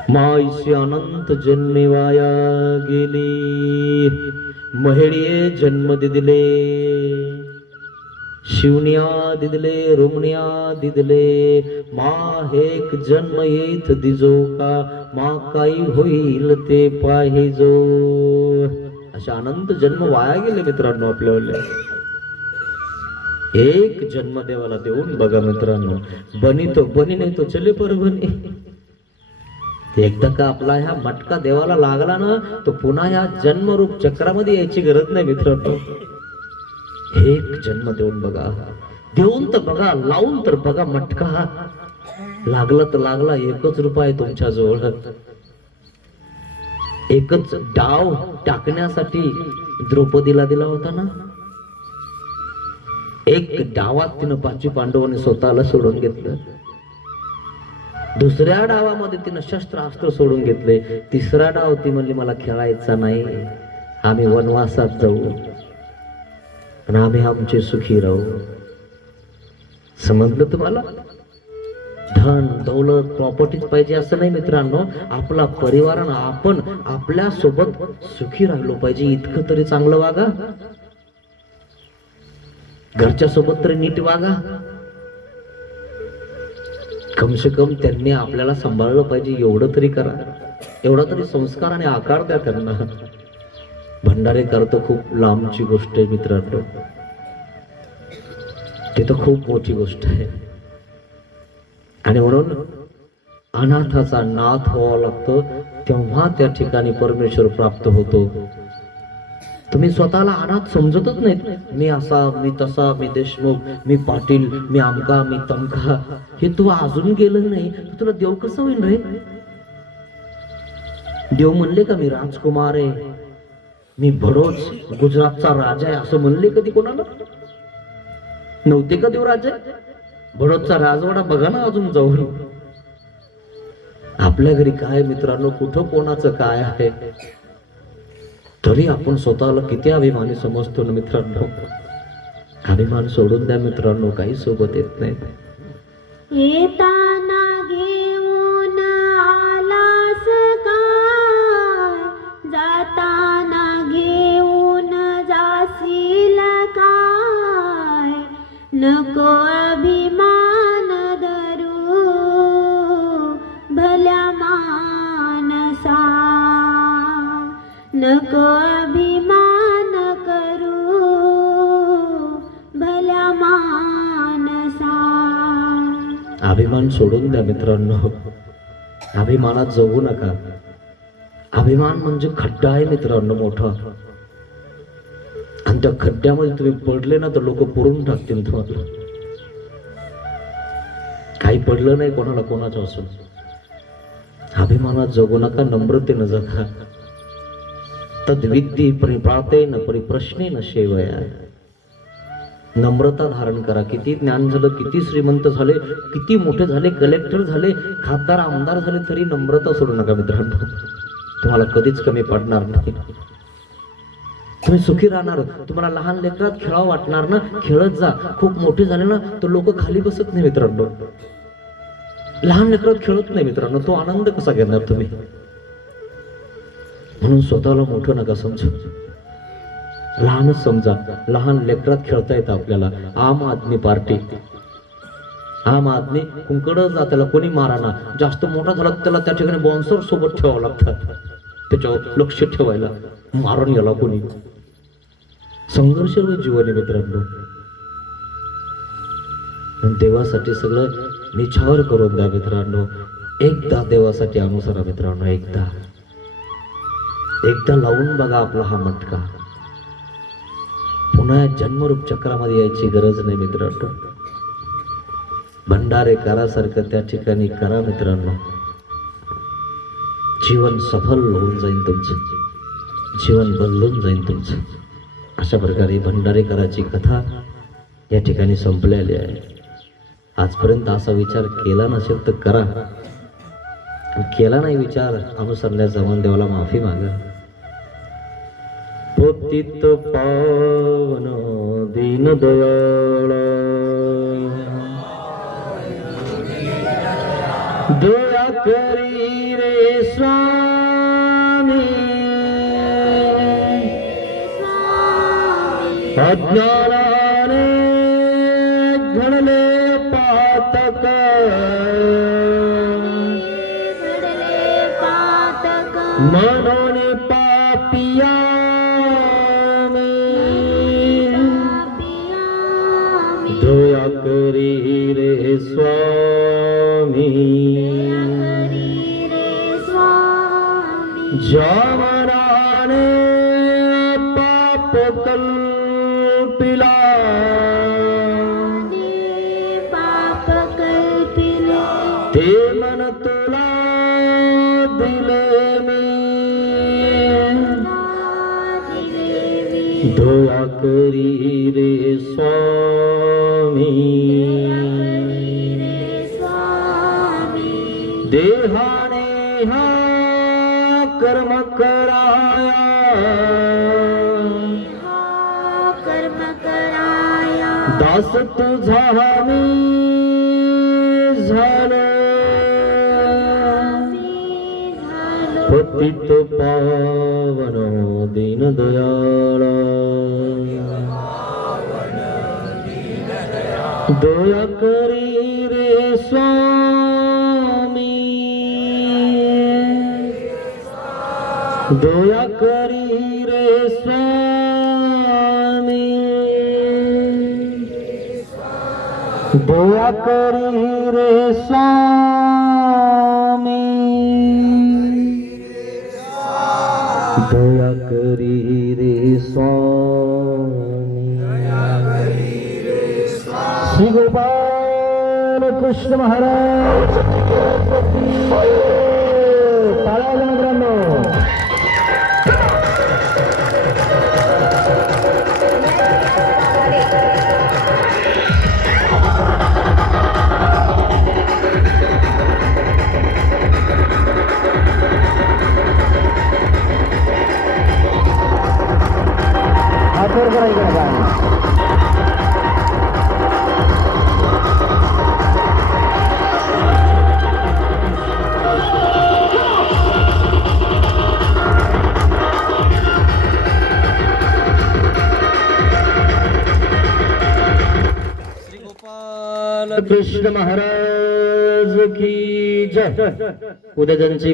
माईशी अनंत जन्मे वाया गेली, महेडिये जन्म दिले, शिवण्या दिदले, रुमण्या दिदले. मा हेक जन्म येत दिजो का, मा काही होईल ते पाहिजो. अशा अनंत जन्म वाया गेले मित्रांनो आपल्याला. एक जन्म देवाला देऊन बघा मित्रांनो. बनी तो बनी, नाही तो चले परभणी. एकदा का आपला ह्या मटका देवाला लागला ना, तो पुन्हा या जन्मरूप चक्रामध्ये यायची गरज नाही मित्रांनो. एक जन्म देऊन बघा, देऊन तर बघा, लावून तर बघा. मटका लागला तर लागला. 1 रुपया आहे तुमच्या जवळ. एकच डाव टाकण्यासाठी द्रौपदीला दिला होता ना. एक डावात तिनं 5 पांडवांनी स्वतःला सोडून घेतलं, दुसऱ्या डावामध्ये तिनं शस्त्रास्त्र सोडून घेतले, तिसरा डाव ती म्हणली मला खेळायचा नाही, आम्ही वनवासात जाऊ आणि आम्ही आमचे सुखी राहू. समजलं तुम्हाला? धन दौलत प्रॉपर्टीज पाहिजे असं नाही मित्रांनो, आपला परिवार आणि आपण आपल्या सोबत सुखी राहिलो पाहिजे, इतकं तरी चांगलं वागा, घरच्या सोबत तरी नीट वागा. कम से कम त्यांनी आपल्याला सांभाळलं पाहिजे एवढं तरी करा, एवढा तरी संस्कार आणि आकार द्या त्यांना. भंडारे करतो खूप लांबची गोष्ट आहे मित्रांनो, ते तर खूप मोठी गोष्ट आहे. आणि म्हणून अनाथाचा नाथ व्हावं लागतं, तेव्हा त्या ठिकाणी परमेश्वर प्राप्त होतो. तुम्ही स्वतःला अनाथ समजतच नाहीत, मी असा मी तसा मी देशमुख मी पाटील मी आमका मी तमका, हे तू अजून गेलं नाही तर तुला देव कसं होईल रे? देव म्हणले का मी राजकुमार आहे, मी भडोच गुजरातचा राजा आहे असं म्हणले कधी कोणाला? नव्हते का देव राजा? भडोतचा राजवाडा बघा ना अजून जाऊन. आपल्या घरी काय मित्रांनो, कुठं कोणाचं काय आहे, तरी आपण स्वतःला किती अभिमानी समजतो ना मित्रांनो. अभिमान सोडून द्या मित्रांनो, काही सोबत येत नाही. येताना घेऊन आलास काय, जाताना घेऊन जाशील काय, नको अभिमान धरू भल्या मानसा, नको अभिमान करू भल्या मानसा. अभिमान सोडून द्या मित्रांनो, अभिमानात जगू नका. अभिमान म्हणजे खड्डा आहे मित्रांनो मोठा, आणि त्या खड्ड्यामध्ये तुम्ही पडले ना तर लोक पुरून टाकतील तुम्हाला. काही पडलं नाही कोणाला कोणाचं असून. अभिमानात जगू नका, नम्रतेनं जगा. तद्विद्धी परिप्रातेन परिप्रश्नेन सेवया. नम्रता धारण करा. किती ज्ञान झालं, किती श्रीमंत झाले, किती मोठे झाले, कलेक्टर झाले, खासदार आमदार झाले, तरी नम्रता सोडू नका मित्रांनो. तुम्हाला कधीच कमी पडणार नाही, तुम्ही सुखी राहणार. तुम्हाला लहान लेकरात खेळावं वाटणार ना, खेळत जा. खूप मोठे झाले ना तर लोक खाली बसत नाही मित्रांनो. लहान लेकरात खेळत नाही मित्रांनो, तो आनंद कसा घेणार तुम्ही? म्हणून स्वतःला मोठं नका समजू, लहानच समजा. लहान लेकरात खेळता येतं आपल्याला. आम आदमी पार्टी, आम आदमी कुंकडं जा, त्याला कोणी माराना. जास्त मोठा झाला त्याला त्या ठिकाणी बॉन्सर सोबत ठेवावं लागतात, त्याच्यावर लक्ष ठेवायला. मारून गेला कोणी. संघर्ष जीवन आहे मित्रांनो. देवासाठी सगळं निछावर करून द्या मित्रांनो. एकदा देवासाठी अनुसरा मित्रांनो, एकदा लावून बघा आपला हा मटका. पुन्हा जन्मरूप चक्रामध्ये यायची गरज नाही मित्रांनो. भंडारे करासारखं त्या ठिकाणी करा मित्रांनो. जीवन सफल होऊन जाईल तुमचं, जीवन बदलून जाईल तुमचं. अशा प्रकारे भंडारे कराची कथा या ठिकाणी संपलेली आहे. आजपर्यंत असा विचार केला नसेल तर करा, केला नाही विचार अनुसरण्याचा जमान देवाला माफी मागा. पतित पावन दीन दयाळ दया करी रे स्वामी, अज्ञानाने घडले पातक, म्हणून पापिया दया करी रे स्वामी. जामराने पाप कल्पिला, ते मन तुला दिले मी. दया करी रे स्वामी. देहाने हा कर्म कराया कर्म कराया दास तुझा मी झालो पतित पावन दीन दयाळा दया करी रे स्वामी दया करी रे स्वामी दया करी रे स्वामी दया करी रे स्वामी श्री गोपाल कृष्ण महाराज टाळ्या वाजवा मित्रांनो. हातवर करा इकडे बघा. श्री गोपाल कृष्ण महाराज की जय. उद्या ज्यांची